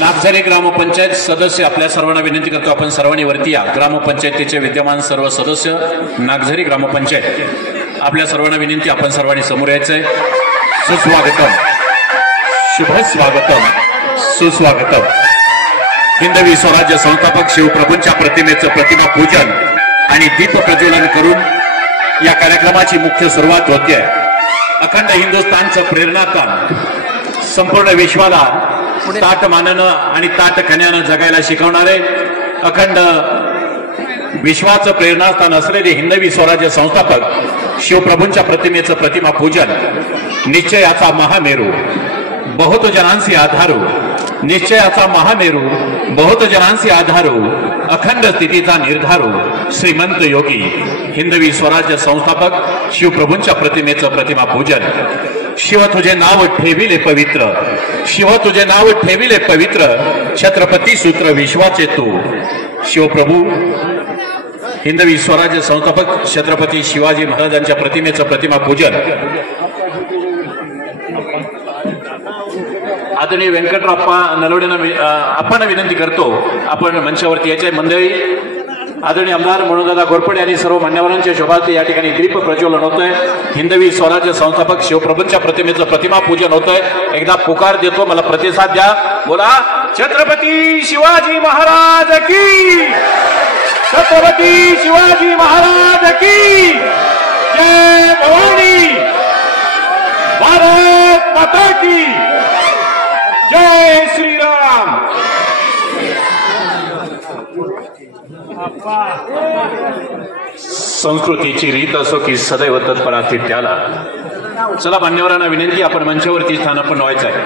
नागझरी ग्रामपंचायत सदस्य आपल्या सर्वांना विनंती करतो, आपण सर्वांनी वरती या। ग्रामपंचायतीचे विद्यमान सर्व सदस्य नागझरी ग्रामपंचायत आपल्या सर्वांना विनंती, आपण सर्वांनी समोर यायचंय। सुस्वागतम, शुभ स्वागतम, सुस्वागतम। हिंदवी स्वराज्य संस्थापक शिवप्रभूंच्या प्रतिमेचं प्रतिमा पूजन आणि दीप प्रज्वलन करून या कार्यक्रमाची मुख्य सुरुवात होते। अखंड हिंदुस्थानचं प्रेरणास्थान, संपूर्ण विश्वाला ताट मानणं आणि ताट खण्यानं जगायला शिकवणारे, अखंड विश्वाचं प्रेरणास्थान असलेले हिंदवी स्वराज्य संस्थापक शिवप्रभूंच्या प्रतिमेचं प्रतिमा पूजन निश्चयाचा महामेरू, बहुत जनांसी आधारू, निश्चयाचा महामेरू, बहुत जनांसी आधारू, अखंड स्थितीचा निर्धारू, श्रीमंत योगी हिंदवी स्वराज्य संस्थापक शिवप्रभूंच्या प्रतिमेचं प्रतिमा पूजन। शिव तुझे नाव ठेविले पवित्र, शिव तुझे नाव ठेविले पवित्र, छत्रपती सूत्र विश्वाचे तू। शिवप्रभू हिंदवी स्वराज्य संस्थापक छत्रपती शिवाजी महाराजांच्या प्रतिमेचं प्रतिमा पूजन। आदरणीय व्यंकटराप्पा नलवडेंना आपण विनंती करतो, आपण मंचावरती यायचे। मंडळी, आदरणीय आमदार मनोजदादा घोरपडे आणि सर्व मान्यवरांच्या शोभार्थे या ठिकाणी दीप प्रज्वलन होत आहे। हिंदवी स्वराज्य संस्थापक शिवप्रभूंच्या प्रतिमेचं प्रतिमा पूजन होत आहे। एकदा पुकार देतो, मला प्रतिसाद द्या। बोला छत्रपती शिवाजी महाराज की, छत्रपती शिवाजी महाराज की जय। भवानी, भारत माता की जय। श्रीराम। संस्कृतीची रीत असो की सदैव तत्पराती त्याला। चला मान्यवरांना विनंती, आपण मंचावरती स्थान आपण व्हायचं आहे।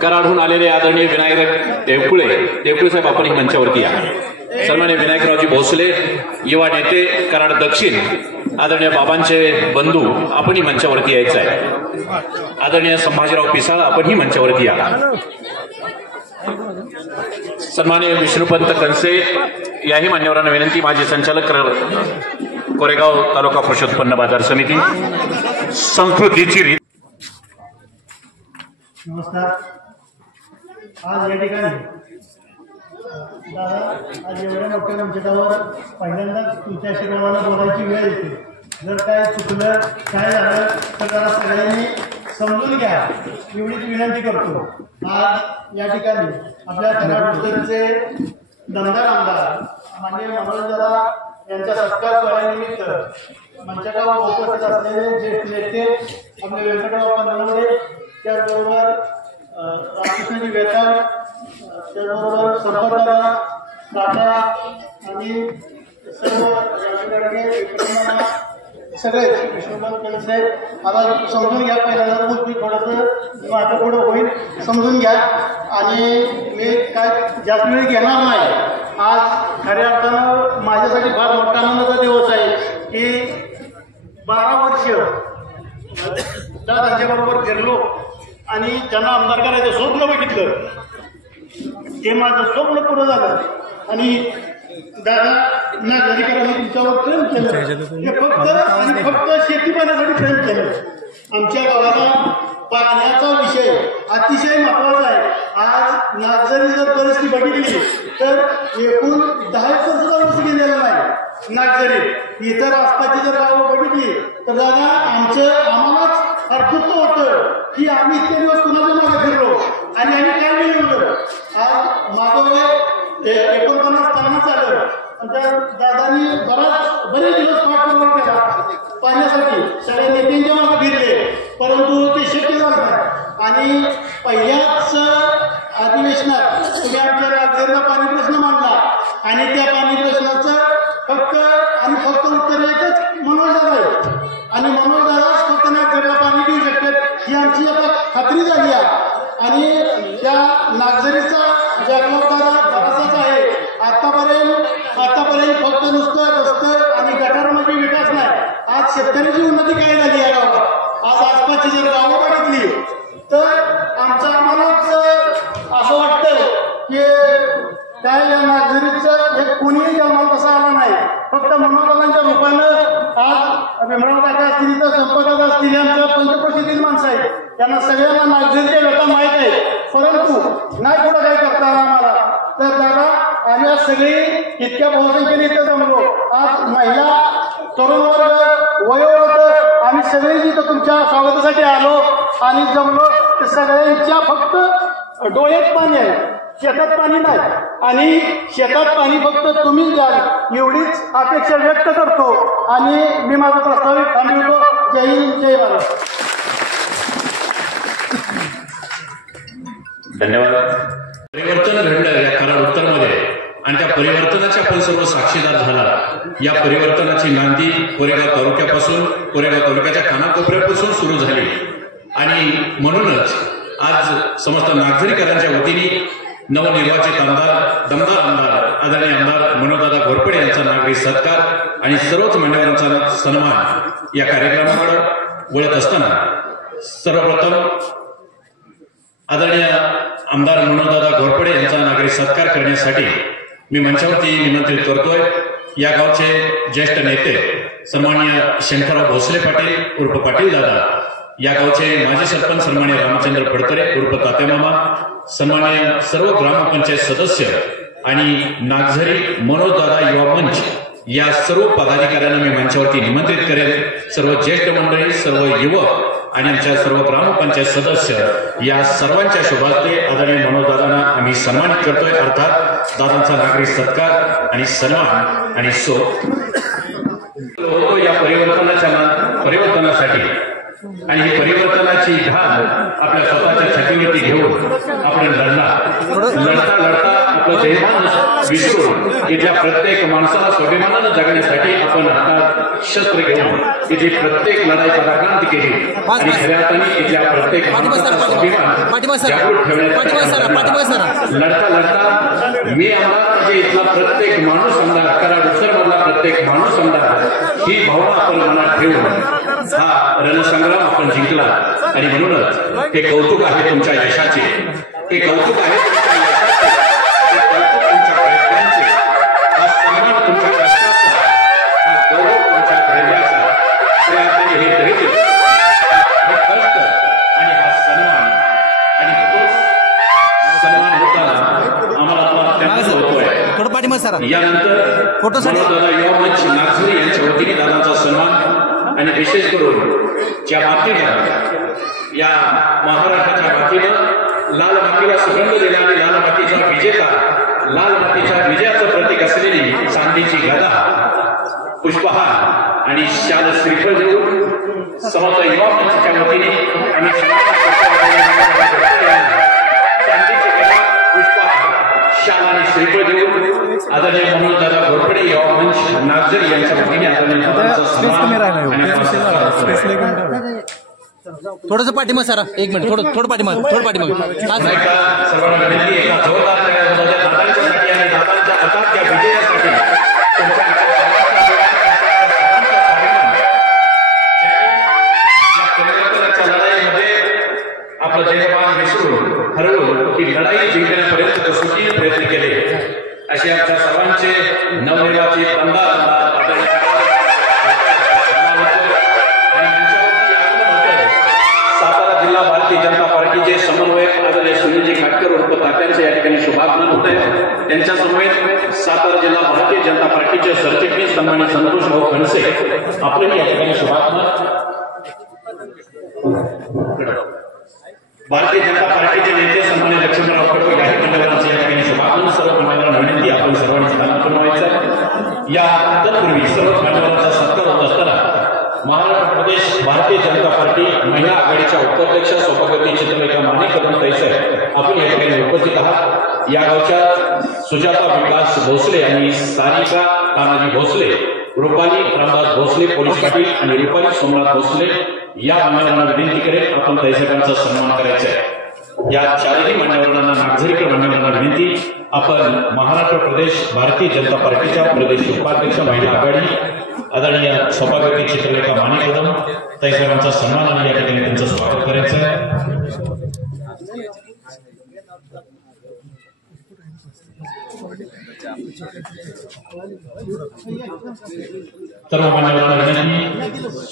कराडहून आलेले आदरणीय विनायक देवकुळे साहेब, आपण मंचावरती या। सन्माननीय विनायकरावजी भोसले, युवा नेते कराड दक्षिण, आदरणीय बाबांचे बंधू, आपणही मंचावरती यायचं आहे। आदरणीय संभाजीराव पिसाळ, आपणही मंचावरती या। सन्माननीय विष्णुपंत कनसे, याही मान्यवरांना विनंती। माजी संचालक कोरेगाव तालुका कृषी उत्पन्न बाजार समिती। संस्कृतीची रीत। नमस्कार। आज या ठिकाणी दादा, आज एवढ्या मोठ्या मंचावर पहिल्यांदाच तुमच्या शिकवणाला बोलायची वेळ येते। जर काय चुकलं, काय झालं तर जरा सगळ्यांनी समजून घ्या, एवढीच विनंती करतो। आज या ठिकाणी आपल्या कराड उत्तरचे दमदार आमदार माननीय मनोजदादा यांच्या सत्कार सोहळ्यानिमित्त मंचावर उपस्थित असलेले ज्येष्ठ नेते आपले व्यंकटराव नलवडे, त्याचबरोबर रामकृष्णजी वेताळ, त्याचबरोबर संपतराव काका आणि सर्व सगळे विष्णुपंत कनसे, आता समजून घ्या। पहिल्यांदा गोष्टी थोडंसं माझं पुढं होईल, समजून घ्या। आणि मी काय जास्त वेळ घेणार नाही। आज खऱ्या अर्थानं माझ्यासाठी फार मोठा आनंदाचा दिवस आहे की 12 वर्ष त्यांच्याबरोबर फिरलो आणि त्यांना आमदार करायचं स्वप्न बघितलं, ते माझं स्वप्न पूर्ण झालं। आणि दादा नागरिकांनी तुमच्यावर प्रेम केलं, हे फक्त आणि फक्त शेती पाण्यासाठी प्रेम केलं। आमच्या गावाला पाण्याचा विषय अतिशय महत्वाचा आहे. आज नागझरी जर परिस्थिती बघितली तर एकूण 10 सुद्धा ऊस गेलेला नाही नागझरीत. इतर आसपासची जर गावं बघितली तर दादा आम्हालाच दुःख होतं की आम्ही इतके दिवस कुणाच्या मागे फिरलो आणि आम्ही काय मिळवलं. आज माझं वय 49-50 आलं. त्या दादांनी बरेच दिवस पाठपुरावा केला पाण्यासाठी, सगळ्या नेत्यांच्या मागे फिरले, परंतु ते शक्य झालं नाही. आणि पहिल्याच अधिवेशनात तुम्ही आमच्या नागझरीला पाणी प्रश्न मांडला आणि त्या पाणी प्रश्नाचं फक्त उत्तर एकच मनोज दादा आहे आणि मनोज दादाच फक्त नागझरीला पाणी देऊ शकतात ही आमची आता खात्री झाली आहे. आणि त्या नागझरीचा जबाबदारा जरासाच आहे. आतापर्यंत फक्त नुसतं रस्तं आणि गटारमध्ये विकास नाही. आज शेतकऱ्याची उन्नती काय झाली या गावात. आज आसपासची जर गावं बघितली तर आम्हालाच असं वाटतं की काय या नागझरीचं एक कोणीही जन्माला तसा आला नाही. फक्त मनोरंजनाच्या रूपानं आज भीमराव काका असतील, इथं संपदात असतील, आमच्या पंचक्रोशीतील माणसं आहेत, त्यांना सगळ्यांना नागझरीच्या लोक माहीत आहेत. परंतु नाही पुढं काय करता आम्हाला. तर दादा आम्ही आज सगळी इतक्या बहुसंख्येने इथं जमलो. आज महिला, तरुण वर्ग, वयोवृद्ध आम्ही सगळे जिथं तुमच्या स्वागतासाठी आलो आणि जमलो तर सगळ्यांच्या फक्त डोळ्यात पाणी आहे, शेतात पाणी नाही. आणि शेतात पाणी फक्त तुम्हीच द्याल एवढीच अपेक्षा व्यक्त करतो आणि मी माझा प्रस्तावित थांबवतो. जय हिंद, जय भारत. धन्यवाद. परिवर्तन घडलं या कराड उत्तरमध्ये आणि त्या परिवर्तनाचे आपण सर्व साक्षीदार झाला. या परिवर्तनाची नांदी कोरेगाव तालुक्यापासून, कोरेगाव तालुक्याच्या कानाकोपऱ्यापासून सुरू झाली आणि म्हणूनच आज समस्त नागझरीकरांच्या वतीने नवनिर्वाचित आमदार, दमदार आमदार, आदरणीय आमदार मनोजदादा घोरपडे यांचा नागरिक सत्कार आणि सर्वच मान्यवरांचा सन्मान या कार्यक्रमाकडे वळत असताना सर्वप्रथम आदरणीय आमदार मनोजदादा घोरपडे यांचा नागरिक सत्कार करण्यासाठी मी मंचावरती निमंत्रित करतोय. या गावचे ज्येष्ठ नेते सन्माननीय शंकरराव भोसले पाटील उर्फ पाटील दादा, या गावचे माजी सरपंच सन्माननीय रामचंद्र फडतरे उर्फ तात्यामामा, सन्माननीय सर्व ग्रामपंचायत सदस्य आणि नागझरी मनोजदादा युवा मंच या सर्व पदाधिकाऱ्यांना मी मंचावरती निमंत्रित करेल. सर्व ज्येष्ठ मंडळी, सर्व युवक आणि आमच्या सर्व ग्रामपंचायत सदस्य या सर्वांच्या शुभार्थे आदरणीय मनोजदादांना आम्ही सन्मानित करतोय. अर्थात दादांचा नागरिक सत्कार आणि सन्मान आणि होतो या परिवर्तनासाठी आणि ही परिवर्तनाची घाल आपल्या स्वतःच्या छातीवरती घेऊन आपण लढता आपलं दैमान विसरून इथल्या प्रत्येक माणसाला स्वाभिमानानं जगण्यासाठी आपण हातात शस्त्र घेऊन इथे प्रत्येक लढाई पराक्रांत केली आणि खऱ्या अर्थाने इथल्या प्रत्येक माणसाचा स्वाभिमान जागृत ठेवण्यासाठी लढता मी आमदार म्हणजे इथला प्रत्येक माणूस आमदार, कराड उत्तरमधला प्रत्येक माणूस आमदार ही भावना आपण मनात ठेवून हा रणसंग्राम आपण जिंकला. आणि म्हणूनच हे कौतुक आहे तुमच्या यशाचे, हे कौतुक आहे तुमच्या यशाचे, हे कौतुक तुमच्या प्रयत्नांचे, हा सन्मान तुमच्या कष्टाचा, हा गौरव तुमच्या धैर्याचा. हे धैर्य, हे कष्ट आणि हा सन्मान आणि तोच सन्मान होताना आम्हाला अत्यंत होतोय. यानंतर मनोजदादा युवा मंच नागझरी यांच्या वतीने दादांचा सन्मान आणि विशेष करून ज्या मातीनं या महाराष्ट्राच्या मातीनं लाल मातीला सुगंध दिला आणि लाल मातीचा विजेता, लाल मातीच्या विजयाचं प्रतीक असलेली चांदीची गदा, पुष्पहार आणि शाल श्रीफळ देऊन समस्त युवा मंचच्या वतीने आम्ही चांदीची गदा, पुष्पहार, शाल आणि श्रीफळ देऊन आदरणीय मनोजदादा घोरपडे युवा मंच नागझरी यांच्या वतीने आदरणीय थोडंसं पाठीमाग सर, एक मिनिट, थोडं पाठीमाग सर्वांना विनंती एका जोरदार दादांच्यासाठी आणि दादांच्या हाताच्या विजयासाठी परिवर्तनाच्या लढाईमध्ये आपलं देहभान विसरून हरवून ही लढाई जिंकण्यापर्यंत कसोटी प्रयत्न केले असे आमच्या सर्वांचे नवनिर्वाचित आमदार सातारा जिल्हा त्यांच्या समवेत सातारा जिल्हा भारतीय जनता पार्टीचे सरचिटणीस सन्मानित संतोष भाऊ खडसे आपले या ठिकाणी शुभात्मक भारतीय जनता पार्टीचे नेते सन्मानित लक्ष्मणराव खडसे या मंडळाचे या ठिकाणी शुभात्मक सर्व मान्यवरांना विनंती आपण सर्वांनी स्थान बनवायचं। या तत्पूर्वी सर्व मान्यवरांचा सत्कार होत असताना महाराष्ट्र प्रदेश भारतीय जनता पार्टी महिला आघाडीच्या उपाध्यक्ष सौभाग्यवती चित्रलेखा माने कदम ताईसाहेब आपण या ठिकाणी उपस्थित आहात। या गावच्या सुजाता विकास भोसले आणि सारिका तानाजी भोसले, रुपाली रामदास भोसले पोलीस पाटील आणि रुपाली सोमनाथ भोसले या मान्यवरांना विनंती करेल आपण ताईसाहेबांचा सन्मान करायचा आहे। या चारही मान्यवरांना नागझरीकर मान्यवरांना विनंती आपण महाराष्ट्र प्रदेश भारतीय जनता पार्टीच्या प्रदेश उपाध्यक्ष महिला आघाडी आदरणीय सौभाग्यवती चित्रलेखा माने कदम ताईसाहेबांचा सन्मान आणि या ठिकाणी त्यांचं स्वागत करायचं आहे। सर्व मान्यवरांना विनंती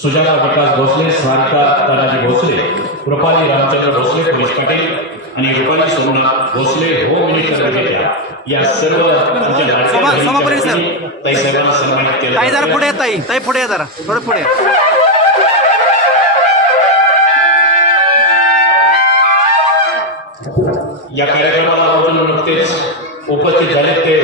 सुजाता विकास भोसले, सारिका तानाजी भोसले, रुपाली रामचंद्र भोसले पोलीस पाटील आणि रुपाली सोमनाथ भोसले होम मिनिस्टर विजेत्या या सर्व ताईसाहेबांना सन्मानित केलं। ताई जरा पुढे ताई ताई पुढे जरा थोडं पुढे। या कार्यक्रमाला नुकतेच उपस्थित झाले ते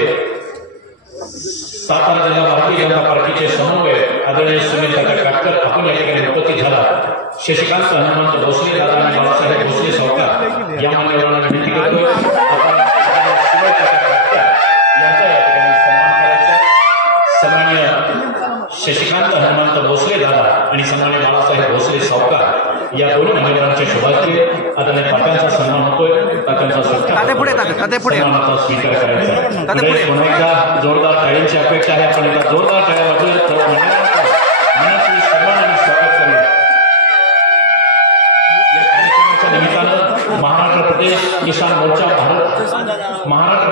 सातारा जिल्हा भारतीय जनता पार्टीचे समन्वयक आदरणीय सुनील काका काटकर आपण या ठिकाणी उपस्थित झाला। शशिकांत हनुमंत भोसले दादा आणि बाळासाहेब भोसले सावकार या मान्यवरांना विनंती करतो आपण सुनील काका काटकर यांचा या ठिकाणी सन्मान करायचा। सन्माननीय शशिकांत हनुमंत भोसले दादा आणि सन्माननीय बाळासाहेब भोसले सावकार या दोन्ही मान्यवरांच्या शुभार्थी आदरणीय तात्यांचा सन्मान होतोय। तात्यांचा सन्मानाचा स्वीकार करायचा। पुन्हा एकदा जोरदार टाळ्यांची अपेक्षा आहे। आपण एकदा जोरदार टाळ्या वाजवूयात स्वागत करूया। या कार्यक्रमाच्या निमित्तानं महाराष्ट्र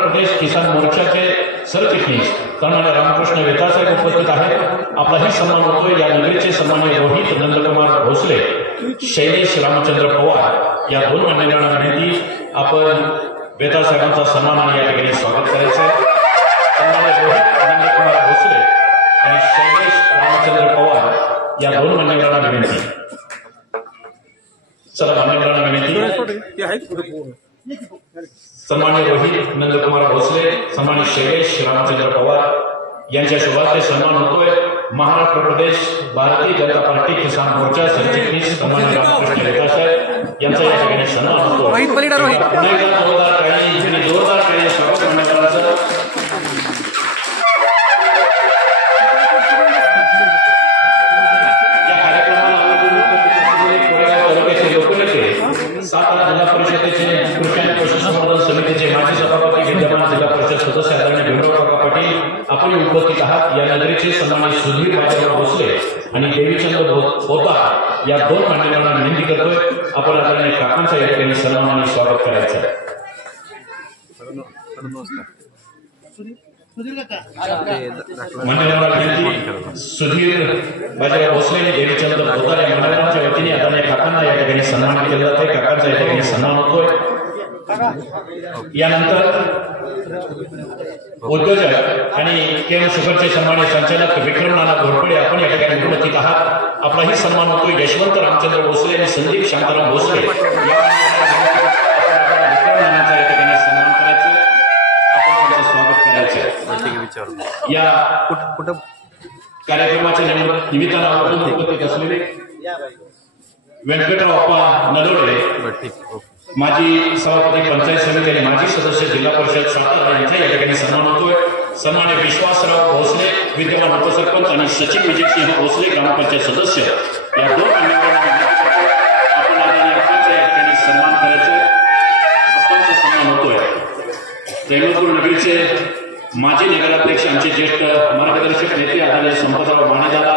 प्रदेश किसान मोर्चाचे सरचिटणीस सन्माननीय रामकृष्ण वेताळसाहेब उपस्थित आहेत। आपलाही सन्मान होतोय। या नगरीचे सन्माननीय रोहित नंदकुमार भोसले, शैलेश रामचंद्र पवार या दोन मान्यवरांना विनंती आपण वेताळसाहेबांचा सन्मान आणि या ठिकाणी स्वागत करायचं आहे। सन्माननीय रोहित नंदकुमार भोसले आणि शैलेश रामचंद्र पवार या दोन मान्यवरांना विनंती। चला मान्यवरांना विनंती सन्माननीय रोहित नंदकुमार भोसले, सन्माननीय शैलेश रामचंद्र पवार यांच्या शुभार्थे सन्मान होतोय। महाराष्ट्र प्रदेश भारतीय जनता पार्टी किसान मोर्चा सरचिटणीस सन्माननीय रामकृष्ण वेताळसाहेब यांचा या ठिकाणी सन्मान होतो। जोरदार काही स्वागत मान्यवरांचं। या कार्यक्रमाला तालुक्याचे लोकनेते सातारा जिल्हा परिषदेचे कृषी आणि पशुसंवर्धन समितीचे माजी सभापती विद्यमान जिल्हा परिषद सदस्य आदरणीय भीमराव काका पाटील आपण उपस्थित आहात। या नगरीचे सन्मानित सुधीर बाजीराव भोसले आणि देवीचंद्र पोता या दोन मान्यवरांना विनंती करतोय आपण आदरणीय काकांचा या ठिकाणी सन्मान आणि स्वागत करायचं आहे। मान्यवरांना विनंती सुधीर बाजीराव भोसले, देवीचंद्र पोता या मान्यवरांच्या वतीने आदरणीय काकांना या ठिकाणी सन्मान केला जातोय। काकांचा या ठिकाणी सन्मान होतोय। यानंतर उद्योजक आणि केम शुगरचे सन्मानित संचालक विक्रम नाना घोरपडे आपण या ठिकाणी उपस्थित आहात। आपलाही सन्मान होतोय। यशवंत रामचंद्र भोसले आणि संदीप शांताराम भोसले या नानाचा या ठिकाणी सन्मान करायचं, आपण त्यांचं स्वागत करायचं। या कार्यक्रमाच्या निमित्तानं उपस्थित असलेले व्यंकटराव अप्पा नलोडे माजी सभापती पंचायत समिती आणि माजी सदस्य जिल्हा परिषद सातारा यांचा या ठिकाणी सन्मान होतोय। सन्मान्य विश्वासराव भोसले विद्यमान उपसरपंच आणि सचिव विजयसिंह भोसले ग्रामपंचायत सदस्य या दोन मान्यवरांना आपण आदरणीय या ठिकाणी सन्मान करायचं, आपणचा सन्मान होतोय। जयपूर नगरीचे माजी नगराध्यक्ष आमचे ज्येष्ठ मार्गदर्शक नेते आदरणीय संपतराव मानेदादा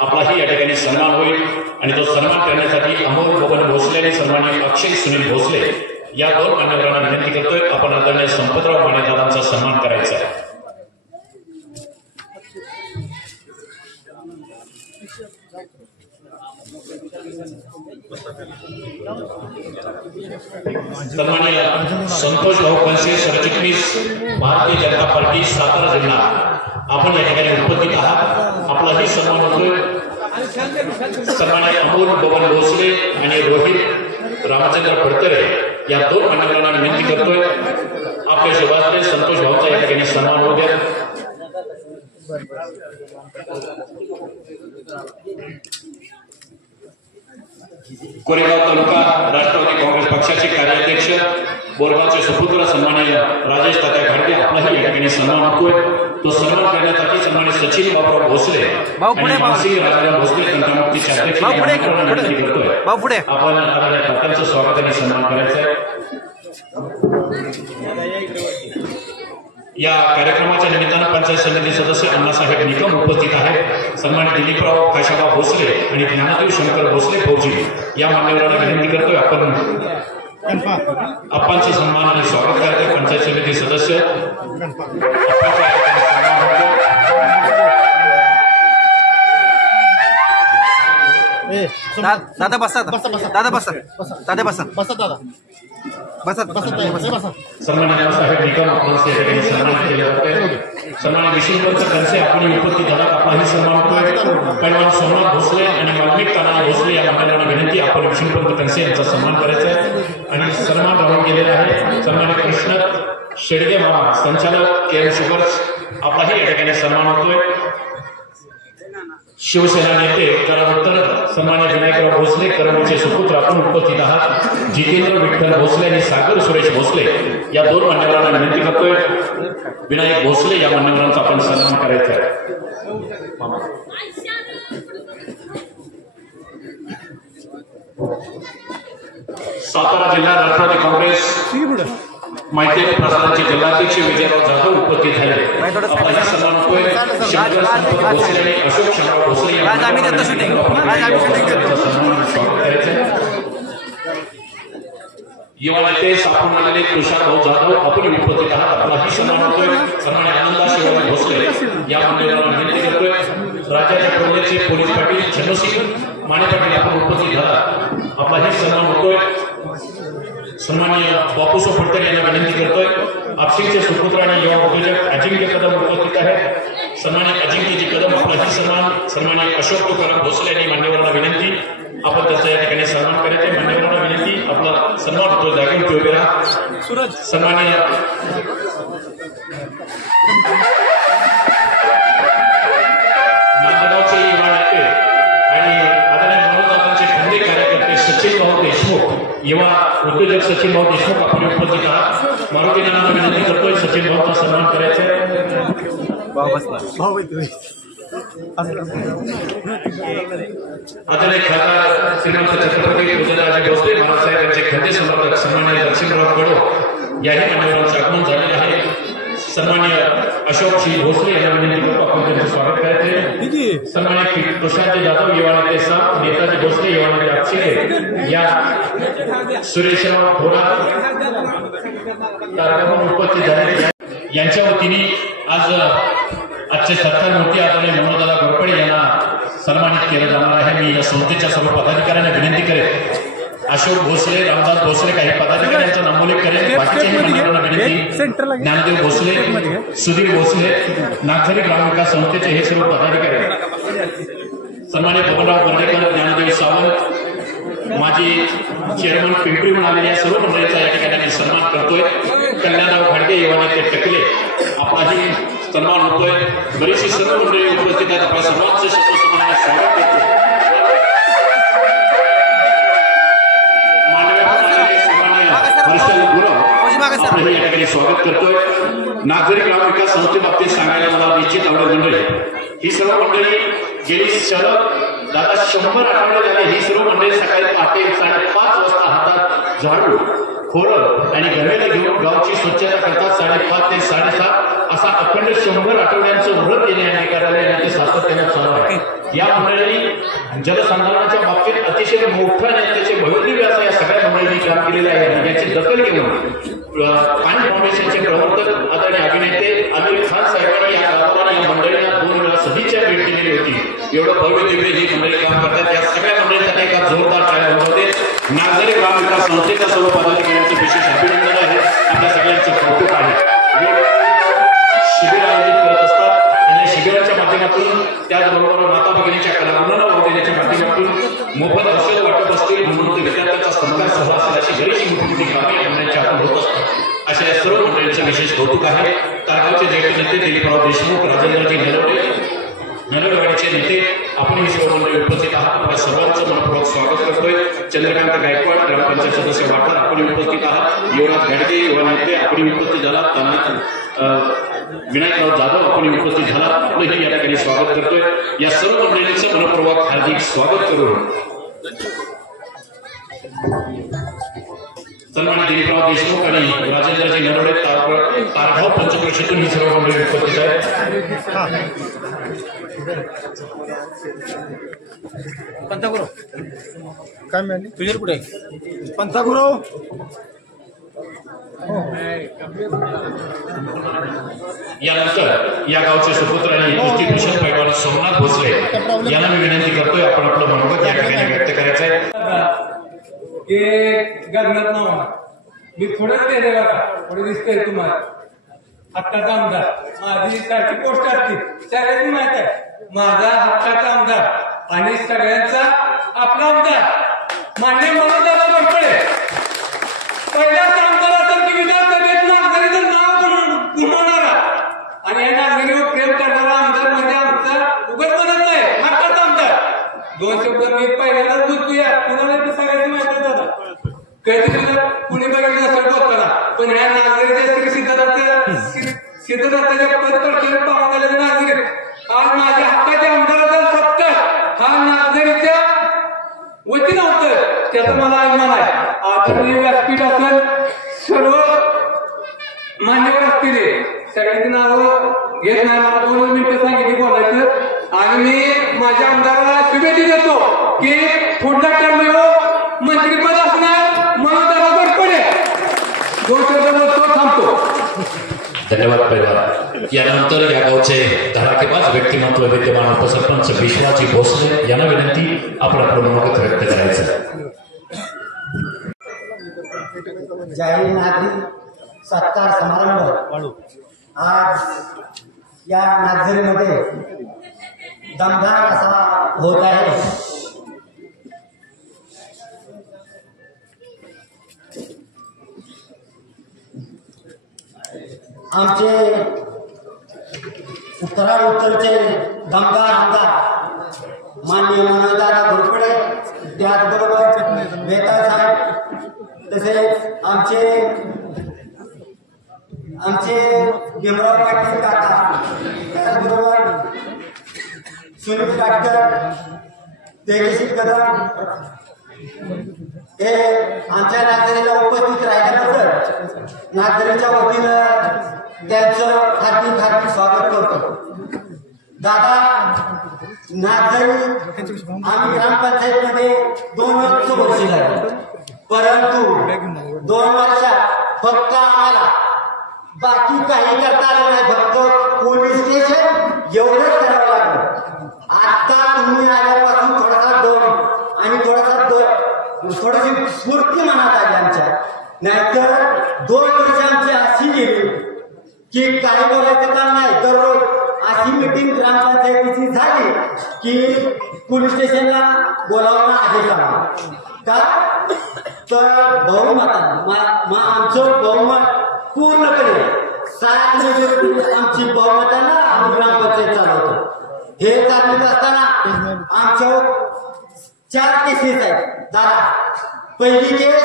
आपलाही या ठिकाणी सन्मान होईल आणि तो सन्मान करण्यासाठी अमोल बबन भोसले आणि सन्माननीय अक्षय सुनील भोसले या दोन मान्यवरांना विनंती करतोय आपण आदरणीय संपतराव मानेदादांचा सन्मान करायचा आहे। सन्माननीय संतोष भाऊ कंसे सरचिटणीस भारतीय जनता पार्टी सातारा जिल्हा आपण या ठिकाणी उपस्थित आहात। आपलाही सन्मान होतोय। सन्माननीय अमोल बबन भोसले आणि रोहित रामचंद्र फडतरे या दोन मान्यवरांना विनंती करतोय आपल्या शोभासले संतोष भाऊचा या ठिकाणी सन्मान होऊ द्या। कोरेगाव तालुका राष्ट्रवादी काँग्रेस पक्षाचे कार्याध्यक्ष बोरगावचे सुपुत्र सन्माननीय राजेश तात्या घाडगे आपलाही या ठिकाणी सन्मान होतोय। तो सन्मान करण्यासाठी सन्मानित सचिन बाबूराव भोसले आणि मानसिंग राजाराम भोसले तंटामुक्तीचे अध्यक्ष विनंती करतोय आपण आपल्या तात्यांचं स्वागत आणि सन्मान करायचं आहे। या कार्यक्रमाच्या निमित्तानं पंचायत समिती सदस्य अण्णासाहेब निकम उपस्थित आहेत। सन्मानित दिलीपराव काशाबा भोसले आणि ज्ञानदेव शंकर भोसले फौजी या मान्यवरांना विनंती करतोय आपणचं सन्मान आणि स्वागत करते। पंचायत समिती सदस्य दादा बसा दादा बसा दादा बसा बसा दादा बसा सन्मानित साहेब निकम आपणास या ठिकाणी सन्मान केले जाते। सन्मानित विष्णुपंत कंसे आपण उपस्थित झालात आपलाही सन्मान होतोय। पैलवान सोमनाथ भोसले आणि वाल्मिक ताना भोसले या मान्यवरांना विनंती आपण विष्णुपंत कंसे यांचा सन्मान करायचा आहे आणि सन्मान ग्रहण केलेला आहे। सन्मानित कृष्ण शेडगे मामा संचालक केएम शुगर्स आपलाही या ठिकाणी सन्मान होतोय। शिवसेना नेते करावत्तर सन्मान्य विनायकराव भोसले करमूरचे सुपुत्र आपण उपस्थित आहात। जितेंद्र विठ्ठल भोसले आणि सागर सुरेश भोसले या दोन मान्यवरांना विनंती करतोय विनायक भोसले या मान्यवरांचा आपण सन्मान करायचा आहे। सातारा जिल्हा राष्ट्रवादी काँग्रेस माहिती आणि प्रसारणाचे जिल्हाध्यक्ष विजयराव जाधव उपस्थित झाले। आपल्याला सन्मान होतोय शंकर संपत भोसले आणि अशोक शंकर भोसले युवा नेते सापून आलेले तुषार भाऊ जाधव आपण उपस्थित आहात। आपलाही सन्मान होतोय। सन्मान्य आनंदा शिवाजी भोसले या मान्यवरांना विनंती करतोय राज्याच्या प्रदेशचे पोलीस पाटील चंद्रसिंग माने पाटील आपण उपस्थित आहात। आपलाही सन्मान होतोय। सन्माननीय बापूसो फडतरे यांना विनंती करतोय आपशिंगचे सुपुत्र आणि युवा उद्योजक अजिंक्य कदम उपस्थित आहेत। सन्मानित अजिंक्यजी कदम आपलाही सन्मान। सन्मानित अशोक तुकाराम भोसले यांनी मान्यवरांना विनंती आपण त्याचा या ठिकाणी सन्मान करायचे। मान्यवरांना विनंती आपला सन्मान होतो जागेवर उभे राहा। सन्माननीय नांदगावचे युवा नेते आणि आदरणीय मनोदातांचे खंदे कार्यकर्ते सचिन भाऊ देशमुख युवा उद्योजक सचिन भाऊ देशमुख आपण उपस्थित आहात। मारुती यांना विनंती करतोय सचिन भाऊचा सन्मान करायचा आहे। आदरणीय खासदार श्रीमंत छत्रपती उदयनराजे भोसले महाराज यांचे खंदे समर्थक सन्माननीय दक्षिणराव कडो याही मान्यवरांचे आगमन झालेले आहे। सन्माननीय अशोकजी भोसले यांना विनंती करतो आपण त्यांचे स्वागत करायचे। सन्माननीय तुषारजी जाधव युवा नेते साप नेताजी भोसले युवा नेते अक्षय या सुरेशराव थोरात कार्यक्रमात उपस्थित झाले यांच्या वतीने आजचे सत्कार मूर्ती आदरणीय मनोजदादा घोरपडे यांना सन्मानित केलं जाणार आहे। मी या संस्थेच्या सर्व पदाधिकाऱ्यांना विनंती करेन अशोक भोसले रामदास भोसले काही पदाधिकाऱ्यांचा नामोल्लेख करेल। बाकीच्याही मंडळांना विनंती ज्ञानदेव भोसले सुधीर भोसले नागझरी ग्रामविकास संस्थेचे हे सर्व पदाधिकारी सन्मानित बबनराव बर्डेकर ज्ञानदेव सावंत माजी चेअरमन पिंपरीहून आलेल्या सर्व मंडळींचा या ठिकाणी सन्मान करतोय। कल्याणराव घाडगे युवा नेते टकले आपलाही सन्मान होतोय। बरीचशी सर्व मंडळी उपस्थित आहेत। आपल्या सर्वांचे शब्दसन्मानाने स्वागत करतो। माननीय या ठिकाणी स्वागत करतोय। नागझरी ग्रामविकास संस्थेबाबतीत सांगायला मला निश्चित आवडेल मंडळी ही सर्व मंडळी गेली सलग दादा 100 आठवडे झाले ही सर्व मंडळी सकाळी पहाटे 5:30 वाजता हातात झाडू खोरं आणि गव्याला घेऊन गावची स्वच्छता करतात। 5:30 ते 7:30 असा अखंड 100 आठवड्यांचं व्रत येणे आणि कार्यालय ते सातत्याने चालू आहे। या मंडळींनी जलसंधारणाच्या बाबतीत अतिशय मोठ्या नेत्याचे भव्यदिव्य असं या सगळ्या मंडळींनी काम केलेलं आहे। याची दखल घेऊन पाणी फाउंडेशनचे प्रवर्तक आदरणीय अभिनेते आमिर खान साहेबांनी या गावाला या मंडळींना 2 वेळा सदिच्छा भेट दिलेली होती। एवढं भव्य दिव्य ही मंडळी काम करतात। या सगळ्या मंडळींसाठी एका जोरदार टाळ्या वाजवते। उपस्थित सर्व पदाधिकाऱ्यांचं विशेष अभिनंदन आहे. आपल्या सगळ्यांचं कौतुक आहे. शिबिर आयोजित करत असतात आणि शिबिराच्या माध्यमातून त्याचबरोबर माता भगिनीच्या कलागुणांना वाव देण्याच्या माध्यमातून मोफत औषध वाटप असतील म्हणून विद्यार्थ्यांचा सत्कार सोहळा असेल अशी बरीचशी मोठी कामे करण्याची आपण होत असतो. अशा या सर्व मंडळींचं विशेष कौतुक आहे. तारगावचे ज्येष्ठ नेते दिलीपराव देशमुख, राजेंद्रजी नरवडेवाडीचे नेते आपण ही सर्व मंडळी उपस्थित आहात. आपल्या सर्वांचं मनपूर्वक स्वागत करतोय. चंद्रकांत गायकवाड ग्रामपंचायत सदस्य वाटार आपण उपस्थित आहात. युवराज गाडगे युवा नेते आपण उपस्थित झालात. विनायकराव जाधव आपण उपस्थित झालात. आपलंही या ठिकाणी स्वागत करतोय. या सर्व मंडळींचं मनपूर्वक हार्दिक स्वागत करून सन्मानित दिलीपराव देशमुख आणि राजेंद्रजी नरवडे तारगाव पंचक्रोशीतून ही सर्व मंडळी उपस्थित आहेत. पंथागुरु काय मिळाली तुझ्या कुठे पंथागुरु यानंतर या गावचे सुपुत्र आणि कुस्तीभूषण पैलवान सोमनाथ भोसले यांना मी विनंती करतोय आपण आपलं मनोगत या ठिकाणी व्यक्त करायचं आहे. गगनात नाव मी थोडंच केले बघा थोडे दिसतंय तुम्हाला. हक्काचा आमदार माझी सारखी पोस्ट असते सगळ्यांनी माहित आहे. माझा हक्काचा आमदार आणि सगळ्यांचा आपला आमदार मान्य मनोजदादा घोरपडे पहिलाच आमदार असेल की विधानसभेत नागरिकांचं नाव गुणवणारा आणि या नागरिकांवर प्रेम करणारा आमदार म्हणजे आमचा उगाच म्हणत नाही हक्काचा आमदार. दोन शब्द मी पहिल्यांदाच बोलतोय. कुणाला सगळ्यांनी माहिती आहे दादा कधी सुद्धा कुणी बघितलं नसेल बोलताना पण ह्या नागरिकच्या श्री सिद्धनाथाच्या पदपक्षाने पाहून आलेले नागरिक आज माझ्या हक्काच्या आमदाराचा सत्कार हा नागरिकच्या वतीनं होतं त्याचा मला अभिमान आहे. आदरणीय व्यासपीठ असेल सर्व मान्यवर असतील सगळ्यांची नावं घेत नाही. मला 2 मिनिटं सांगितली बोलायचं आणि मी माझ्या आमदाराला शुभेच्छा देतो की पुढचा टर्म मंत्रीपद असणार मनोजदादा घोरपडे. 2 शब्द बोलतो थांबतो. धन्यवाद पैलवान. यानंतर या गावचे धडाकेबाज व्यक्तिमत्व विद्यमान उपसरपंच विश्वाजी भोसले यांना विनंती आपण आपलं मनोगत व्यक्त करायचं. जाहीर नागरिक सत्कार समारंभ आज या नागझरीमध्ये दमदार असा होत आहे. आमचे उत्तराचे दमदार आमदार माननीय मनोजदादा घोरपडे त्याचबरोबर मेहता साहेब तसेच आमचे भीमराव पाटील काका त्याचबरोबर सुनील काटकर तेजस्वी कदम हे आमच्या नागरिकांना उपस्थित राहिल्याबद्दल नागरिकांच्या वतीनं त्यांचं हार्दिक स्वागत करतो. दादा नागझरी आम्ही ग्रामपंचायतीमध्ये 2 वर्ष झाली परंतु 2 वर्षात फक्त आम्हाला बाकी काही करता आलं नाही. फक्त पोलीस स्टेशन एवढंच करावं लागलं. आता तुम्ही आल्यापासून थोडासा दम आणि थोडीशी स्फूर्ती मनात आली आमच्या. नाहीतर 2 वर्ष आमची अशी गेली की काही बोलायचं काम नाही. दररोज अशी मिटिंग ग्रामपंचायतीची झाली की पोलीस स्टेशनला बोलावणं आदेश आला का तर बहुमतानं आमचं बहुमत पूर्णपणे 7 मेजॉरिटी आमची बहुमतानं आम्ही ग्रामपंचायत चालवतो. हे चालवत असताना आमच्यावर 4 केसेस आहेत. दादा पहिली केस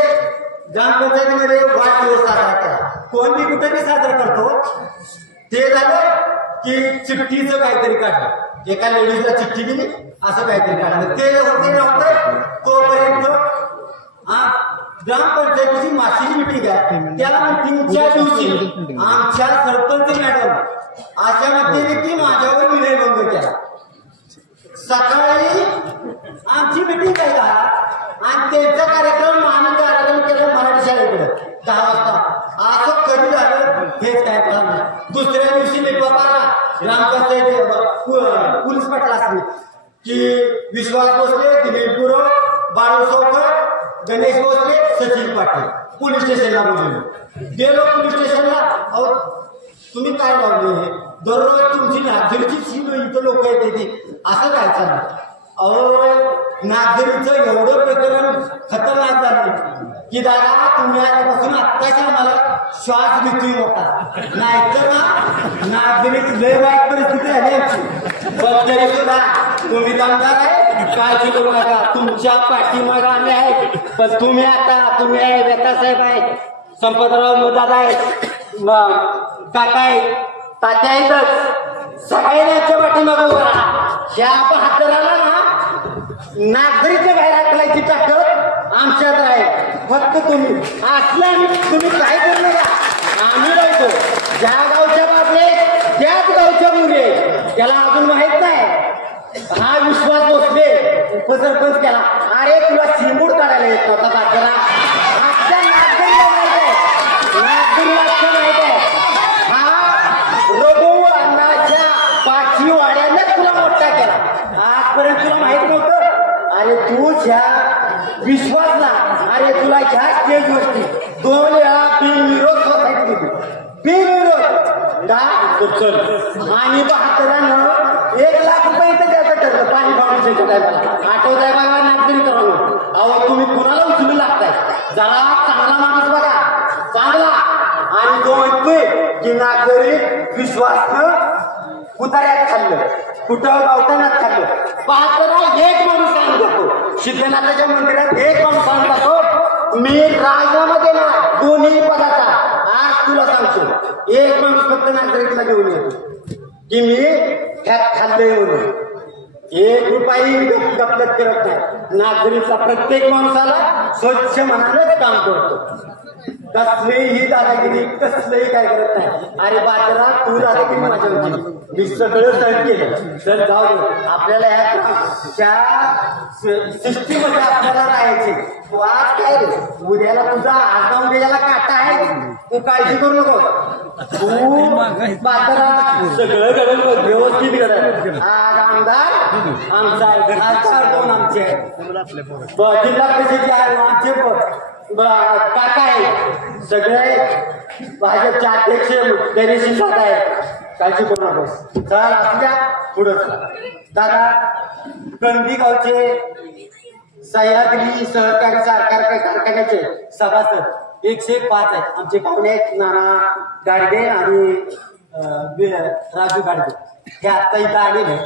ग्रामपंचायतीमध्ये वाढदिवस साजरा करा. कोण बी कुठेही साजरा करतो. ते झालं की चिठ्ठीचं काहीतरी काढलं एका लेडीजला चिठ्ठी दिली असं काहीतरी काढलं. ते होते नव्हतं तोपर्यंत ग्रामपंचायतीची मासिक मिटिंग आहे. त्या मिटिंगच्या दिवशी आमच्या सरपंच मॅडम अशा मते की माझ्यावर विनयभंग केला. सकाळी आमची मिटिंग आहे आणि त्यांचा कार्यक्रम आम्ही कार्यक्रम केला मराठी शाळेकडे 10 वाजता. असं कधी झालं हेच काय कळलं. दुसऱ्या दिवशी मी बाबाला ग्रामपंचायत पोलीस पाटील असले की विश्वास भोसले, दिलीप गुरव, बाळू चौकर, गणेश भोसले सचिन पाटील पोलीस स्टेशनला बोलवलं. गेलो पोलीस स्टेशनला. अहो तुम्ही काय लावले दररोज तुमची नागझरीची सीन इथं लोक येते ती असं काय चाललं. अहो नागझरीचं एवढं प्रकरण खतरनाक झालं की दादा तुम्ही आल्यापासून आत्ताच आम्हाला श्वास घेतोय होता. नाहीतर ना नागझरीची लय वाईट परिस्थिती आहे आमची. पण तरी सुद्धा तुम्ही दमदार आहे. काळजी करू नका. तुमच्या पाठीमागे आम्ही आहे. पण तुम्ही आहे व्यथासाहेब आहे, संपतराव दादा आहेत, काका आहेत, तात्या आहेतच. सगळ्यांच्या पाठीमागे उभा राहा. ह्या बहात्तराला ना नागरिकच्या बाहेर हाकलायची ताकद आमच्यात आहे. फक्त तुम्ही असलं तुम्ही काय करू नका. आम्ही राहतो ज्या गावच्या बाबले त्याच गावच्या मुले. त्याला अजून माहित नाही. हा विश्वास बसले उपसरपंच केला. अरे तुला चिंबूड काढायला येत होता बाजारा. आजच्या नागरिकला माहित आहे. हा रघु अण्णाच्या पाचवी वाड्याने तुला मोठा केला. आजपर्यंत तुला माहित नव्हतं. अरे तू ह्या विश्वासला अरे तुला ह्या स्टेजवरती 2 वेळा बिनविरोध सोसायटी बिनविरोध आणि 72 1 लाख रुपये इथं द्यायचं ठरलं पाणी फाउंडेशनच्या टायमाला. आठवत आहे बघा नागरिक करावं. अहो तुम्ही कुणाला उचलू लागताय. जरा चांगला माणूस बघा चांगला. आणि तो म्हणतोय की नागरिक विश्वासनं उतार्यात खाल्लं कुठं गावतानाच खाल्लं. 72 एक माणूस सांगत होतो. सिद्धनाथाच्या मंदिरात एक माणूस सांगत होतो मी राजामध्ये ना दोन्ही पदाचा. आज तुला सांगतो एक माणूस फक्त नागरिकला घेऊन येतो की मी ह्यात खाल्लंय म्हणून. 1 रुपयाही गपलत करत नाही. नागरिकचा प्रत्येक माणसाला स्वच्छ मनानेच काम करतो. कसलेही दादागिरी कसलेही काय करत नाही. अरे बाजरा तू दादागिरी माझ्या मी सगळं सहन केलं. तर जाऊ दे आपल्याला ह्या सिस्टीममध्ये आपल्याला राहायचे. तू आज काय रे उद्याला तुझा आज ना उद्याला काटा आहे. तू काळजी करू नको. तू बाजरा सगळं घडलं व्यवस्थित घडलं. आज आमदार आमचा आहे. खासदार 2 आमचे आहेत. जिल्हा परिषदेचे आहे आमचे काका आहे. सगळे भाजपचे अध्यक्ष गणेश दादा आहेत. काळजी करू नकोस. चला आपल्या पुढं चला. दादा कणबी गावचे सह्याद्री सहकारी कारखान्याचे सभासद 105 आहेत. आमचे पाहुणे आहेत नाना गाडगे आणि राजू गाडगे. हे आत्ता इथं आलेले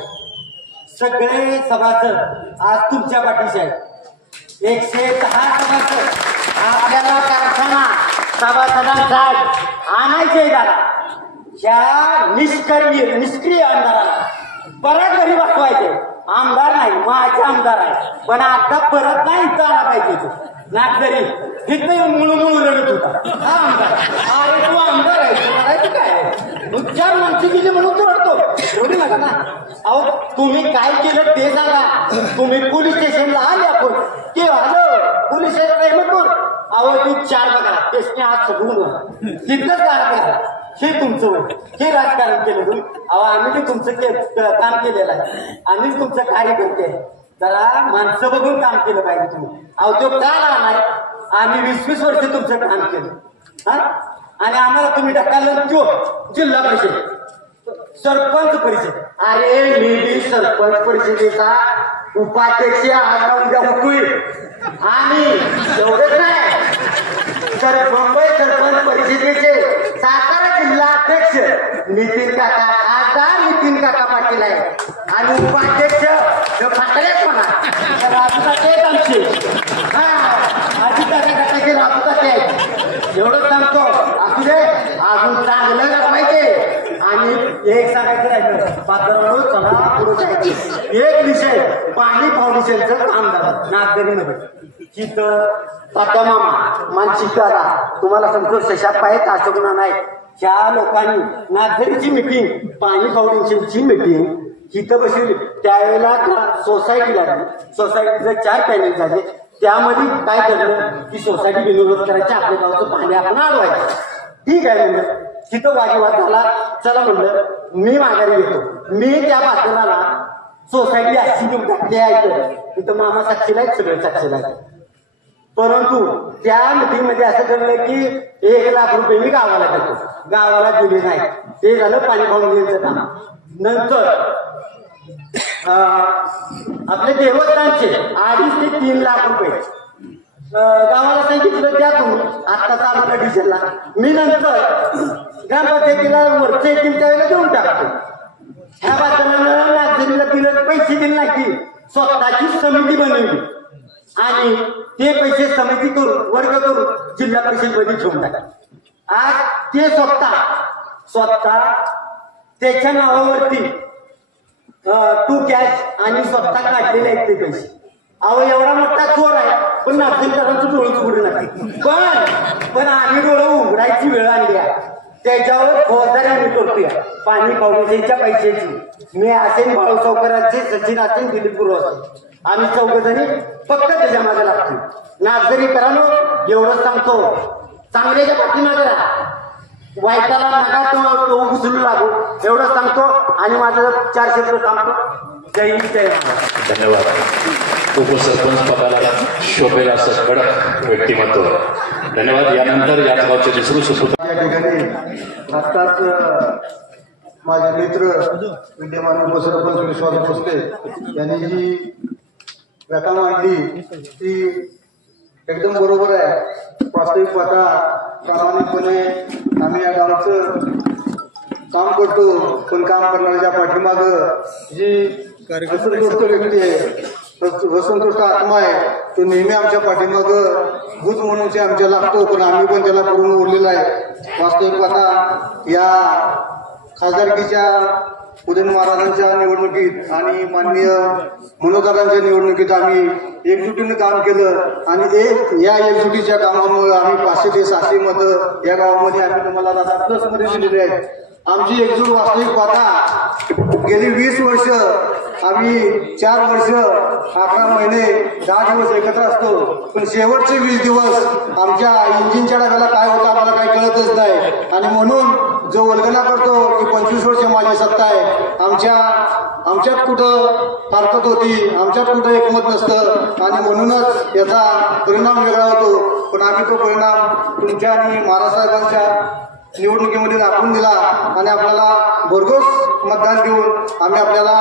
सगळे सभासद आज तुमच्या पाठीशी आहेत. 110 सभासद आपल्याला कारखाना सभासदांचा आणायचे दादा. ह्या निष्क्रिय आमदाराला परत घरी बसवायचे. आमदार नाही माझे आमदार आहे पण आता परत नाही इथं आला पाहिजे. तो नागझरी इथं मुळू रडत होता. हा आमदार अरे तू आमदार आहे करायचं काय 4 माणसं गेली म्हणून तू रडतो. रडू नका ना. अहो तुम्ही काय केलं ते सांगा. तुम्ही पोलीस स्टेशनला आले आपण की हॅलो पोलीस स्टेशन म्हणतो. अहो तू 4 बघा तेच आज सगळं तिथंच करा. हे तुमचं होय. हे राजकारण केलं तुम्ही. अहो आम्ही ते तुमचं काम केलेलं आहे. आम्हीच तुमचं कार्यकर्ते आहे. जरा माणसं बघून काम केलं पाहिजे तुम्ही. अहो तो का राहणार आम्ही 20-20 वर्ष तुमचं काम केलं. हा आणि आम्हाला तुम्ही ढकललं जिल्हा परिषद सरपंच परिषद. अरे मी सरपंच परिषदेचा उपाध्यक्ष आज उद्या होतोय. आणि एवढंच नाही तर मुंबई सरपंच परिषदेचे सातारा जिल्हा अध्यक्ष नितीन काका खासदार नितीन काका पाटील आहे. आणि उपाध्यक्ष फाटलेच म्हणा राजूकाचे आहेत आमचे. हा अजितदादा गटाचे राजूकाचे आहेत. एवढंच सांगतो असू दे अजून चांगलं रमायचे. आणि एक सांगायचं राहिलं पात्रावर चला पुढे जायचं. एक विषय पाणी फाउंडेशनचं काम झालं नागझरीमध्ये. तिथं तात्या मामा मानसिकता तुम्हाला संतोष शशाप आहेत अशोक नाना आहेत. ह्या लोकांनी नागझरीची मिटिंग पाणी फाउंडेशनची मिटिंग तिथं बसवली. त्यावेळेला सोसायटी लागली. सोसायटीचे 4 पॅनल झाले. त्यामध्ये काय ठरलं की सोसायटी बिनविरोध करायची. आपल्या गावचं पाणी आपण अडवायचं. ठीक आहे म्हणलं. तिथं वादविवाद झाला. चला म्हणलं मी माघारी घेतो. मी त्या पात्राला सोसायटी अशी घेऊन टाकली आहे. तिथं मामा साक्षीला आहेत सगळे साक्षीला आहेत. परंतु त्या मिटिंगमध्ये असं ठरलं की 1 लाख रुपये मी गावाला देतो, गावाला दिले नाही. ते झालं पाणी फाउंडेशनचं काम. नंतर आपले देवस्थानचे 2.5 ते 3 लाख रुपये गावाला सांगितलं द्या तुम्ही, आत्ताचा आम्हाला डिझेलला. मी नंतर ग्रामपंचायतीला वरचे येतील त्यावेळेला देऊन टाकतो. ह्या बातम्यानं नागरिकांना दिलं, पैसे दिले नाही, स्वतःची समिती बनवली आणि ते पैसे समिती करून वर्ग करून जिल्हा परिषदेमध्ये ठेवून टाकले. आज ते स्वतः त्याच्या नावावरती टू कॅश आणि स्वतः काढलेले आहेत ते पैसे. अहो एवढा मोठा चोर आहे, पण नागरिकांचं डोळं उघडू नका. पण आम्ही डोळं उघडायची वेळ आणली आहे. त्याच्यावर फौजदारी आम्ही करतोय पाणी फाउंडेशनच्या पैशाची. मी असेल बाळूसावकरांचे, सचिन असेल, दिलीप गुरु असेल, आम्ही 4 जणी फक्त त्याच्या मागे लागतो. नागरिकांनो एवढंच सांगतो, चांगल्याच्या पाठीमागे राहा, वाईटाला नका तो उचलू लागू, एवढंच सांगतो आणि माझं 4 शब्द सांगतो. जय हिंद, जय महाराष्ट्र. धन्यवाद. उपसरपंच पदाला शोभेल असं कडक व्यक्तिमत्व. धन्यवाद. यानंतर याच गावचे दुसरे सुपुत्र या ठिकाणी आत्ताच माझे मित्र विद्यमान उपसरपंच विश्वास भोसले यांनी जी व्यथा मांडली ती एकदम बरोबर आहे. वास्तविक पाहता प्रामाणिकपणे आम्ही या गावाचं काम करतो, पण काम करणाऱ्या पाठीमाग जी असंतुष्ट व्यक्ती आहे, असंतुष्ट आत्मा आहे, तो नेहमी आमच्या पाठीमाग भूत म्हणून आमच्या लागतो, पण आम्ही पण त्याला पूर्ण ओढलेला आहे. वास्तविक पाहता या खासदारकीच्या उदयन महाराजांच्या निवडणुकीत आणि माननीय मनोदारांच्या निवडणुकीत आम्ही एकजुटीने काम केलं आणि या एकजुटीच्या कामामुळे आम्ही 500 ते 600 मतं या गावामध्ये आम्ही तुम्हाला दादा प्लसमध्ये दिलेली आहेत. आमची एकजूट वास्तविक पाहता गेली 20 वर्ष आम्ही 4 वर्ष 11 महिने 10 दिवस एकत्र असतो, पण शेवटचे 20 दिवस आमच्या इंजिनच्या डब्याला काय होतं आम्हाला काही कळतच नाही. आणि म्हणून जो वल्गना करतो की 25 वर्ष माझी सत्ता आहे, आमच्यात कुठं ताकद होती, आमच्यात कुठं एकमत नसतं आणि म्हणूनच याचा परिणाम वेगळा होतो. पण आम्ही तो परिणाम तुमच्या आणि महाराज साहेबांच्या निवडणुकीमध्ये दाखवून दिला आणि आपल्याला भरघोस मतदान देऊन आम्ही आपल्याला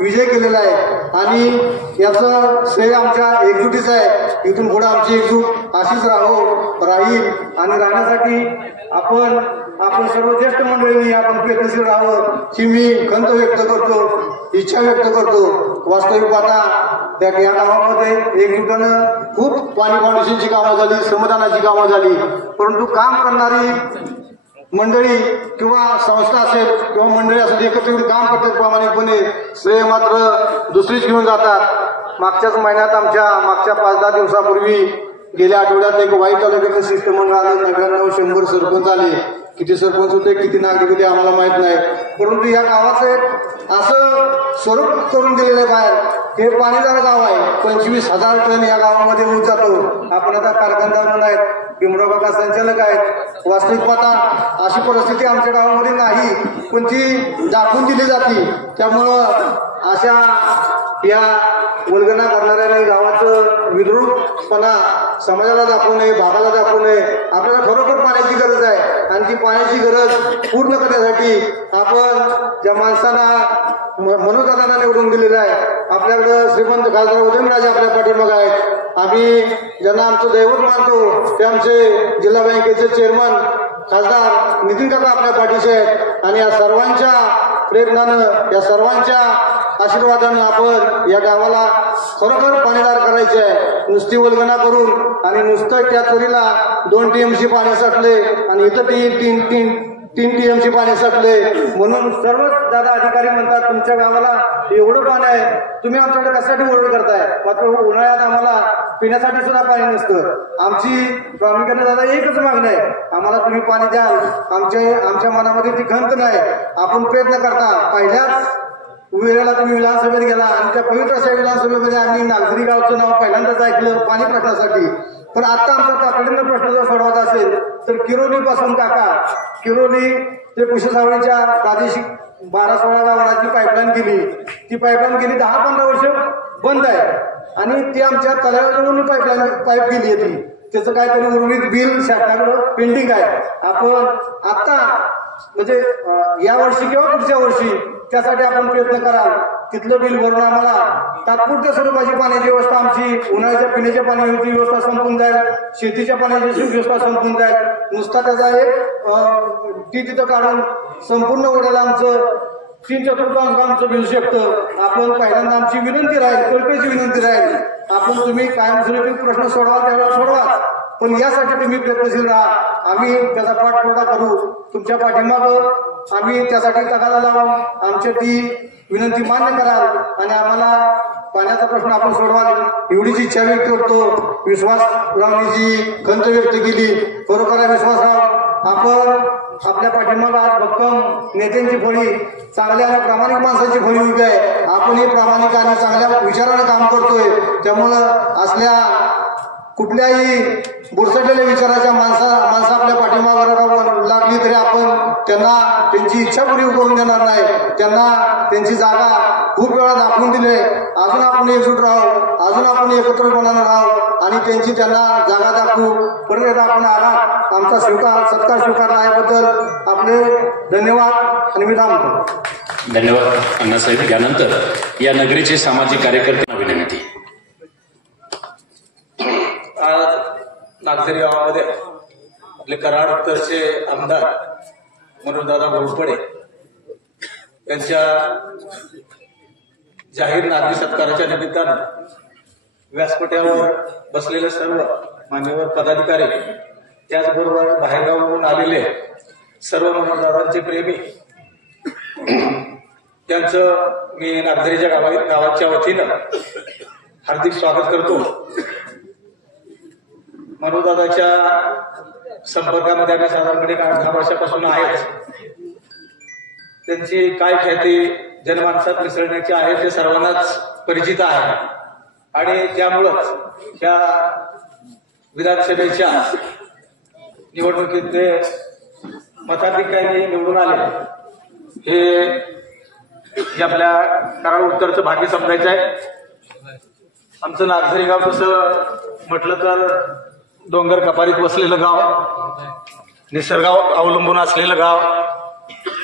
विजय केलेला आहे. आणि याचं श्रेय आमच्या एकजुटीचं आहे. इथून पुढे आमची एकजूट अशीच राहील आणि राहण्यासाठी आपण सर्व ज्येष्ठ मंडळींनी आपण प्रयत्नशील राहावं ही मी खंत व्यक्त करतो, इच्छा व्यक्त करतो. वास्तविक पाहता या गावामध्ये एकजुटानं खूप पाणी फाउंडेशनची कामं झाली, श्रमदानाची कामं झाली, परंतु काम करणारी मंडळी किंवा संस्था असेल किंवा मंडळी असेल एकत्रित काम करतात प्रामाणिकपणे, श्रेय मात्र दुसरीच घेऊन जातात. मागच्याच महिन्यात मागच्या 5-10 दिवसापूर्वी गेल्या आठवड्यात एक वाई तालुक्याचं शिष्टमंडळ आलं. 99-100 सरपंच आले. किती सरपंच होते, किती नागरिक होते आम्हाला माहित नाही, परंतु या गावाचं एक असं स्वरूप करून दिलेलं आहे बाहेर. हे पाणीदार गाव आहे. 25,000 टन या गावामध्ये ऊस जातो. आपण आता कारखानदार म्हणून आहेत, भीमराव काका संचालक आहेत. वास्तविक पाहता अशी परिस्थिती आमच्या गावामध्ये नाही, पण ती दाखवून दिली जाते. त्यामुळं अशा या वल्गना करणाऱ्याने गावाचं विद्रूपपणा समाजाला दाखवू नये, भागाला दाखवू नये. आपल्याला खरोखर पाण्याची गरज आहे आणि ती पाण्याची गरज पूर्ण करण्यासाठी आपण ज्या माणसांना मनोदारांना निवडून दिलेलं आहे, आपल्याकडं श्रीमंत खासदार उदयनराजे आपल्या पाठीमागे आहेत. आम्ही ज्यांना आमचं दैवत मानतो ते आमचे जिल्हा बँकेचे चेअरमन खासदार नितीन काका आपल्या पाठीशी आहेत. आणि या सर्वांच्या प्रेरणानं, या सर्वांच्या आशीर्वादानं आपण या गावाला खरोखर पाणीदार करायचे आहे. नुसती वल्गना करून आणि नुसतं त्या चोरीला 2 TMC पाणी साठले आणि इथं 3 TMC पाणी साठले. म्हणून सर्वच दादा अधिकारी म्हणतात तुमच्या गावाला एवढं पाणी आहे, तुम्ही आमच्याकडे कशासाठी ओरड करताय. मात्र उन्हाळ्यात आम्हाला पिण्यासाठी सुद्धा पाणी नसतं. आमची प्रामुख्याने दादा एकच मागणी आहे, आम्हाला तुम्ही पाणी द्याल. आमच्या मनामध्ये ती खंत नाही. आपण प्रयत्न करता. पहिल्याच वेळेला तुम्ही विधानसभेत गेला आणि त्या पवित्र अशा विधानसभेमध्ये आम्ही नागझरी गावचं नाव पहिल्यांदाच ऐकलं पाणी प्रश्नासाठी. पण आता आमचा तातडीनं प्रश्न जर सोडवायचा असेल तर किरोली पासून किरोली ते कुशसावळीच्या प्रादेशिक 12-16 गावांची पाईपलाईन केली. ती पाईपलाईन गेली 10-15 वर्ष बंद आहे. आणि ती आमच्या तलावाकडून पाईप गेली आहे ती. त्याचं काहीतरी उर्वरित बिल शासनाकडं पेंडिंग आहे. आपण आता म्हणजे या वर्षी किंवा पुढच्या वर्षी त्यासाठी आपण प्रयत्न कराल. तिथलं बिल भरून आम्हाला तात्पुरत्या स्वरूपाची पाण्याची व्यवस्था, आमची उन्हाळ्याच्या पिण्याच्या पाण्याची व्यवस्था संपून जाईल, शेतीच्या पाण्याची व्यवस्था संपून जाईल. नुसता त्याचा एक टी तिथं काढून संपूर्ण ओढ्याला आमचं 3/4 आमचं बिल शकतं. आपण पहिल्यांदा आमची विनंती राहील, कल्पेची विनंती राहील, आपण तुम्ही कायमस्वरूपी प्रश्न सोडवा त्यावेळेला सोडवा, पण यासाठी तुम्ही प्रयत्नशील राहा. आम्ही त्याचा पाठपुरावा करू, तुमच्या पाठीमागं आम्ही त्यासाठी तगादा लावून आमची ती विनंती मान्य कराल आणि आम्हाला पाण्याचा प्रश्न आपण सोडवाल एवढीच इच्छा व्यक्त करतो. विश्वासरावनी जी खंत व्यक्त केली, खरोखर आहे विश्वासराव, आपण आपल्या पाठीमागं आज भक्कम नेत्यांची फळी, चांगल्या आणि प्रामाणिक माणसाची फळी उभी आहे. आपणही प्रामाणिक आणि चांगल्या विचारानं काम करतोय. त्यामुळं असल्या कुठल्याही बुरसटलेल्या विचाराच्या माणसं आपल्या पाठीमागं लागली तरी आपण त्यांना त्यांची इच्छा पुरी करून देणार नाही. त्यांना त्यांची जागा खूप वेळा दाखवून दिले. अजून आपण एकजूट राहू, अजून आपण एकत्रपणानं राहू आणि त्यांची त्यांना जागा दाखवू. परत एकदा आपण आला आमचा सत्कार स्वीकारला याबद्दल आपले धन्यवाद आणि मी थांबतो. धन्यवाद अण्णासाहेब. यानंतर या नगरीचे सामाजिक कार्यकर्ते विनंती. आज नागझरी गावामध्ये आपले कराड उत्तरचे आमदार मनोजदादा घोरपडे यांच्या जाहीर नागरी सत्काराच्या निमित्तानं व्यासपीठावर बसलेले सर्व मान्यवर पदाधिकारी, त्याचबरोबर बाहेरगावावरून आलेले सर्व मनोजदादांचे प्रेमी, त्यांचं मी नागझरीच्या गावाच्या वतीनं हार्दिक स्वागत करतो. मनोजदादाच्या संपर्कामध्ये आम्ही साधारणपणे 8-10 वर्षापासून आहेच. त्यांची काय ख्याती जनमानसात मिसळण्याची आहे ते सर्वांनाच परिचित आहे आणि त्यामुळंच ह्या विधानसभेच्या निवडणुकीत ते मताधिकारी निवडून आले. हे आपल्या कराड उत्तरचं भाग्य समजायचं आहे. आमचं नागझरी गाव कसं म्हटलं तर डोंगर कपारीत वसलेलं गाव, निसर्गावर अवलंबून असलेलं गाव,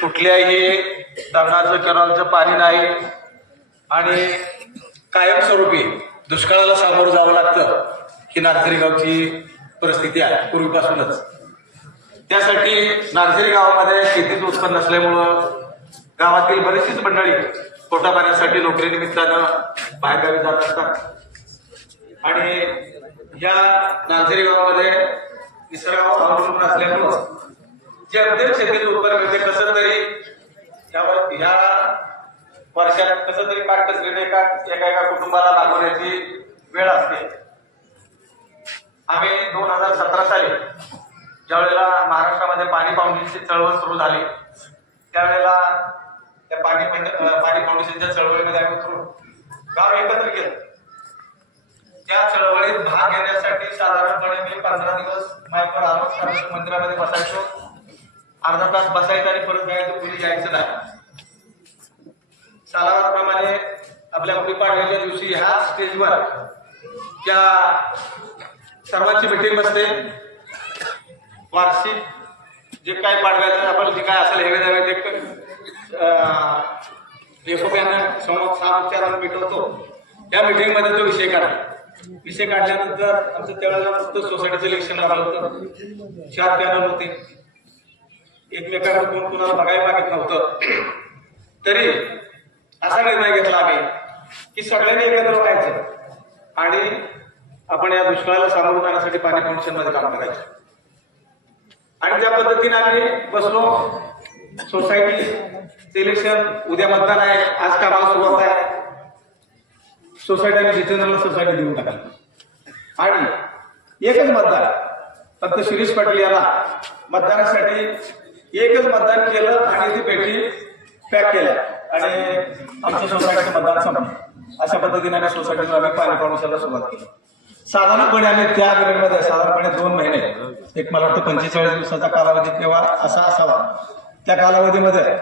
कुठल्याही धरणाचं कॅनॉलचं पाणी नाही आणि कायमस्वरूपी दुष्काळाला सामोरं जावं लागतं. ही नागझरी गावची परिस्थिती आहे पूर्वीपासूनच. त्यासाठी नागझरी गावामध्ये शेतीचं उत्पन्न असल्यामुळं गावातील बरीचशीच मंडळी पोटापाण्यासाठी नोकरीनिमित्तानं बाहेरगावी जात असतात आणि या नागझरी गावामध्ये निसर्गावर अवलंबून असल्यामुळं जे मध्यम शेतीचं उत्पन्न मिळते कसं तरी ह्या वर्षात कसं तरी काटकसरीने एका कुटुंबाला लागवण्याची वेळ असते. आम्ही 2017 साली ज्यावेळेला महाराष्ट्रामध्ये पाणी फाउंडेशनची चळवळ सुरू झाली त्यावेळेला त्या पाणी फाउंडेशनच्या चळवळीमध्ये आम्ही उतरून गाव एकत्र केलं. त्या चळवळीत भाग घेण्यासाठी साधारणपणे मी 15 दिवस माईकवर आलो, मंदिरामध्ये बसायचो, अर्धा तास बसायचं आणि परत जायचं, पुढे जायचं नाही. सालावाप्रमाणे आपल्या गुढीपाडव्याच्या दिवशी ह्या स्टेजवर त्या सर्वांची मीटिंग बसते. वार्षिक जे काय पाडव्याचं आपण जे काय असेल हे एकोप्यानं समाचारांना भेटवतो. त्या मीटिंगमध्ये तो विषय काढला. विषय काढल्यानंतर आमचं त्यावेळेला फक्त सोसायटीचं इलेक्शन लागलं होतं. 4 पॅनल होते. एकमेकांना कोण कुणाला बघायला लागत नव्हतं. तरी असा निर्णय घेतला आम्ही की सगळ्यांनी एकत्र व्हायचं आणि आपण या दुष्काळाला सामोरं जाण्यासाठी पाणी फाउंडेशन मध्ये काम करायचं. आणि त्या पद्धतीने आम्ही बसलो. सोसायटी इलेक्शन उद्या मतदान आहे, आज कामाला सुरुवात आहे. सोसायटीने जितेंद्रला सोसायटी देऊन टाकली आणि एकच मतदान, फक्त शिरीष पाटील याला मतदानासाठी एकच मतदान केलं आणि ती पेटी पॅक केल्या आणि आमच्या सोसायटीचं मतदान संपलं. अशा पद्धतीने आम्ही सोसायटीला आम्ही पाणी फाउंडेशनला सुरुवात केली. साधारणपणे आम्ही त्या पिरियडमध्ये साधारणपणे 2 महिने, एक मला वाटतं 45 दिवसाचा कालावधी किंवा असा असावा, त्या कालावधीमध्ये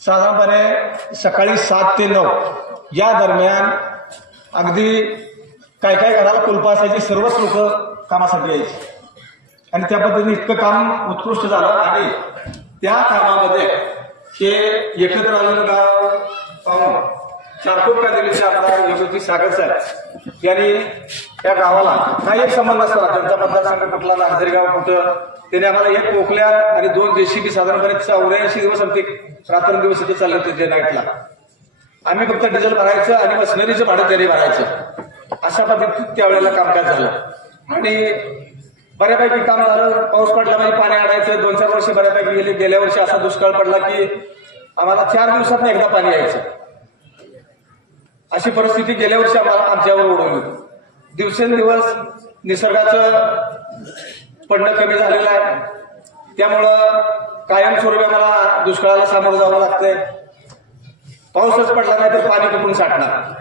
साधारणपणे सकाळी 7 ते 9 या दरम्यान अगदी काय काय घराला कुलपं असायची, सर्वच लोक कामासाठी यायची आणि त्या पद्धतीने इतकं काम उत्कृष्ट झालं आणि त्या कामामध्ये हे एकत्र आलेलं गाव पाहून चारकोप काँग्रेसचे आमदार योगी सागर साहेब यांनी त्या गावाला काही एक संबंध असतो, त्यांचा मतदारसंघ कुठला, नागझरी गाव कुठं, त्याने आम्हाला एक पोकल्या आणि 2 JCB साधारणपणे 84 दिवस आमचे रात्रंदिवस इथे चालले होते नाईटला. आम्ही फक्त डिझेल भरायचं आणि मशिनरीचं भाडं तरी भरायचं, अशा पद्धतीत त्यावेळेला कामकाज झालं आणि बऱ्यापैकी काम झालं. पाऊस पडला म्हणजे पाणी आणायचं. 2-4 वर्षी बऱ्यापैकी गेले. गेल्या वर्षी असा दुष्काळ पडला की आम्हाला 4 दिवसात एकदा पाणी यायचं, अशी परिस्थिती गेल्या वर्षी आमच्यावर ओढवली होती. दिवसेंदिवस निसर्गाचं पडणं कमी झालेलं आहे, त्यामुळं कायमस्वरूपी आम्हाला दुष्काळाला सामोरं जावं लागतंय. पाऊसच पडला नाही तर पाणी कुठून साठणार.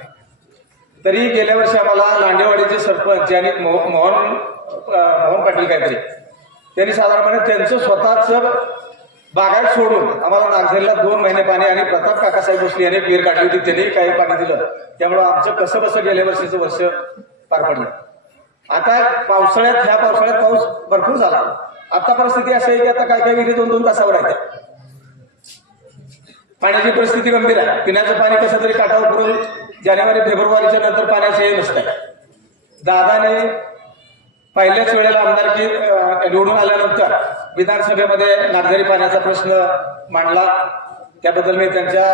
तरी गेल्या वर्षी आम्हाला लांडेवाडीचे सरपंच यांनी मोहन पाटील काहीतरी त्यांनी साधारणपणे त्यांचं स्वतःच बागायत सोडून आम्हाला नागझरीला 2 महिने पाणी आणि प्रताप काकासाहेब भोसले यांनी विहीर काढली होती, त्यांनी काही पाणी दिलं. त्यामुळं आमचं कसं बसं गेल्या वर्षीचं वर्ष पार पडलं. आता ह्या पावसाळ्यात पाऊस भरपूर झाला. आता परिस्थिती अशी आहे की आता काय विहिरी 2-2 तासावर आहे. पाण्याची परिस्थिती गंभीर आहे. पिण्याचं पाणी कसं तरी काठावर करून जानेवारी-फेब्रुवारीच्या नंतर पाण्याचं हे नसतंय. दादाने पहिल्याच वेळेला आमदारकी निवडून आल्यानंतर विधानसभेमध्ये नागझरी पाण्याचा प्रश्न मांडला. त्याबद्दल मी त्यांच्या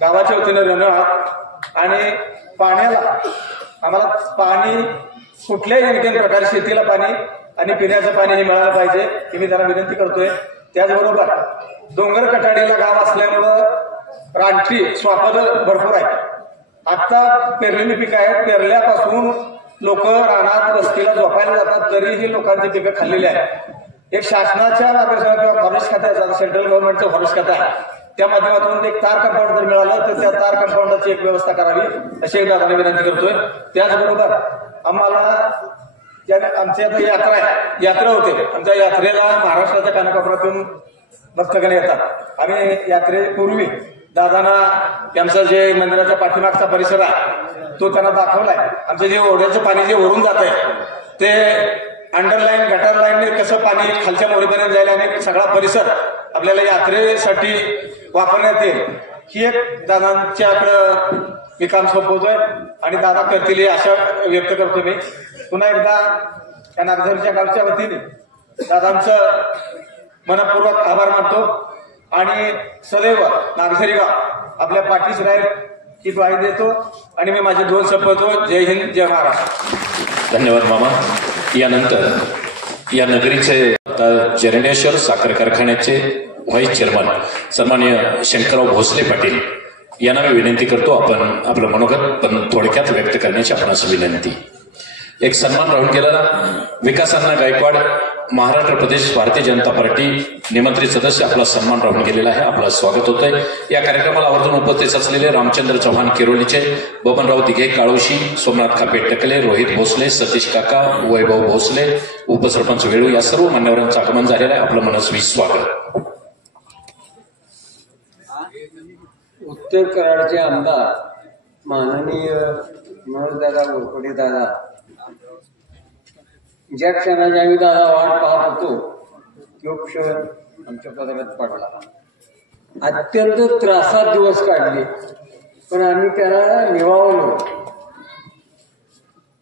गावाच्या वतीनं धन्यवाद. आणि पाण्याला आम्हाला पाणी कुठल्याही योग्य प्रकारे शेतीला पाणी आणि पिण्याचं पाणी हे मिळालं पाहिजे ही मी त्यांना विनंती करतोय. त्याचबरोबर डोंगर कटाडीला गाव असल्यामुळं रानटी स्वापद भरपूर आहे. आता पेरलेली पिकं आहेत. पेरल्यापासून लोक रानात वस्तीला झोपायला जातात, तरीही लोकांची पिकं खाल्लेली आहेत. एक शासनाच्या मार्गदर्शनात किंवा फॉरेस्ट खात्याचा सेंट्रल गव्हर्नमेंटचं फॉरेस्ट खातं आहे, त्या माध्यमातून एक तार कंपाऊंड जर मिळालं तर त्या तार कंपाऊंडाची एक व्यवस्था करावी अशी एक दादाने विनंती करतोय. त्याचबरोबर आम्हाला आमची आता यात्रा होते. आमच्या यात्रेला महाराष्ट्राच्या कानाकोपऱ्यातून भक्तगण येतात. आम्ही यात्रेपूर्वी दादांना आमचं जे मंदिराच्या पाठीमागचा परिसर आहे तो त्यांना दाखवलाय. आमचं जे ओढ्याचं पाणी जे वरून जात आहे ते अंडरलाईन गटर लाईनने कसं पाणी खालच्या मोरीपर्यंत जाईल आणि सगळा परिसर आपल्याला यात्रेसाठी वापरण्यात येईल ही एक दादांच्याकडं मी काम सोपवतोय आणि दादा करतील अशा व्यक्त करतो. मी पुन्हा एकदा या नागझरीच्या गावच्या वतीने दादांचं मनपूर्वक आभार मानतो आणि सदैव नागझरी गाव आपल्या पाठीस राहील ही ग्वाही देतो आणि मी माझे 2 संपवतो. जय हिंद, जय महाराष्ट्र. धन्यवाद मामा. यानंतर या नगरीचे जरंडेश्वर साखर कारखान्याचे व्हाईस चेअरमन सन्माननीय शंकरराव भोसले पाटील यांना मी विनंती करतो आपण आपलं मनोगत पण थोडक्यात व्यक्त करण्याची आपणास विनंती. एक सन्मान राहून गेलेला विकासांना गायकवाड महाराष्ट्र प्रदेश भारतीय जनता पार्टी निमंत्रित सदस्य आपला सन्मान राहून गेलेला आहे. आपलं स्वागत होतंय. या कार्यक्रमाला आवर्जून उपस्थित असलेले रामचंद्र चव्हाण केरोलीचे, बबनराव दिघे काळोशी, सोमनाथ खापे टकले, रोहित भोसले, सतीश काका, वैभव भोसले, उपसरपंच वेळू या सर्व मान्यवरांचं आगमन झालेलं आहे. आपलं मनस्वी स्वागत. उत्तर कराडचे आमदार माननीय मनोजदादा गोरपडे दादा ज्या क्षणाची आम्ही दादा वाट पाहत होतो तो क्षण आमच्या पदरात पडला. अत्यंत त्रासात दिवस काढले पण आम्ही त्याला निभावलो.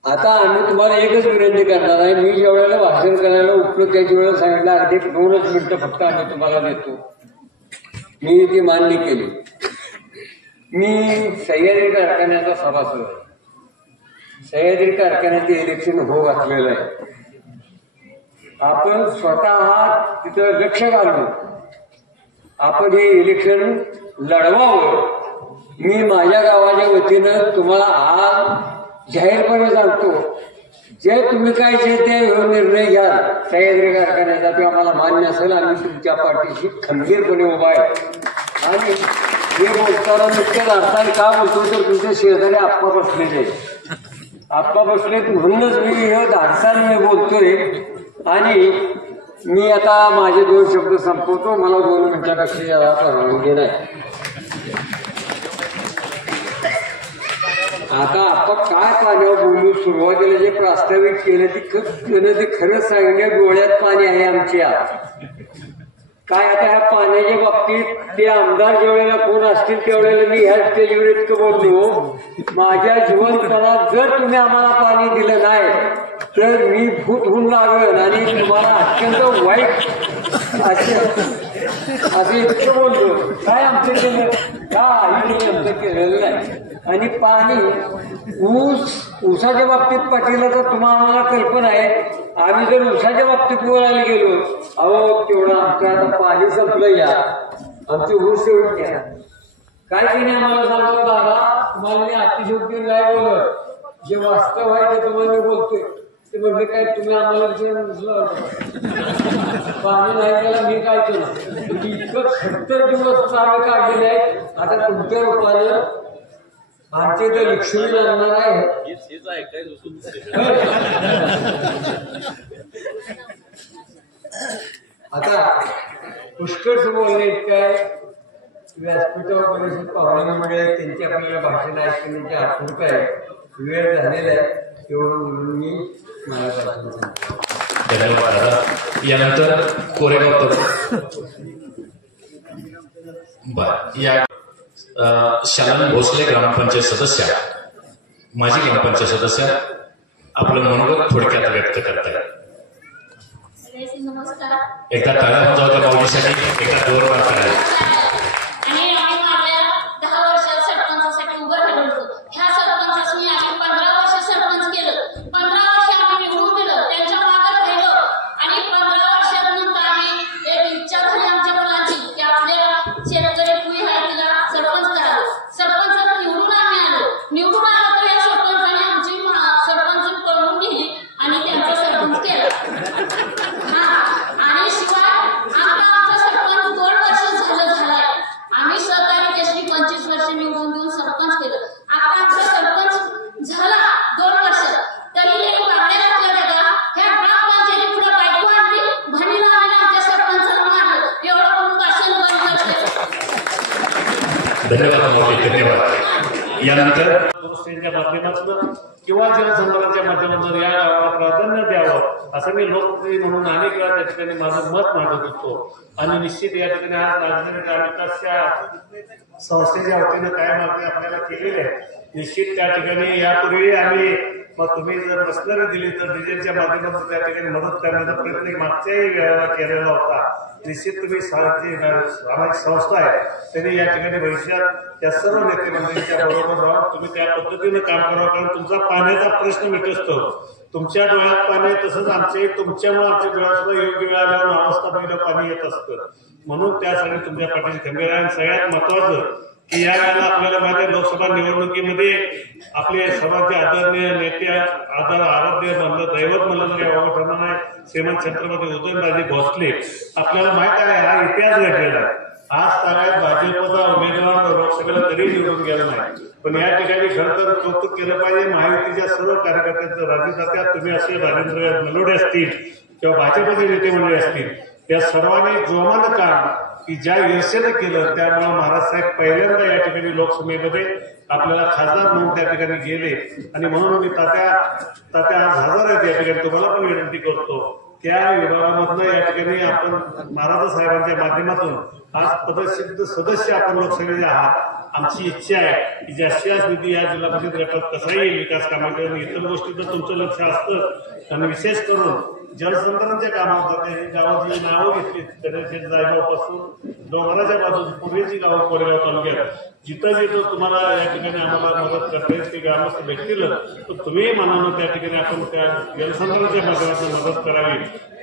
आता आम्ही तुम्हाला एकच विनंती करणार आहे. मी ज्या वेळेला भाषण करायला उठलो त्याच वेळेला सांगितलं अगदी 2च मिनिटं फक्त आम्ही तुम्हाला देतो. मी ती मान्य केली. मी सह्याद्री कारखान्याचा सभासद आहे. सह्याद्री कारखान्याचे इलेक्शन हो घातलेलं आहे. आपण स्वतः तिथं लक्ष घालून आपण हे इलेक्शन लढवावं. मी माझ्या गावाच्या वतीनं तुम्हाला आज जाहीरपणे सांगतो, जे तुम्ही काय जे ते निर्णय घ्याल सह्याद्री कारखान्याचा किंवा मला मान्य असेल आम्ही तुमच्या पाठीशी खंबीरपणे उभा आहे. आणि हे बोलताना नुकत्याच अर्थाने का बोलतो तर तुमचे शेजारी आप्पा बसलेले आप्पा बसलेत म्हणूनच मी हे धाडसाने मी बोलतोय. आणि मी आता माझे 2 शब्द संपवतो. मला 2 मिनिटापेक्षा परवानगी नाही. आता आपण काय पाण्यावर बोलू, सुरुवातीला जे प्रास्ताविक केलं ते खरंच सांगण्या डोळ्यात पाणी आहे आमच्या. काय आता ह्या पाण्याच्या बाबतीत ते आमदार जेवढ्याला कोण असतील त्यावेळेला मी ह्या स्टेजवर इतकं बोललो, माझ्या जीवनपणात जर तुम्ही आम्हाला पाणी दिलं नाही तर मी भूत होऊन लागेल आणि तुम्हाला अत्यंत वाईट असं इतकं बोललो. काय आमचं केलं, काही आमचं केलेलं नाही. आणि पाणी ऊसाच्या बाबतीत पाटील तर तुम्हाला कल्पना आहे, आम्ही जर ऊसाच्या बाबतीत बोलायला गेलो, अहो तेवढं आमचं आता पाणी संपलं, या आमची ऊस तेवढून घ्या. काय केली आम्हाला सांगा दादा, तुम्हाला मी अतिशयोक्ती नाही बोलत, जे वास्तव आहे ते तुम्हाला मी बोलतोय. ते म्हणजे काय, तुम्ही आम्हाला पाणी नाही त्याला मी काय केलं, इतकं 70 दिवस आम्ही काढलेले आहेत. आता तुमच्या रूपानं आमचे तर लक्ष्मी लागणार आहे. आता पुष्कळ बोलणे इतकं व्यासपीठावर बरेचसे पाहुण्यामुळे त्यांची आपल्याला भाषण ऐकण्याची आतुरता आहे. वेळ झालेला आहे, तेवढं मी मला धन्यवाद दादा. यानंतर कोरेगाव या शालन भोसले ग्रामपंचायत सदस्य, माजी ग्रामपंचायत सदस्य आपलं मनोगत थोडक्यात व्यक्त करताय. नमस्कार. एकदा टाळ्या जाऊ त्या माऊलीसाठी, एकदा जोरदार करायला. आणि आम्ही मागल्या 10 वर्षात सरपंचासाठी उभं राहिलो होतो. ह्या सरपंचांनी आम्ही 15 वर्ष सरपंच केलं, 15 वर्ष आम्ही निवडून दिलं, त्यांच्या मागे राहिलो. आणि 15 वर्षानंतर आम्ही एक इच्छा झाली आमच्या मुलांची की आपल्या शेतकरी पुई आहे तिला सरपंच करावं. सरपंच निवडून आम्ही आलो. निवडून आलो तर या सरपंचाने आमची सरपंच पळवून नेली आणि त्यांचा सरपंच केला. आणि शिवाय आमचा सरपंच 2 वर्ष झालाय. आम्ही सहकारी केसरी 25 वर्ष निवडून देऊन सरपंच केलं. आता आमचा सरपंच झाला 2 वर्ष तरी मागण्या लागल्या का, ह्या ग्रामपंचायती पुढे बायको आणली, भणीला आणि आमच्या सरपंचाला मारलं. एवढं म्हणून भाषण बंद करते. धन्यवाद माऊली, धन्यवाद. यानंतर संस्थेच्या माध्यमातून किंवा जनसंपर्काच्या माध्यमातून या गावाला प्राधान्य द्यावं असं मी लोकप्रिय म्हणून अनेक वेळा त्या ठिकाणी माझं मत मांडत होतो. आणि निश्चित या ठिकाणी आज राजधानी ग्रामविकासच्या संस्थेच्या वतीनं काय मागणी आपल्याला केलेली आहे. निश्चित त्या ठिकाणी यापूर्वी आम्ही मग तुम्ही जर मशिनरी दिली तर डिझेलच्या माध्यमातून त्या ठिकाणी मदत करण्याचा प्रयत्न मागच्याही वेळेला केलेला होता. निश्चित तुम्ही सामाजिक संस्था आहे त्यांनी या ठिकाणी भविष्यात त्या सर्व नेते मंडळींच्या बरोबर राहून तुम्ही त्या पद्धतीनं काम करावं. कारण तुमचा पाण्याचा प्रश्न मिटत असतो. तुमच्या डोळ्यात पाणी तसंच आमचे तुमच्यामुळे आमच्या डोळ्यात सुद्धा योग्य वेळ आल्यावर अवस्था पहिलं पाणी येत असतं. म्हणून त्यासाठी तुमच्या पाठीशी खंबीर आहे. सगळ्यात महत्वाचं की या वेळेला आपल्याला माहिती आहे लोकसभा निवडणुकीमध्ये आपले सर्वांचे आदरणीय नेते आराध्य म्हणलं दैवत म्हणलं तरी अवघड ठरणार नाही, श्रीमंत छत्रपती उदयनराजे भोसले. आपल्याला माहित आहे हा इतिहास घडलेला आहे. आज ताब्यात भाजपचा उमेदवार लोकसभेला तरी निवडून गेला नाही. पण या ठिकाणी खरं तर कौतुक केलं पाहिजे महायुतीच्या सर्व कार्यकर्त्यांचं. राज्य खात्यात तुम्ही असे राजेंद्र मलोडे असतील किंवा भाजपचे नेते मंडळी असतील, त्या सर्वांनी जोमानं काम की ज्या यशेनं केलं त्यामुळे महाराज साहेब पहिल्यांदा या ठिकाणी लोकसभेमध्ये आपल्याला खासदार म्हणून त्या ठिकाणी गेले. आणि म्हणून मी तात्या आज हजर आहेत या ठिकाणी. तुम्हाला पण विनंती करतो त्या विभागामधनं या ठिकाणी आपण महाराज साहेबांच्या माध्यमातून आज पदसिद्ध सदस्य आपण लोकसभेचे आहात. आमची इच्छा आहे की जास्तीत निधी या जिल्हा परिषद गटात कसा येईल विकास कामाकडे, इतर गोष्टीचं तुमचं लक्ष असतं. आणि विशेष करून जलसंधारणच्या कामावर गावाची नावं घेतली जायगावपासून डोंगराच्या बाजूची पूर्वीची गावं कोरेगाव तालुक्यात जिथं तुम्हाला या ठिकाणी आम्हाला मदत करता येईल ते ग्रामस्थ भेटतील तर तुम्ही मनानं त्या ठिकाणी आपण त्या जलसंधारणच्या माध्यमातून मदत करावी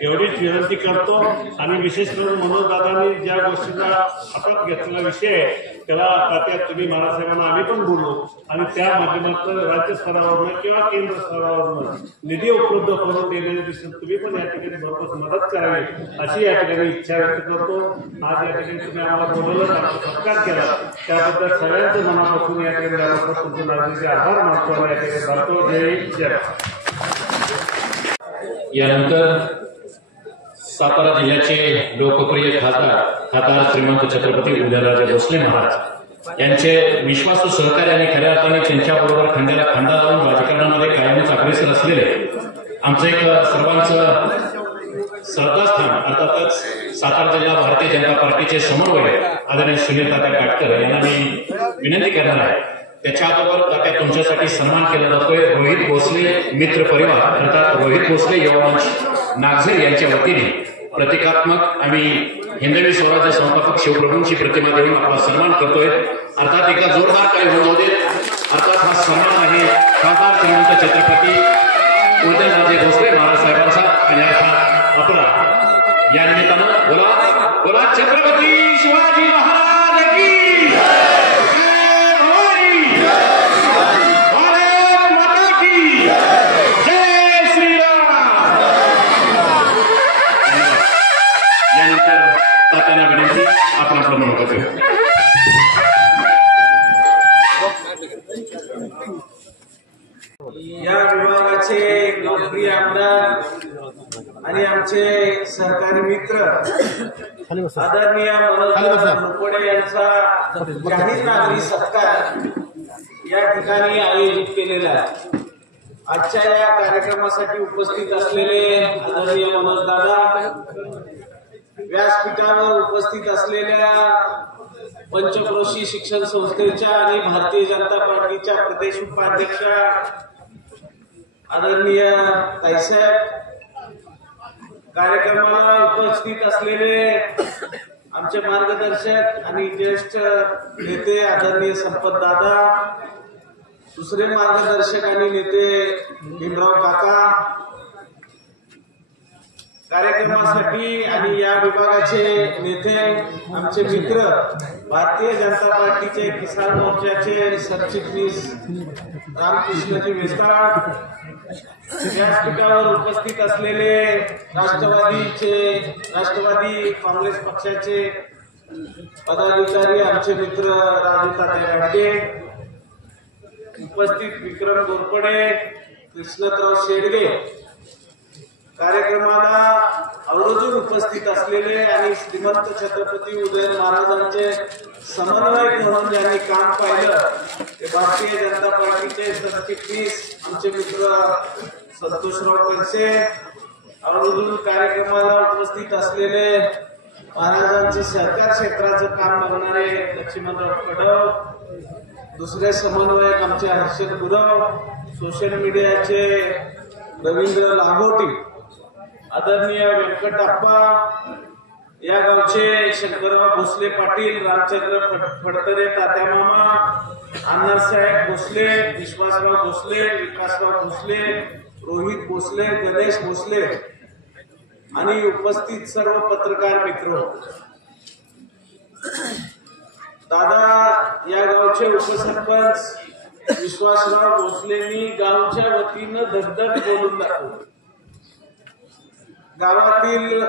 एवढीच विनंती करतो. आणि विशेष करून मनोजदादांनी ज्या गोष्टीचा हातात घेतलेला विषय आहे त्याला तात्या तुम्ही महाराजसाहेबांना आम्ही पण बोलू आणि त्या माध्यमातून राज्य स्तरावरनं किंवा केंद्र स्तरावरनं निधी उपलब्ध करून देण्याच्या दिशेने तुम्ही पण या ठिकाणी भरपूर मदत करावी अशी या ठिकाणी इच्छा व्यक्त करतो. आज या ठिकाणी तुम्ही आम्हाला बोलवलं, आमचा सत्कार केला त्याबद्दल सगळ्यांचं मनापासून या ठिकाणी तुमचे नागरिकांचे आभार मानतो. या ठिकाणी जातो. जय जय. यानंतर सातारा जिल्ह्याचे लोकप्रिय खासदार श्रीमंत छत्रपती उदयनराजे भोसले महाराज यांचे विश्वासू सहकारी आणि खऱ्या अर्थाने त्यांच्याबरोबर खंड्याला खंडा लावून राजकारणामध्ये कायमच अग्रेसर असलेले आमचं एक सर्वांचं श्रद्धास्थान अर्थातच सातारा जिल्हा भारतीय जनता पार्टीचे समन्वय आदरणीय सुनील तात्या काटकर यांना मी विनंती करणार आहे. त्याच्या अगोदर तात्या तुमच्यासाठी सन्मान केला जातोय. रोहित भोसले मित्र परिवार अर्थात रोहित भोसले युवमंच नागझरी यांच्या वतीने प्रतिकात्मक आम्ही हिंदवी स्वराज्य संस्थापक शिवप्रभूंची प्रतिमा देऊन आपला सन्मान करतोय. अर्थात एका जोरदार काही होऊ दे. अर्थात हा सन्मान आहे खासदार श्रीमंत छत्रपती उदयनराजे भोसले महाराज साहेबांचा आणि अर्थात आपला या निमित्तानं बोला बोला छत्रपती शिवाजी महाराज की जय भवानी, भारत माता की जय श्रीराम. यानंतर तात्यांना विनंती आपण आपलं मनोगत घेऊ. या विभागाचे लोकप्रिय आमदार आणि आमचे सहकारी मित्र आदरणीय मनोज मुकोडे यांचा जाहीर नागरी सत्कार या ठिकाणी आयोजित केलेला आहे. आजच्या या कार्यक्रमासाठी उपस्थित असलेले आदरणीय मनोज दादा, व्यासपीठावर उपस्थित असलेल्या पंचक्रोशी शिक्षण संस्थेच्या आणि भारतीय जनता पार्टीच्या प्रदेश उपाध्यक्षा आदरणीय ताईसाहेब, कार्यक्रमाला उपस्थित असलेले आमचे मार्गदर्शक आणि ज्येष्ठ नेते आदरणीय संपत दादा, दुसरे मार्गदर्शक आणि नेते भीमराव काका, कार्यक्रमासाठी आणि या विभागाचे नेते आमचे मित्र भारतीय जनता पार्टीचे किसान मोर्चाचे सरचिटणीस रामकृष्णजी मेस्ताळ, व्यासपीठावर उपस्थित असलेले राष्ट्रवादी काँग्रेस पक्षाचे पदाधिकारी आमचे मित्र राजू तात्या गाडगे, उपस्थित विक्रम गोरपडे, कृष्णराव शेडगे, कार्यक्रमाला आवर्जून उपस्थित असलेले आणि श्रीमंत छत्रपती उदयन महाराजांचे समन्वयक म्हणून ज्यांनी काम पाहिलं ते भारतीय जनता पार्टीचे सरचिटणीस आमचे मित्र संतोषराव कणसे, आवर्जून कार्यक्रमाला उपस्थित असलेले महाराजांचं सहकार क्षेत्राचं काम बघणारे लक्ष्मणराव कडव, दुसरे समन्वयक आमचे हर्षद गुरव, सोशल मीडियाचे रवींद्र लाहोटी, आदरणीय व्यंकटप्पा, या गावचे शंकरराव भोसले पाटील, रामचंद्र फडतरे, तात्या मामा, अण्णासाहेब भोसले, विश्वासराव भोसले, विकासराव भोसले, रोहित भोसले, गणेश भोसले आणि उपस्थित सर्व पत्रकार मित्र. दादा या गावचे उपसरपंच विश्वासराव भोसलेंनी गावच्या वतीनं धगधग बोलून दाखवली. गावातील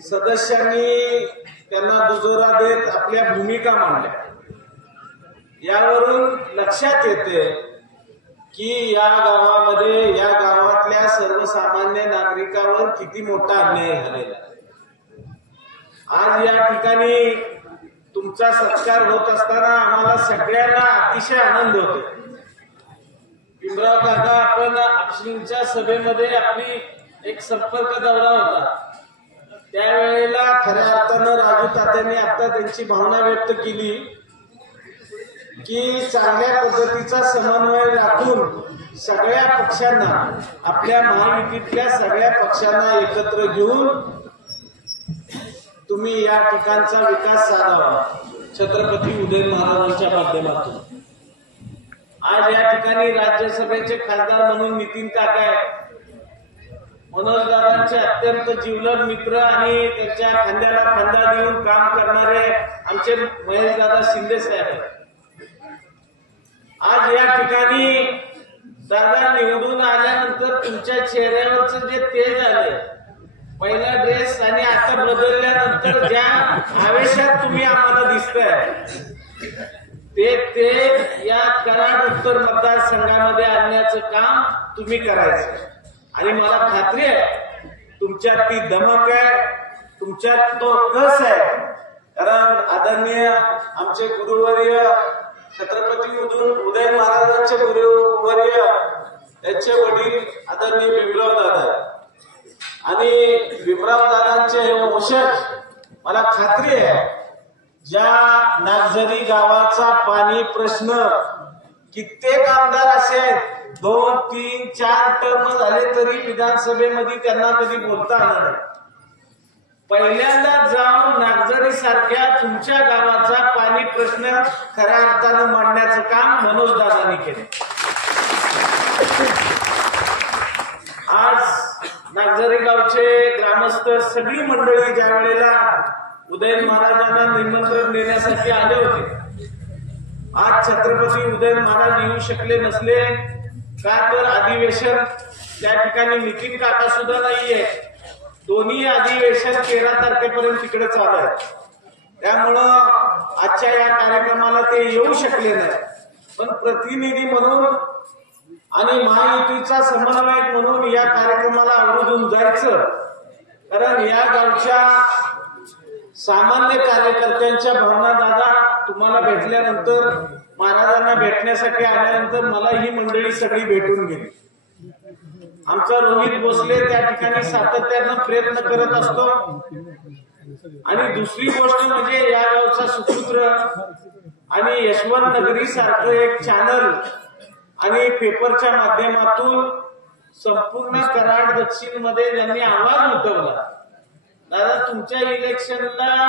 सदस्यांनी त्यांना दुजोरा देत आपल्या भूमिका मांडल्या. यावरून लक्षात येते की या गावामध्ये, या गावातल्या सर्वसामान्य नागरिकांवर किती मोठा अन्याय झालेला. आज या ठिकाणी तुमचा सत्कार होत असताना आम्हाला सगळ्यांना अतिशय आनंद होतो. भीमराव काका, आपण आपशींच्या सभेमध्ये आपली एक संपर्क दौरा होता, त्यावेळेला खऱ्या अर्थानं राजू तात्यांनी आता त्यांची भावना व्यक्त केली की चांगल्या पद्धतीचा समन्वय राखून सगळ्या पक्षांना, आपल्या महायुतीतल्या सगळ्या पक्षांना एकत्र घेऊन तुम्ही या ठिकाणचा विकास साधावा छत्रपती उदयन महाराजांच्या माध्यमातून. आज या ठिकाणी राज्यसभेचे खासदार म्हणून नितीन काका आहेत, मनोजदादांचे अत्यंत जीवलग मित्र आणि त्यांच्या खांद्याला खांदा देऊन काम करणारे आमचे महेशदादा शिंदे साहेब आहेत. आज या ठिकाणी दादा निवडून आल्यानंतर तुमच्या चेहऱ्यावरचं जे तेज आले, पहिला ड्रेस आणि आता बदलल्यानंतर ज्या आवेशात तुम्ही आम्हाला दिसताय ते या कराड उत्तर मतदारसंघामध्ये आणण्याचं काम तुम्ही करायचं. आणि मला खात्री आहे तुमच्यात ती दमक आहे, तुमच्यात तो कस आहे. कारण आदरणीय आमचे गुरुवर्य छत्रपती उदय महाराजांचे गुरुवर्य त्यांचे वडील आदरणीय भीमराव दादा आणि भीमराव दादांचे हे वंशज, मला खात्री आहे ज्या नागझरी गावाचा पाणी प्रश्न कित्येक आमदार असे आहेत 2, 3, 4 टर्म झाले तरी विधानसभेमध्ये त्यांना कधी बोलता आलं नाही. पहिल्यांदा जाऊन नागझरी सारख्या तुमच्या गावाचा पाणी प्रश्न खऱ्या अर्थानं मांडण्याचं काम मनोज दादांनी केलं. आज नागझरी गावचे ग्रामस्थ सगळी मंडळी ज्या वेळेला उदयन महाराजांना निमंत्रण देण्यासाठी आले होते, आज छत्रपती उदयन महाराज येऊ शकले नसले का तर अधिवेशन त्या ठिकाणी नितीन काका सुद्धा नाहीये. दोन्ही अधिवेशन 13 तारखेपर्यंत तिकडे चालू आहे. त्यामुळं आजच्या या कार्यक्रमाला ते येऊ शकले नाही. पण प्रतिनिधी म्हणून आणि महायुतीचा समन्वयक म्हणून या कार्यक्रमाला आवर्जून जायचं, कारण या गावच्या सामान्य कार्यकर्त्यांच्या भावना दादा तुम्हाला भेटल्यानंतर, महाराजांना भेटण्यासाठी आल्यानंतर मला ही मंडळी सगळी भेटून गेली. आमचा रोहित भोसले त्या ठिकाणी सातत्यानं प्रयत्न करत असतो. आणि दुसरी गोष्ट म्हणजे या गावचा सुपुत्र आणि यशवंत नगरी सारखं एक चॅनल आणि पेपरच्या माध्यमातून संपूर्ण कराड दक्षिण मध्ये ज्यांनी आवाज उठवला. दादा तुमच्या इलेक्शनला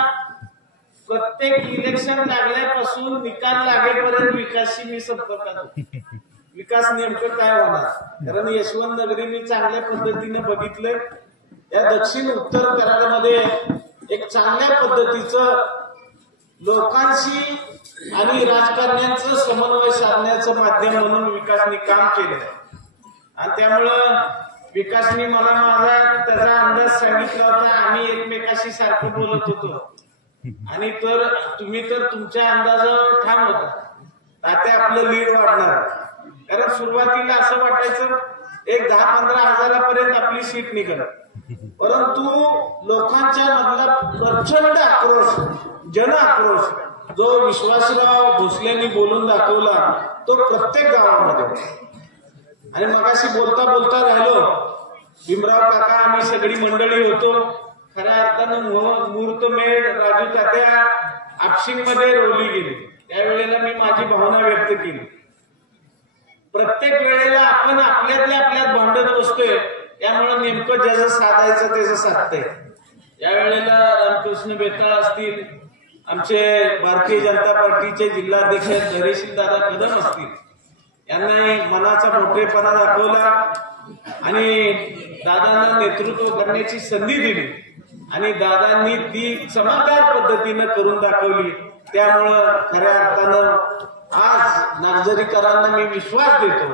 प्रत्येक इलेक्शन लागल्यापासून निकाल लागेपर्यंत विकासशी मी संपर्कात होतो. विकास नेमकं काय होणार, कारण यशवंत नगरी मी चांगल्या पद्धतीने बघितलंय. या दक्षिण उत्तर कराडमध्ये एक चांगल्या पद्धतीचं लोकांशी आणि राजकारण्यांचं समन्वय साधण्याचं माध्यम म्हणून विकासनी काम केलं. आणि त्यामुळं विकासनी मला माझा त्याचा अंदाज सांगितला होता. आम्ही एकमेकाशी सारखं बोलत होतो आणि तर तुम्ही तर तुमच्या अंदाजावर ठाम होता. आता आपलं लीड वाढणार, कारण सुरुवातीला असं वाटायचं एक 10-15 हजारापर्यंत आपली सीट निघेल. परंतु लोकांच्या मधला प्रचंड आक्रोश, जन आक्रोश जो विश्वासराव भोसलेंनी बोलून दाखवला तो प्रत्येक गावामध्ये. आणि मगाशी बोलता बोलता राहिलो, भीमराव काका आम्ही सगळी मंडळी होतो. खऱ्या अर्थानं मुहूर्तमेढ राजू तात्या आपशिंगमध्ये रोवली गेली. त्यावेळेला मी माझी भावना व्यक्त केली. प्रत्येक वेळेला आपण आपल्यात भांडत बसतोय, त्यामुळे नेमकं ज्याचं साधायचं त्याचं साधतंय. या वेळेला रामकृष्ण बेताळ असतील, आमचे भारतीय जनता पार्टीचे जिल्हाध्यक्ष धैर्यशील दादा कदम असतील, यांना मनाचा मोठेपणा दाखवला आणि दादांना नेतृत्व करण्याची संधी दिली आणि दादांनी ती चमत्कार पद्धतीनं करून दाखवली. त्यामुळं खऱ्या अर्थानं आज नागझरीकरांना मी विश्वास देतो,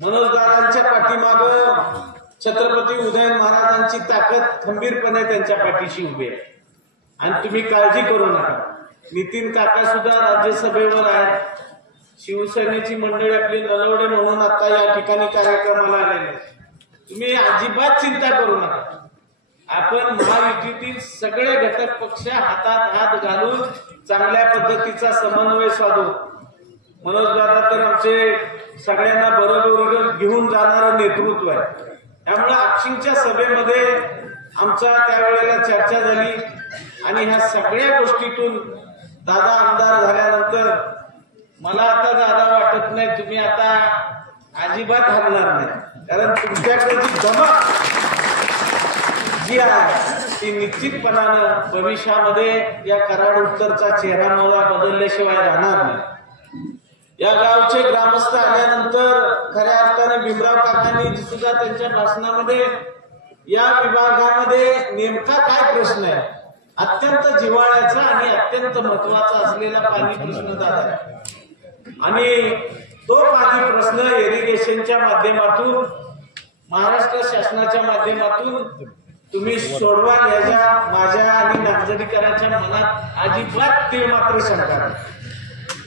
मनोजदारांच्या पाठीमागं छत्रपती उदयन महाराजांची ताकद खंबीरपणे त्यांच्या पाठीशी उभी आहे. आणि तुम्ही काळजी करू नका, नितीन काका सुद्धा राज्यसभेवर आहेत. शिवसेनेची मंडळी आपली नलवडे म्हणून आता या ठिकाणी कार्यक्रमाला आलेले. तुम्ही अजिबात चिंता करू नका. आपण महायुतीतील सगळे घटक पक्ष हातात हात घालून चांगल्या पद्धतीचा समन्वय साधू. मनोजदादा तर आमचे सगळ्यांना बरोबर घेऊन जाणारं नेतृत्व आहे. त्यामुळे आपशिंगच्या सभेमध्ये आमचा त्यावेळेला चर्चा झाली आणि ह्या सगळ्या गोष्टीतून दादा आमदार झाल्यानंतर मला आता दादा वाटत नाही तुम्ही आता अजिबात हरणार नाही, कारण तुमच्याकडे जी धमक जी आहे ती निश्चितपणानं भविष्यामध्ये या कराड उत्तरचा चेहरा मोहरा बदलल्याशिवाय राहणार नाही. या गावचे ग्रामस्थ आल्यानंतर खऱ्या अर्थाने भीमराव काकांनी सुद्धा त्यांच्या भाषणामध्ये या विभागामध्ये नेमका काय प्रश्न आहे, अत्यंत जिव्हाळ्याचा आणि अत्यंत महत्वाचा असलेला पाणी प्रश्न दादा, आणि तो पाणी प्रश्न इरिगेशनच्या माध्यमातून महाराष्ट्र शासनाच्या माध्यमातून तुम्ही सोडवा याच्या माझ्या आणि नागझरीकरांच्या मनात अजिबात ते मात्र शंका नाही.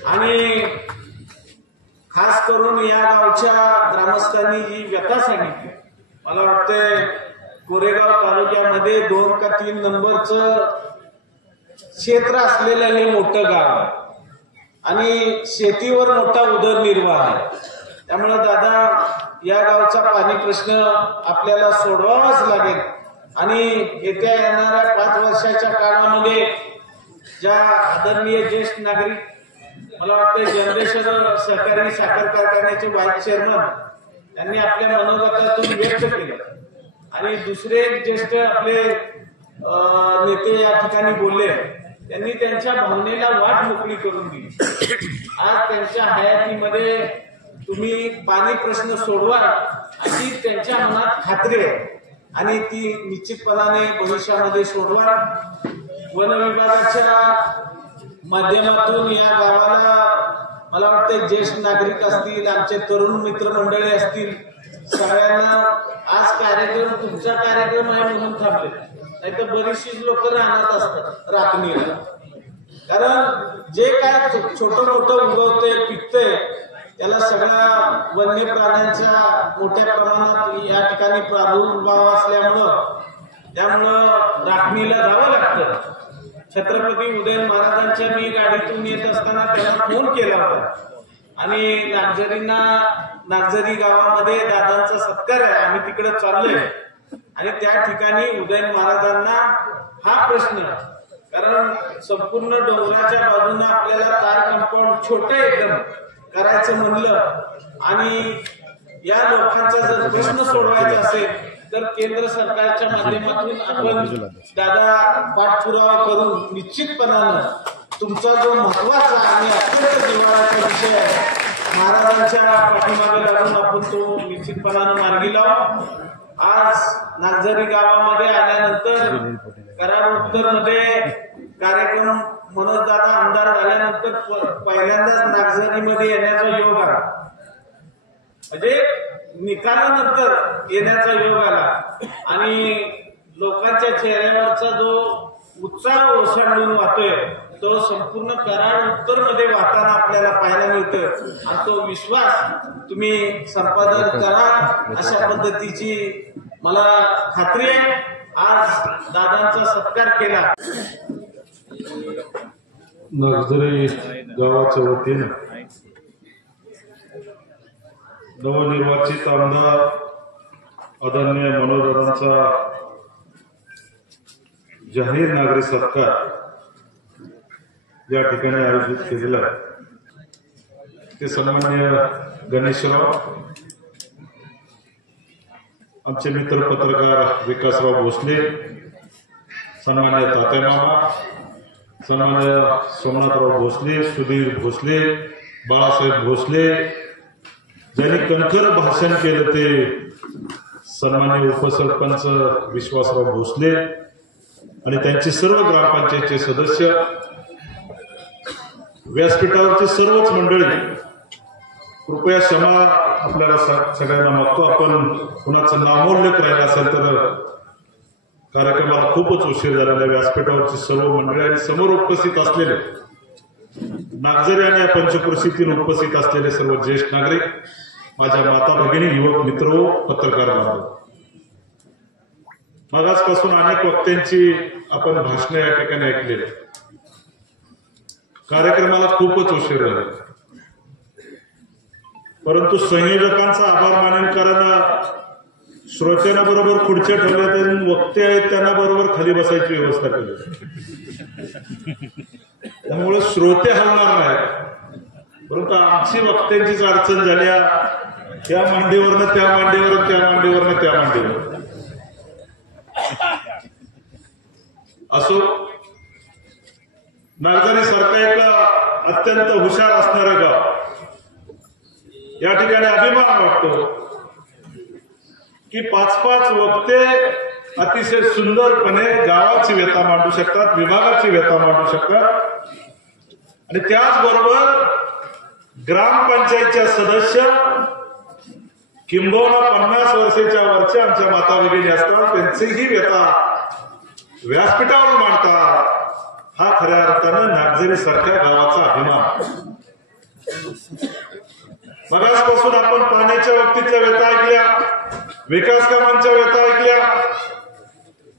आणि खास करून या गावच्या ग्रामस्थांनी जी व्यथा सांगितली, मला वाटतंय कोरेगाव तालुक्यामध्ये 2 का 3 नंबरचं क्षेत्र असलेलं हे मोठं गाव आहे आणि शेतीवर मोठा उदरनिर्वाह आहे. त्यामुळे दादा या गावचा पाणी प्रश्न आपल्याला सोडवावाच लागेल आणि येत्या येणाऱ्या 5 वर्षाच्या काळामध्ये ज्या आदरणीय ज्येष्ठ नागरिक मला वाटतं जनरेशन सहकारी साखर कारखान्याचे व्हाईस चेअरमन त्यांनी आपल्या मनोगतातून व्यक्त केलं आणि दुसरे ज्येष्ठ आपले नेते या ठिकाणी बोलले, त्यांनी त्यांच्या भावनेला वाट मोकळी करून दिली. आज त्यांच्या हयातीमध्ये तुम्ही पाणी प्रश्न सोडवा अशी त्यांच्या मनात खात्री आहे आणि ती निश्चितपणाने भविष्यामध्ये सोडवा. वन विभागाच्या माध्यमातून या गावाला मला वाटतं ज्येष्ठ नागरिक असतील, आमचे तरुण मित्रमंडळी असतील, सगळ्यांना आज कार्यक्रम तुमचा कार्यक्रम आहे म्हणून थांबले, नाही तर बरीचशी लोक राहणार असतात राखणीला. कारण जे काय छोटं मोठं उगवतंय पिकतंय त्याला सगळ्या वन्य प्राण्यांचा मोठ्या प्रमाणात या ठिकाणी प्रादुर्भाव असल्यामुळं त्यामुळं राखणीला जावं लागतं. छत्रपती उदयन महाराजांच्या मी गाडीतून येत असताना त्यांना फोन केला होता आणि नागझरी गावामध्ये दादांचा सत्कार आहे, आम्ही तिकडे चाललोय आणि त्या ठिकाणी उदयन महाराजांना हा प्रश्न, कारण संपूर्ण डोंगराच्या बाजूने आपल्याला तार कंपाऊंड छोटं एकदम करायचं म्हणलं आणि या लोकांचा जर प्रश्न सोडवायचा असेल तर केंद्र सरकारच्या माध्यमातून आपण दादा पाठपुरावा करून निश्चितपणानं तुमचा जो महत्वाचा आणि अत्यंत जिव्हाळ्याचा विषय आहे महाराजांच्या पाठीमागे लागून आपण तो निश्चितपणानं मार्गी लावू. आज नागझरी गावामध्ये आल्यानंतर कराड उत्तर मध्ये कार्यक्रम मनोजदादा आमदार झाल्यानंतर पहिल्यांदाच नागझरीमध्ये येण्याचा योग आला, म्हणजे निकालानंतर येण्याचा योग आला आणि लोकांच्या चेहऱ्यावरचा जो उत्साह ओसंडून वाहतोय तो संपूर्ण कराड उत्तर मध्ये वाहताना आपल्याला पाहायला मिळतोय आणि तो विश्वास तुम्ही संपादन करा अशा पद्धतीची मला खात्री आहे. आज दादांचा सत्कार केला. नागझरी गावाच्या वतीनं नवनिर्वाचित आमदार आदरणीय मनोजदादांचा जाहीर नागरिक सत्कार या ठिकाणी आयोजित केलेला आहे. ते सन्माननीय गणेशराव, आमचे मित्र पत्रकार विकासराव भोसले, सन्माननीय तात्यामामा, सन्माननीय सोमनाथराव भोसले, सुधीर भोसले, बाळासाहेब भोसले, ज्यांनी कणखर भाषण केलं ते सन्माननीय उपसरपंच विश्वासराव भोसले आणि त्यांचे सर्व ग्रामपंचायतचे सदस्य, व्यासपीठावरची सर्वच मंडळी, कृपया क्षमा आपल्याला सगळ्यांना मागतो. आपण कुणाचं नामोल्लेख राहिला असेल तर कार्यक्रमाला खूपच उशीर झालेला. व्यासपीठावरची सर्व मंडळी आणि समोर उपस्थित असलेले नागझरी आणि या पंचक्रोशीतील उपस्थित असलेले सर्व ज्येष्ठ नागरिक, माझ्या माता भगिनी, युवक मित्र, पत्रकार बांधव, मागासपासून अनेक वक्त्यांची आपण भाषणे या ठिकाणी ऐकलेली. कार्यक्रमाला खूपच उशीर झाला, परंतु संयोजकांचा आभार मानेन, कारण श्रोत्यांना बरोबर खुर्च्या ठेवल्या तरी वक्ते आहेत त्यांना बरोबर खाली बसायची व्यवस्था केली. त्यामुळे श्रोते हलणार नाहीत, परंतु आमची वक्त्यांचीच अडचण झाल्या, त्या मांडीवरनं त्या मांडीवर, त्या मांडीवरनं त्या मांडीवर. असो, नागझरी सारखं एक अत्यंत हुशार असणारं गाव, या ठिकाणी अभिमान वाटतो की 5-5 वक्ते अतिशय सुंदरपणे गावाची व्यथा मांडू शकतात, विभागाची व्यथा मांडू शकतात आणि त्याचबरोबर ग्रामपंचायतच्या सदस्य किंबहुना 50 वर्षाच्या वरच्या आमच्या माता भगिनी असतात, त्यांचीही व्यथा व्यासपीठावर मांडतात. हा खऱ्या अर्थानं नागझरी सारख्या गावाचा अभिमान. मगासपासून आपण पाण्याच्या बाबतीतल्या व्यथा ऐकल्या, विकास कामांच्या व्यथा ऐकल्या,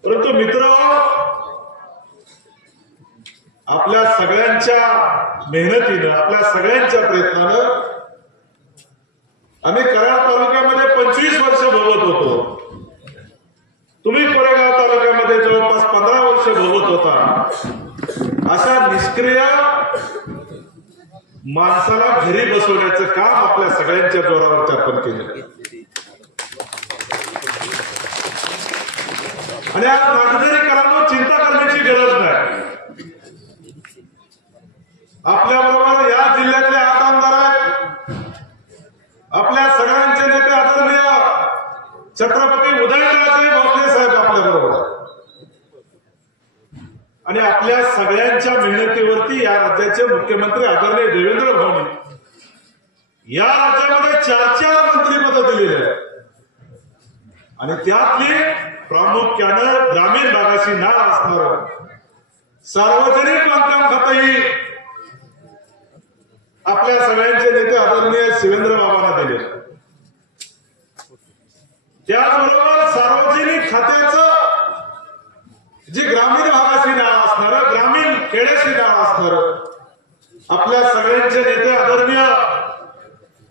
परंतु मित्र, आपल्या सगळ्यांच्या मेहनतीनं, आपल्या सगळ्यांच्या प्रयत्नानं आम्ही कराड तालुक्यामध्ये 25 वर्ष भोगत होतो. तुम्ही कोरेगाव तालुक्यामध्ये जवळपास 15 वर्ष भोगत होता. अशा निष्क्रिय माणसाला घरी बसवण्याचं काम आपल्या सगळ्यांच्या जोरावरती आपण केलं. आणि आज नागरिकांना चिंता करण्याची गरज नाही. आपल्याबरोबर या जिल्ह्यातले 8 आमदार आहेत. आपल्या सगळ्यांचे नेते आदरणीय छत्रपती उदयनराजे भोसले साहेब आपल्याबरोबर, आणि आपल्या सगळ्यांच्या मेहनतीवरती या राज्याचे मुख्यमंत्री आदरणीय देवेंद्र फडणवीस या राज्यामध्ये 4 मंत्रिपद दिलेली आहेत. आणि त्यातली प्रामुख्यानं ग्रामीण भागाशी नाळ असणार सार्वजनिक बांधकाम खातंही आपल्या सगळ्यांचे नेते आदरणीय शिवेंद्र बाबांना दिले. त्याचबरोबर सार्वजनिक खात्याचं जे ग्रामीण भागाशी नाळ असणार, ग्रामीण खेड्याशी नाळ असणार आपल्या सगळ्यांचे नेते आदरणीय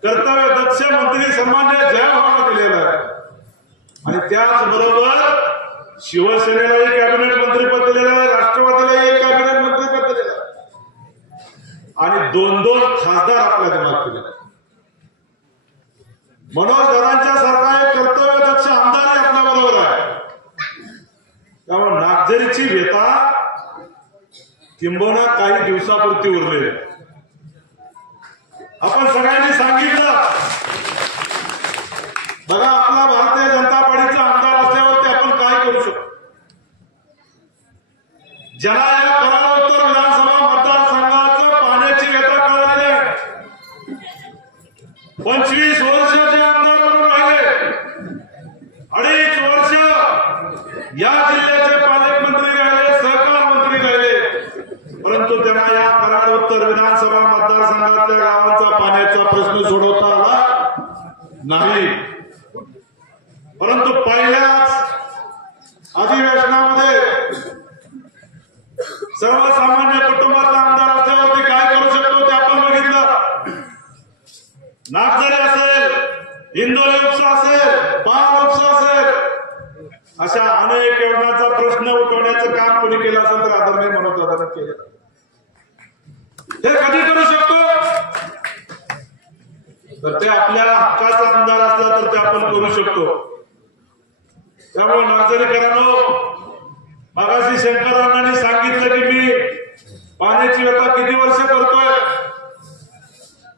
कर्तव्य दक्ष मंत्री सन्मान्य जयभावांना दिलेलं आहे. आणि त्याचबरोबर शिवसेनेलाही कॅबिनेट मंत्रीपद दिलेलं आहे, राष्ट्रवादीलाही एक कॅबिनेट मंत्रीपद दिलेलं आहे, आणि 2 खासदार आपल्या दिमाग केले. मनोज दादांच्या सारखा एक कर्तव्य दक्ष आमदार आपल्या बरोबर आहे. त्यामुळे नागझरीची व्यथा किंबहुना काही दिवसापुरती उरलेली. आपण सगळ्यांनी सांगितलं, बघा आपला भारतीय जनता पार्टीचा आमदार असल्यावरती आपण काय करू शकतो. ज्याला या कराड उत्तर विधानसभा मतदारसंघाचं पाण्याची व्यथा कळलेली आहे, 25 वर्ष जे आमदार म्हणून राहिले, 2.5 वर्ष या जिल्ह्याचे पालकमंत्री राहिले, सहकार मंत्री राहिले, परंतु त्यांना या कराड उत्तर विधानसभा मतदारसंघातल्या गावांचा पाण्याचा प्रश्न सोडवता आला नाही. परंतु पहिल्याच अधिवेशनामध्ये सर्वसामान्य कुटुंबातला आमदार असल्यावरती काय करू शकतो ते आपण बघितलं. नागझरी असेल, इंदोरी उपसा असेल, पाल उपसा असेल, अशा अनेक योजनांचा प्रश्न उठवण्याचं काम कोणी केलं असेल तर आदरणीय मनोज दादांनी केलं. हे कधी करू शकतो तर ते आपल्या हक्काचा आमदार असला तर ते आपण करू शकतो. त्यामुळे नागझरीकरांनो, मगाशी शंकर अण्णांनी सांगितलं की मी पाण्याची व्यथा किती वर्ष करतोय.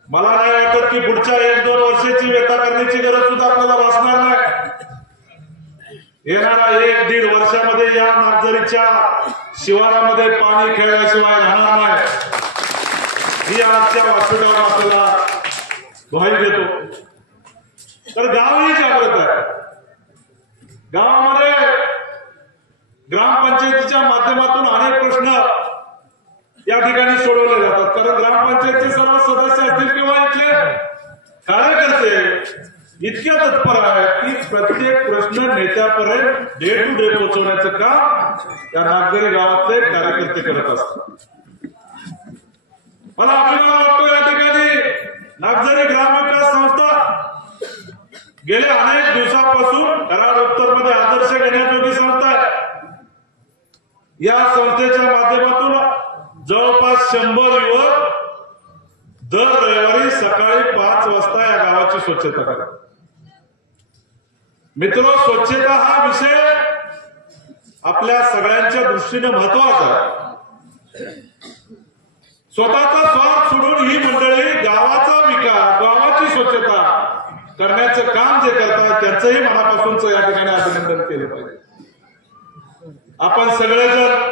मला नाही वाटत की पुढच्या 1-2 वर्षाची व्यथा करण्याची गरज सुद्धा आपल्याला भासणार नाही. येणाऱ्या 1-1.5 वर्षामध्ये या नागझरीच्या शिवारामध्ये पाणी खेळल्याशिवाय राहणार नाही, ही आजच्या व्यासपीठावर आपल्याला ग्वाही देतो. तर गावही जागृत आहे. गावामध्ये ग्रामपंचायतीच्या माध्यमातून अनेक प्रश्न या ठिकाणी सोडवले जातात. कारण ग्रामपंचायतचे सर्व सदस्य असतील किंवा इथले कार्यकर्ते इतक्या तत्पर आहेत की प्रत्येक प्रश्न नेत्यापर्यंत डे टू डे पोहोचवण्याचं काम या नागझरी गावातले कार्यकर्ते करत असतात. मला अभिमान वाटतो या ठिकाणी नागझरी ग्रामविकास संस्था गेल्या अनेक दिवसापासून कराड उत्तर मध्ये आदर्श घेण्याजोगी संस्था आहे. या संस्थेच्या माध्यमातून जवळपास 100 युवक दर रविवारी सकाळी 5 वाजता या गावाची स्वच्छता करतात. मित्र, स्वच्छता हा विषय आपल्या सगळ्यांच्या दृष्टीने महत्वाचा आहे. स्वतःचा स्वार्थ सोडून ही मंडळी गावाचा विकास, गावाची स्वच्छता करण्याचं काम जे करतात त्यांचंही मनापासूनच या ठिकाणी अभिनंदन केलं पाहिजे. आपण सगळेजण,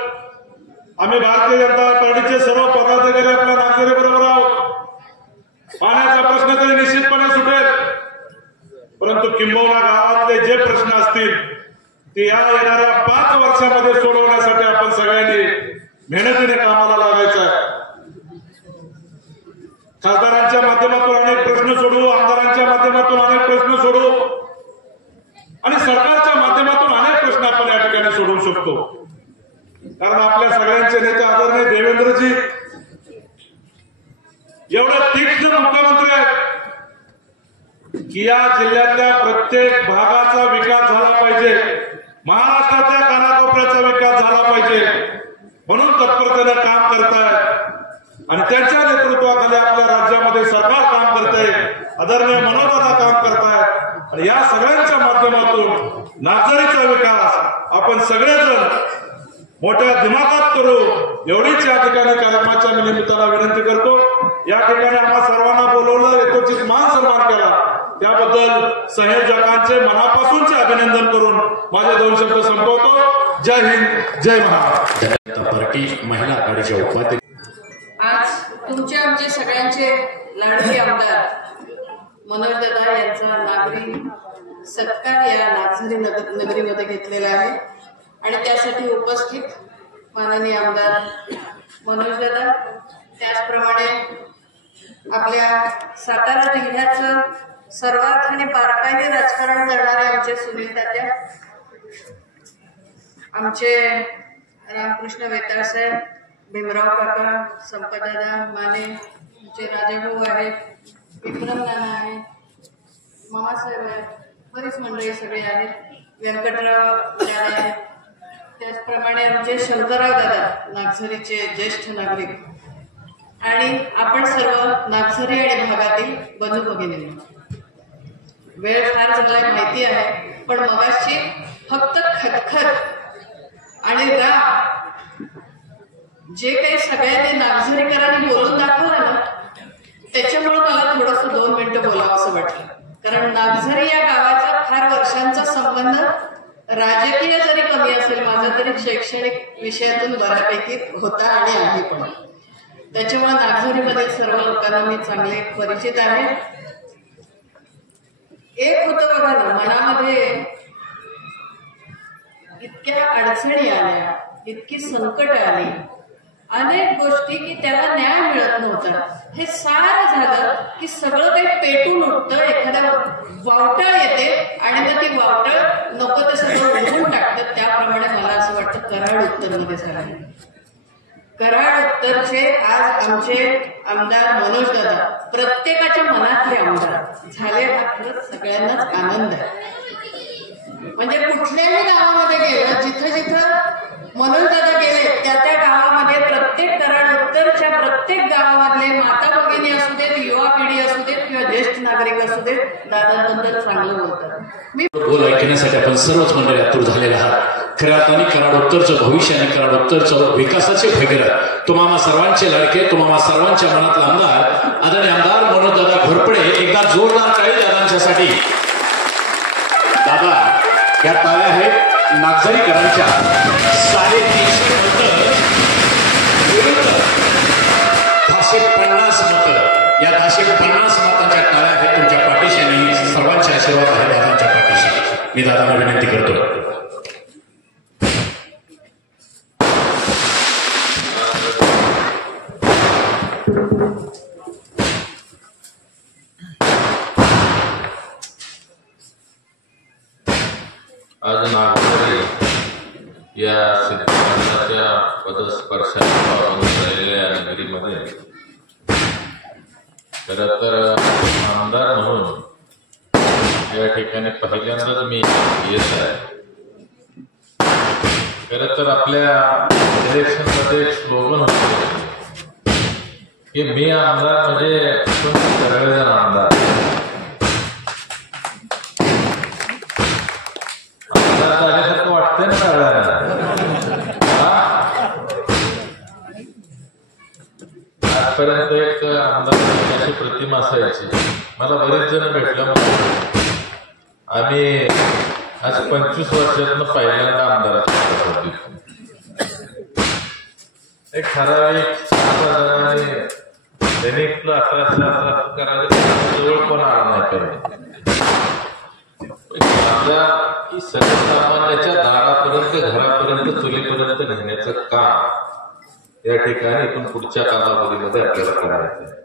आम्ही भारतीय जनता पार्टीचे सर्व पदाधिकारी आपल्या नागझरी बरोबर आहोत. पाण्याचा प्रश्न तरी निश्चितपणे सुटेल, परंतु किंबहुना गावातले जे प्रश्न असतील ते या येणाऱ्या 5 वर्षामध्ये सोडवण्यासाठी आपण सगळ्यांनी मेहनतीने कामाला लागायचं आहे. खासदारांच्या माध्यमातून अनेक प्रश्न सोडवू, आमदारांच्या माध्यमातून अनेक प्रश्न सोडवू आणि सरकारच्या माध्यमातून अनेक प्रश्न आपण या ठिकाणी सोडवू शकतो. कारण आपल्या सगळ्यांचे नेते आदरणीय देवेंद्रजी की या जिल्ह्यातल्या प्रत्येक भागाचा विकास झाला पाहिजे, महाराष्ट्राच्या कानाकोपऱ्याचा विकास झाला पाहिजे, म्हणून तत्परतेनं काम करतायत आणि त्यांच्या नेतृत्वाखाली आपल्या राज्यामध्ये सरकार काम करतंय, आदरणीय मनोदादा काम करतायत आणि या सगळ्यांच्या माध्यमातून नागझरीचा विकास आपण सगळेजण मोठ्या दिमागात करू, एवढीच या ठिकाणी कार्यक्रमाच्या निमित्तानं विनंती करतो. या ठिकाणी आम्हा सर्वांना बोलवलं, यथोचित मान सन्मान केला, त्याबद्दल संयोजकांचे मनापासूनचे अभिनंदन करून माझे 2 शब्द संपवतो. जय हिंद, जय महाराष्ट्र. जनता पार्टी महिला आघाडीच्या उपाध्यक्ष आज तुमचे आमचे सगळ्यांचे लाडके आमदार मनोजदादा यांचा नागरी सत्कार या नागझरी नगरीमध्ये घेतलेला आहे आणि त्यासाठी उपस्थित माननीय आमदार मनोजदादा, त्याचप्रमाणे आपल्या सातारा जिल्ह्याचं सर्वार्थाने बारकाईने राजकारण करणारे आमचे सुनील तात्या, आमचे रामकृष्ण वेताळ साहेब, भीमराव काका, संपतदादा माने, आमचे राजाभाऊ आहेत, विक्रम नाना आहे, मामासाहेब आहेत, बरीच मंडळी सगळे आहेत, व्यंकटराव दादा आहेत, त्याचप्रमाणे आमचे शंकरराव दादा नागझरीचे ज्येष्ठ नागरिक आणि आपण सर्व नागझरी आणि भागातील बंधू भगिनी. वेळ फार चांगला माहिती आहे, पण मगाशी फक्त खतखत आणि राग जे काही सगळ्यांनी नागझरीकरांनी बोलून दाखवलं ना, त्याच्यामुळे मला थोडंसं 2 मिनिटं बोलावं असं वाटलं. कारण नागझरी या गावाचा फार वर्षांचा संबंध राजकीय जरी कमी असेल माझा, तरी शैक्षणिक विषयातून बऱ्यापैकी होता आणि आहे पण. त्याच्यामुळे नागझरीमध्ये सर्व लोकांना मी चांगले परिचित आहे. एक होतं बघा ना, मनामध्ये इतक्या अडचणी आल्या, इतकी संकट आली, अनेक गोष्टी की त्याला न्याय मिळत नव्हता. हे सारं झालं की सगळं काही पेटून उठतं, एखाद्या वावटळ येते आणि मग ती वावटळ नको ते सगळं उडवून टाकतं. त्याप्रमाणे मला असं वाटतं कराड उत्तरमध्ये झालं. कराड उत्तरचे आज आमचे आमदार मनोजदादा प्रत्येकाच्या मनातले आमदार झाले, हा खरंच सगळ्यांनाच आनंद आहे. म्हणजे कुठल्याही गावामध्ये गेलं, जिथं जिथं मनोजदादा गेले त्या त्या गावामध्ये प्रत्येक कराड उत्तरच्या प्रत्येक गावामधले माता भगिनी असू देत, युवा पिढी असू देत किंवा ज्येष्ठ नागरिक असू देत, दादांबद्दल चांगलं बोलतात. मी बोल ऐकण्यासाठी आपण सर्वच मंडळी आतुर झालेले आहात. खऱ्या अर्थाने कराड उत्तरचं भविष्य आणि कराड उत्तरचं विकासाचे भगीरथ तुम्हाला सर्वांचे लाडके, तुम्हाला सर्वांच्या मनातला आमदार आदरणीय आमदार मनोजदादा घोरपडे. एकदा जोरदार टाळी दादांच्यासाठी. दादा या टाळ्या आहेत नागझरीकरांच्या 350 विरुद्ध 1050 मतं. या 1050 मतांच्या टाळ्या आहेत तुमच्या पाठीशी आणि सर्वांचे आशीर्वाद आहेत दादांच्या पाठीशी. मी दादांना विनंती करतो. आज नागझरी या सिद्धराजाच्या पदस्पर्शाने पावून राहिलेल्या नगरीमध्ये खरं तर आमदार म्हणून या ठिकाणी पहिल्यांदाच मी येत आहे. खरं तर आपल्या इलेक्शनमध्ये एक स्लोगन होते की मी आमदार म्हणजे सगळेजण आमदार. आल्यासारखं वाटतंय ना सगळ्यांना. आजपर्यंत एक आमदार प्रतिमा असायची. मला बरेच जण भेटलं. आम्ही आज 25 वर्षातनं पहिल्यांदा आमदाराची होती. एक ठराविक 5 जणांनी त्यांनी 11 करायला जवळ पण आला नाही करत. ही सर्वसामान्याच्या दारापर्यंत, घरापर्यंत, चुलीपर्यंत नेण्याचं काम या ठिकाणी इथून पुढच्या कालावधीमध्ये आपल्याला करायचं आहे.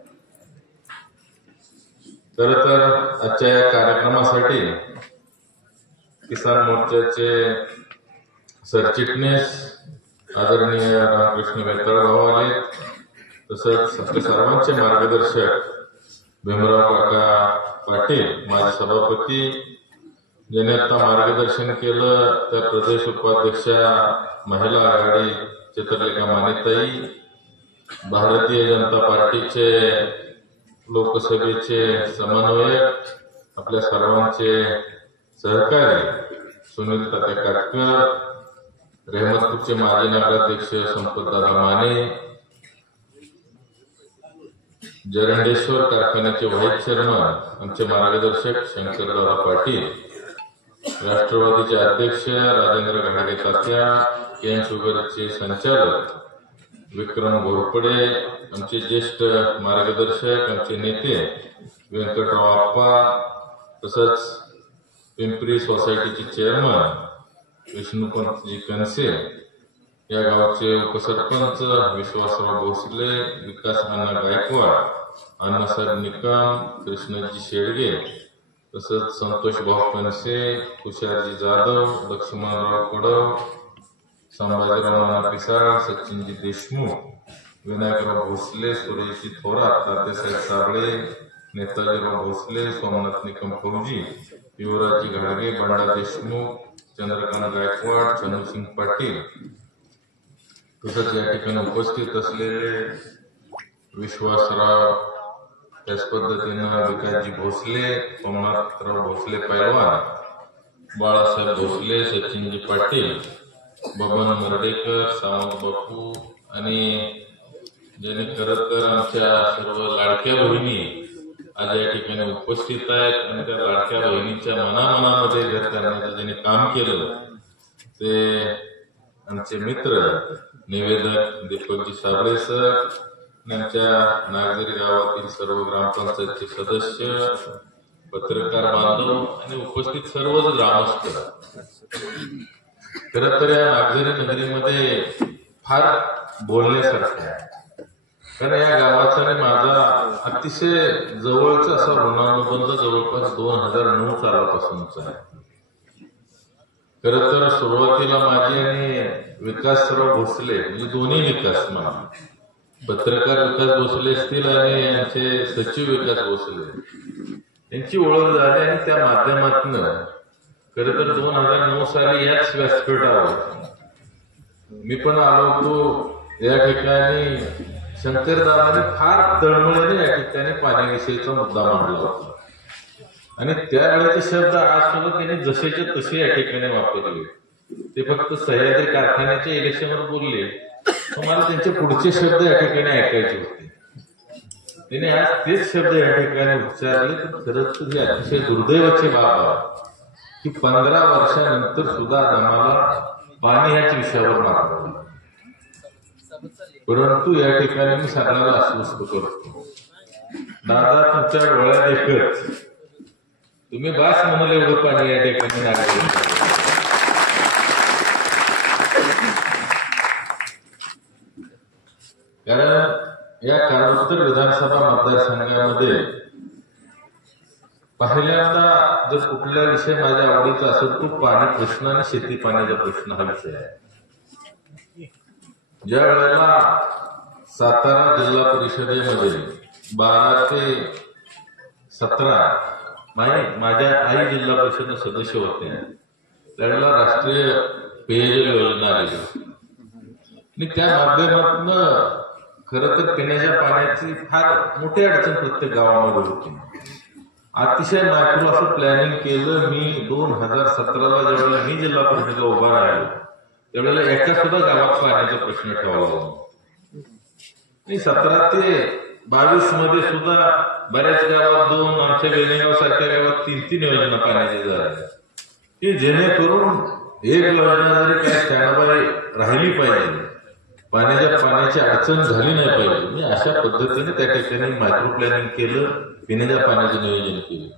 खरं तर आजच्या या कार्यक्रमासाठी किसान मोर्चाचे सरचिटणीस आदरणीय रामकृष्ण वेताळ भाऊ आले, तसंच आपले सर्वांचे मार्गदर्शक भीमराव काका, पाटील माजी सभापती, ज्यांनी आता मार्गदर्शन केलं त्या प्रदेश उपाध्यक्षा महिला आघाडी चित्रलेखा मानेताई, भारतीय जनता पार्टीचे लोकसभेचे समन्वयक, आपल्या सर्वांचे सहकारी सुनील तात्या काटकर, रेहमतपूरचे माजी नगराध्यक्ष संपतदादा माने, जरंडेश्वर कारखान्याचे व्हाईस चेअरमन आमचे मार्गदर्शक शंकरदादा पाटील, राष्ट्रवादीचे अध्यक्ष राजेंद्र घाडगे तात्या, केन शुगरचे संचालक विक्रम घोरपडे, आमचे ज्येष्ठ मार्गदर्शक आमचे नेते व्यंकटराव आप्पा, तसंच पिंपरी सोसायटीचे चेअरमन विष्णुपंतजी कनसे, या गावचे उपसरपंच विश्वासराव भोसले, विकास अण्णा गायकवाड, अण्णासाहेब निकम, कृष्णजी शेडगे, तसंच संतोष भाऊ कनसे, तुषारजी जाधव, लक्ष्मणराव कडव, संभाजीराव नाना पिसाळ, सचिनजी देशमुख, विनायकराव भोसले, सुरेशजी थोरात, तात्यासाहेब साबळे, नेताजीराव भोसले, सोमनाथ निकम फौजी, युवराजजी घाडगे, बंडा देशमुख, चंद्रकांत गायकवाड, चंद्रसिंग पाटील, तसंच या ठिकाणी उपस्थित असलेले विश्वासराव, त्याच पद्धतीनं विकासजी भोसले, सोमनाथराव भोसले पैलवान, बाळासाहेब भोसले, सचिनजी पाटील, बबन मर्डेकर, सावंत बापू आणि ज्यांनी खरं तर आमच्या सर्व लाडक्या बहिणी आज या ठिकाणी उपस्थित आहेत आणि त्या लाडक्या बहिणीच्या मनामनामध्ये घर करण्याचं ज्यांनी काम केलं ते आमचे मित्र निवेदक दीपकजी साबळे सर, आमच्या नागझरी गावातील सर्व ग्रामपंचायतचे सदस्य, पत्रकार बांधव आणि उपस्थित सर्वच ग्रामस्थ. खरं तर या नागझरी नगरीमध्ये फार बोलण्यासारखं आहे, कारण या गावाचा आणि माझा अतिशय जवळचा असा ऋणानुबंध जवळपास 2009 सालापासूनचा आहे. खरं तर सुरुवातीला माझी आणि विकासराव भोसले म्हणजे दोन्ही विकास म्हणा, पत्रकार विकास भोसले असतील आणि यांचे सचिव विकास भोसले यांची ओळख झाली आणि त्या माध्यमातून खरं तर 2009 साली याच व्यासपीठावर मी पण आलो होतो. या ठिकाणी शंकरदादांनी फार तळमळीने या ठिकाणी पाण्याविषयीचा मुद्दा मांडला होता आणि त्यावेळेचे शब्द आज सुद्धा त्यांनी जसेच्या तसे या ठिकाणी वापरले. ते फक्त सह्याद्री कारखान्याच्या इलेक्शनवर बोलले, तुम्हाला त्यांचे पुढचे शब्द या ठिकाणी ऐकायचे होते. त्यांनी आज तेच शब्द या ठिकाणी उच्चारले. तर खरंच हे अतिशय दुर्दैवाची बाब आहे की 15 वर्षानंतर सुद्धा आम्हाला पाणी ह्याच विषयावर मागवलं. परंतु या ठिकाणी मी सगळ्याला आश्वस्त करतो, दादा तुमच्या डोळ्यात एकच, तुम्ही बास म्हणाल एवढं पाणी या ठिकाणी लागलं. कारण या कारणोत्तर विधानसभा मतदारसंघामध्ये पहिल्यांदा जर कुठला विषय माझ्या आवडीचा असेल तो पाणी प्रश्न आणि शेती पाण्याचा प्रश्न हा विषय आहे. ज्या वेळेला सातारा जिल्हा परिषदेमध्ये 12 ते 17 माझ्या आई जिल्हा परिषद सदस्य होते, त्यावेळेला राष्ट्रीय पेयजल योजना आली आणि त्या माध्यमातून खरं तर पिण्याच्या पाण्याची फार मोठी अडचण प्रत्येक गावामध्ये होती. अतिशय नागपूर असं प्लॅनिंग केलं मी 2017ला ज्यावेळेला मी जिल्हा परिषदेला उभा राहिलो त्यावेळेला एका सुद्धा गावात पाण्याचा प्रश्न ठेवला आणि 17 ते 22 मध्ये सुद्धा बऱ्याच गावात 2, आमच्या वेणेगाव सारख्या गावात 3 योजना पाण्याच्या झाल्या की जेणेकरून एक योजना जरी काय स्टँडबाय राहिली पाहिजे, पाण्याची अडचण झाली नाही पाहिजे. मी अशा पद्धतीने त्या ठिकाणी मायक्रो प्लॅनिंग केलं, पिण्याच्या पाण्याचं नियोजन केलं.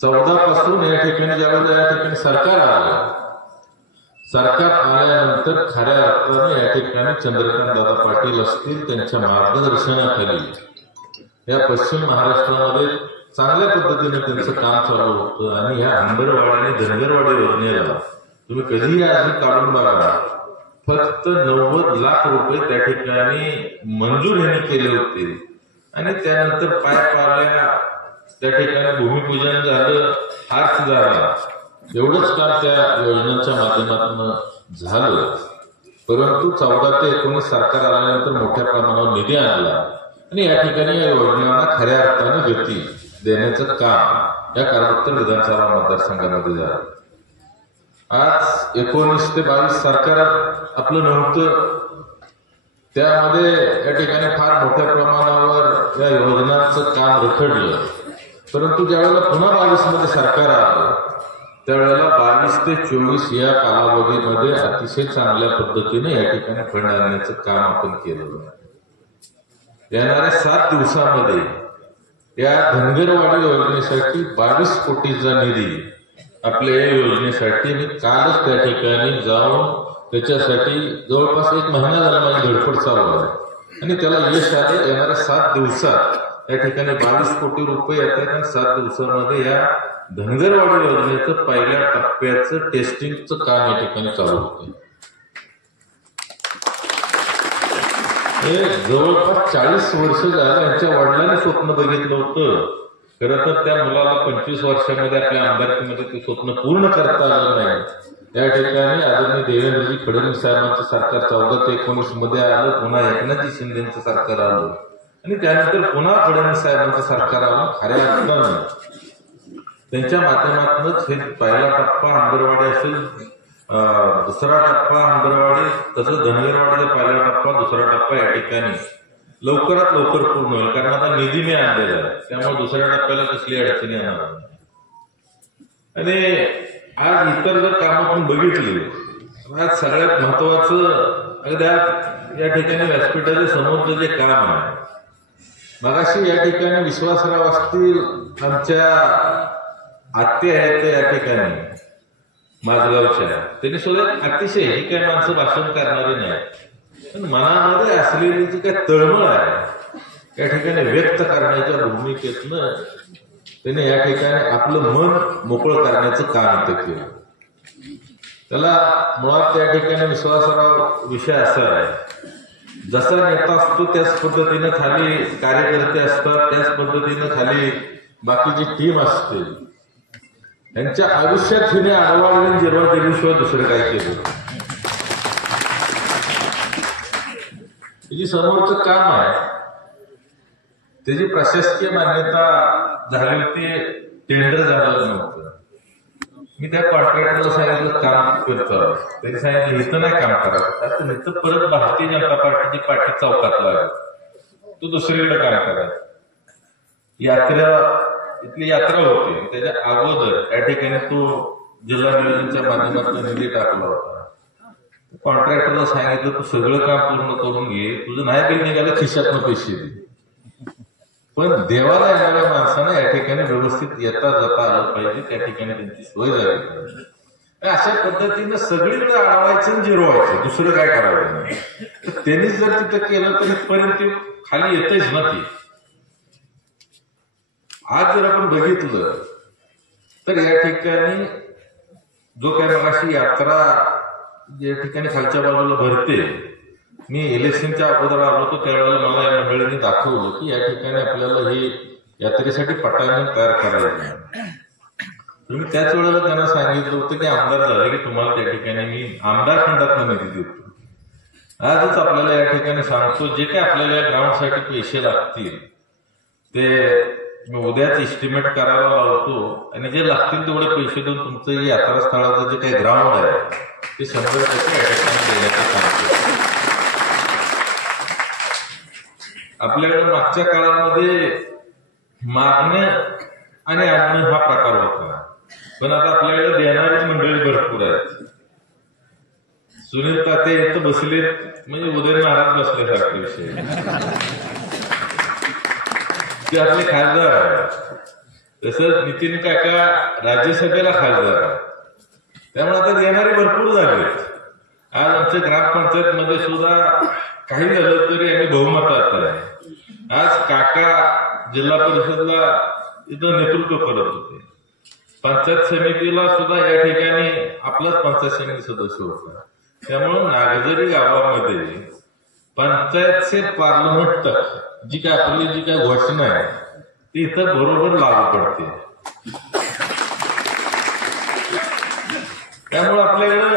14 पासून या ठिकाणी ज्यावेळेला या ठिकाणी सरकार आलं, सरकार आल्यानंतर खऱ्या अर्थाने या ठिकाणी चंद्रकांत दादा पाटील असतील त्यांच्या मार्गदर्शनाखाली या पश्चिम महाराष्ट्रामध्ये चांगल्या पद्धतीने त्यांचं काम चालू होतं आणि ह्या हंबरवाडी आणि धनगरवाडी योजनेला तुम्ही कधीही आधी काढून बघा, फक्त 90 लाख रुपये त्या ठिकाणी मंजूर यांनी केले होते आणि त्यानंतर पाईप आल्या, त्या ठिकाणी भूमिपूजन झालं, हात झाला, एवढंच काम त्या योजनांच्या माध्यमातून झालं. परंतु 14 ते 19 सरकार आल्यानंतर मोठ्या प्रमाणावर निधी आणला आणि या ठिकाणी या योजनांना खऱ्या अर्थाने गती देण्याचं काम या कारवार विधानसभा मतदारसंघामध्ये झालं. आज 19 ते 22 सरकार आपलं नव्हतं, त्यामध्ये या ठिकाणी फार मोठ्या प्रमाणावर या योजनांचं काम रखडलं. परंतु ज्यावेळेला पुन्हा 22 मध्ये सरकार आलं त्यावेळेला 22 ते 24 या कालावधीमध्ये अतिशय चांगल्या पद्धतीने या ठिकाणी फंड आणण्याचं काम आपण केलं. येणाऱ्या 7 दिवसामध्ये या धनगरवाडी योजनेसाठी 22 कोटीचा निधी आपल्या या योजनेसाठी मी कालच त्या ठिकाणी जाऊन त्याच्यासाठी जवळपास 1 महिना झाला माझी धडपड चालू आहे आणि त्याला यश आलं. येणाऱ्या 7 दिवसात या ठिकाणी 22 कोटी रुपये येतात आणि 7 दिवसामध्ये या धनगरवाडी योजनेचं पहिल्या टप्प्याचं टेस्टिंगचं काम या ठिकाणी चालू होतं. हे जवळपास 40 वर्ष झालं यांच्या वडिलांनी स्वप्न बघितलं होतं. खरं तर त्या मुलाला 25 वर्षामध्ये आपल्या आमदारकीमध्ये ते स्वप्न पूर्ण करता आलं नाही. या ठिकाणी आदरणीय देवेंद्रजी फडणवीस साहेबांचं सरकार 14 ते 19 मध्ये आलं, पुन्हा एकनाथजी शिंदेचं सरकार आलं आणि त्यानंतर पुन्हा फडणवीस साहेबांचं सरकार आलं. खऱ्या अर्थानं त्यांच्या माध्यमातूनच हे पहिला टप्पा अंबरवाडी असेल, दुसरा टप्पा अंबरवाडी, तसंच धनगरवाडीचा पहिला टप्पा, दुसरा टप्पा या ठिकाणी लवकरात लवकर पूर्ण होईल. कारण आता निधी मी आणलेला आहे, त्यामुळे दुसऱ्या टप्प्याला कसली अडचणी येणार नाही. आणि आज इतर जर कामं आपण बघितली, आज सगळ्यात महत्वाचं अगदी या ठिकाणी व्यासपीठाच्या समोरचं जे काम आहे, मगाशी या ठिकाणी विश्वासराव असतील, आमच्या आत्या आहेत या ठिकाणी माझगावच्या, त्यांनी सुद्धा अतिशय ही काही माणसं भाषण करणारी नाही, पण मनामध्ये असलेली जी काही तळमळ आहे या ठिकाणी व्यक्त करण्याच्या भूमिकेतनं त्याने या ठिकाणी आपलं मन मोकळं करण्याचं काम इथं केलं. त्याला मुळात त्या ठिकाणी विश्वासराव विषय असा आहे, जसा नेता असतो त्याच पद्धतीनं खाली कार्यकर्ते असतात, त्याच पद्धतीनं खाली बाकीची टीम असते. त्यांच्या आयुष्यात हिने आडवाळून जिरवा दिल्याशिवाय दुसरं काय केलं. जी समोरचं काम आहे त्याची प्रशासकीय मान्यता झाली होती, टेंडर झालं नव्हतं. मी त्या कॉन्ट्रॅक्टरला सांगितलं काम करतो, त्यांनी सांगितलं इथं नाही काम करायचं, आता इथं परत भारतीय जनता पार्टीची पाठी चौकात लागली, तो दुसरीकडे काम करायचा. इथली यात्रा होती, त्याच्या अगोदर या ठिकाणी तो जिल्हा नियोजनच्या माध्यमातून निधी टाकला होता. कॉन्ट्रॅक्टरला सांगितलं तू सगळं काम पूर्ण करून घे, तुझं नाही बिल निघालं खिशातनं पैसे दे. पण देवाला येणाऱ्या माणसानं या ठिकाणी व्यवस्थित येता जाता आलं पाहिजे, त्या ठिकाणी त्यांची सोय झाली पाहिजे. अशा पद्धतीनं सगळीकडे अडवायचं आणि जिरवायचं, दुसरं काय करायचं नाही. तर त्यांनी जर तिथं केलं तर इथपर्यंत खाली येतेच ना ती. आज जर आपण बघितलं तर या ठिकाणी जो काय मगाशी यात्रा या ठिकाणी खालच्या बाजूला भरते, मी इलेक्शनच्या अगोदर आलो होतो त्यावेळेला मला या मंडळींनी दाखवलं की या ठिकाणी आपल्याला हे यात्रेसाठी पटांगण तयार करायचं. मी त्याच वेळेला त्यांना सांगितलं होतं की आमदार झालं की तुम्हाला त्या ठिकाणी मी आमदार फंडातून निधी देतो. आजच आपल्याला या ठिकाणी सांगतो जे काय आपल्याला या ग्राउंडसाठी पैसे लागतील ते मी उद्याच एस्टिमेट करायला लावतो आणि जे लागतील तेवढे पैसे देऊन तुमचं यात्रा स्थळाचं जे काही ग्राउंड आहे ते 100% या ठिकाणी देण्याचं काम केलं. आपल्याकडे मागच्या काळामध्ये मागणं आणि आणणं हा प्रकार होता, पण आता आपल्याकडे देणारी मंडळी भरपूर आहेत. सुनील ताते इथं बसले म्हणजे उदयनराज बसल्यासारखे विषय. ते आपले खासदार आहे, तसंच नितीन काका राज्यसभेला खासदार आहे, त्यामुळे आता देणारे भरपूर झाले. आज आमच्या ग्रामपंचायत मध्ये सुद्धा काही झालं तरी आम्ही बहुमतात आहे. आज काका जिल्हा परिषदला इथं नेतृत्व करत होते, पंचायत समितीला सुद्धा या ठिकाणी आपलाच पंचायत समिती सदस्य होता. त्यामुळे नागझरी गावामध्ये पंचायतचे पार्लमेंट जी काय आपली जी काय घोषणा आहे ती इथं बरोबर लागू पडते. त्यामुळे आपल्याकडं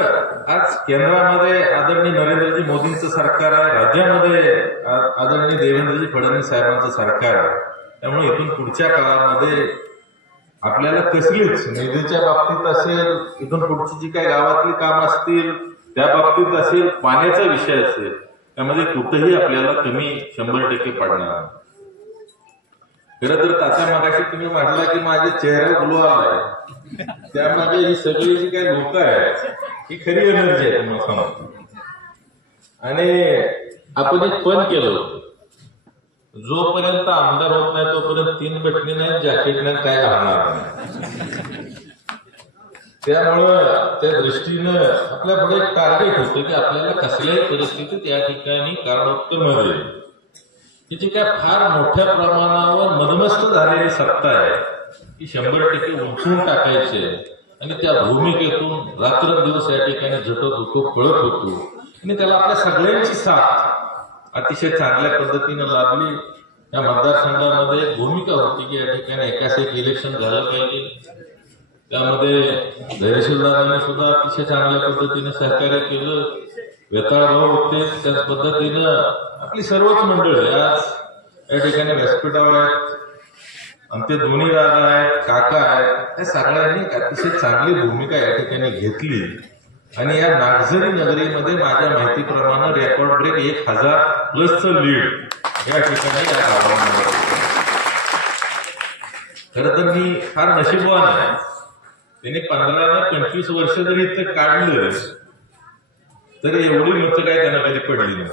आज केंद्रामध्ये आदरणीय नरेंद्रजी मोदींचं सरकार आहे, राज्यामध्ये आदरणीय देवेंद्रजी फडणवीस साहेबांचं सरकार आहे. त्यामुळे इथून पुढच्या काळामध्ये आपल्याला कसलीच निधीच्या बाबतीत असेल, इथून पुढची जी काही गावातली काम असतील त्या बाबतीत असेल, पाण्याचा विषय असेल, त्यामध्ये कुठेही आपल्याला कमी 100% पडणार नाही. खरं तर तात्या मगाशी तुम्ही म्हटला की माझ्या चेहऱ्यावर ग्लो आलाय, त्यामध्ये ही सगळी जी काही लोक आहेत ही खरी एनर्जी आहे तुम्हाला सांगतो. आणि आपण एक पण केलं होतं, जोपर्यंत आमदार होत नाही तोपर्यंत 3 बटणी नाही, जॅकेट नाही, काय घालणार नाही. त्यामुळं त्या दृष्टीनं आपल्या पुढे एक टार्गेट होतं की आपल्याला कसल्याही परिस्थितीत या ठिकाणी कारणोत्तरमध्ये ही जी काय फार मोठ्या प्रमाणावर मदमस्त झालेली सत्ता आहे ती 100% उठून टाकायची आहे. आणि त्या भूमिकेतून रात्रंदिवस या ठिकाणी झटत होतो, पळत होतो. आणि त्याला आपल्या सगळ्यांची साथ अतिशय चांगल्या पद्धतीनं लाभली. या मतदारसंघामध्ये एक भूमिका होती की या ठिकाणी एकाच एक इलेक्शन झालं पाहिजे. त्यामध्ये धैर्यशीलदारांनी सुद्धा अतिशय चांगल्या पद्धतीने सहकार्य केलं. वेताळ भाऊ होते, त्याच पद्धतीनं आपली सर्वच मंडळी आज या ठिकाणी व्यासपीठावर आहेत. आमचे दोन्ही दादा आहेत, काका आहेत, या सगळ्यांनी अतिशय चांगली भूमिका या ठिकाणी घेतली. आणि या नागझरी नगरीमध्ये माझ्या माहितीप्रमाणे रेकॉर्ड ब्रेक 1000+ लीड या ठिकाणी या गावामध्ये. खरं तर मी फार नशीबवान आहे. त्यांनी 15 ते 25 वर्ष जरी इथं काढलं तरी एवढी मतं काय त्यांना कधी पडली नाही.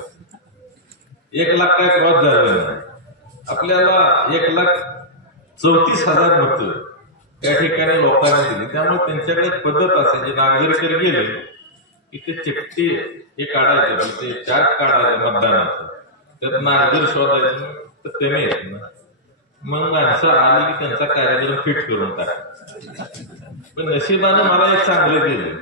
1 लाख काय क्रॉस झालं नाही. आपल्याला 1,34,000 मतं त्या ठिकाणी लोकांनी दिली. त्यामुळे त्यांच्याकडे एक पद्धत असायची, नागरिकर गेले की ते चिठ्ठी हे काढायचे, ते चार्ट काढायचे मतदानाचं, त्यात नागरिक शोधायचं, तर ते येत ना. मग माणसं आली की त्यांचा कार्यक्रम फिट करून टाकायचा. पण नशिबानं मला एक चांगलं केलं,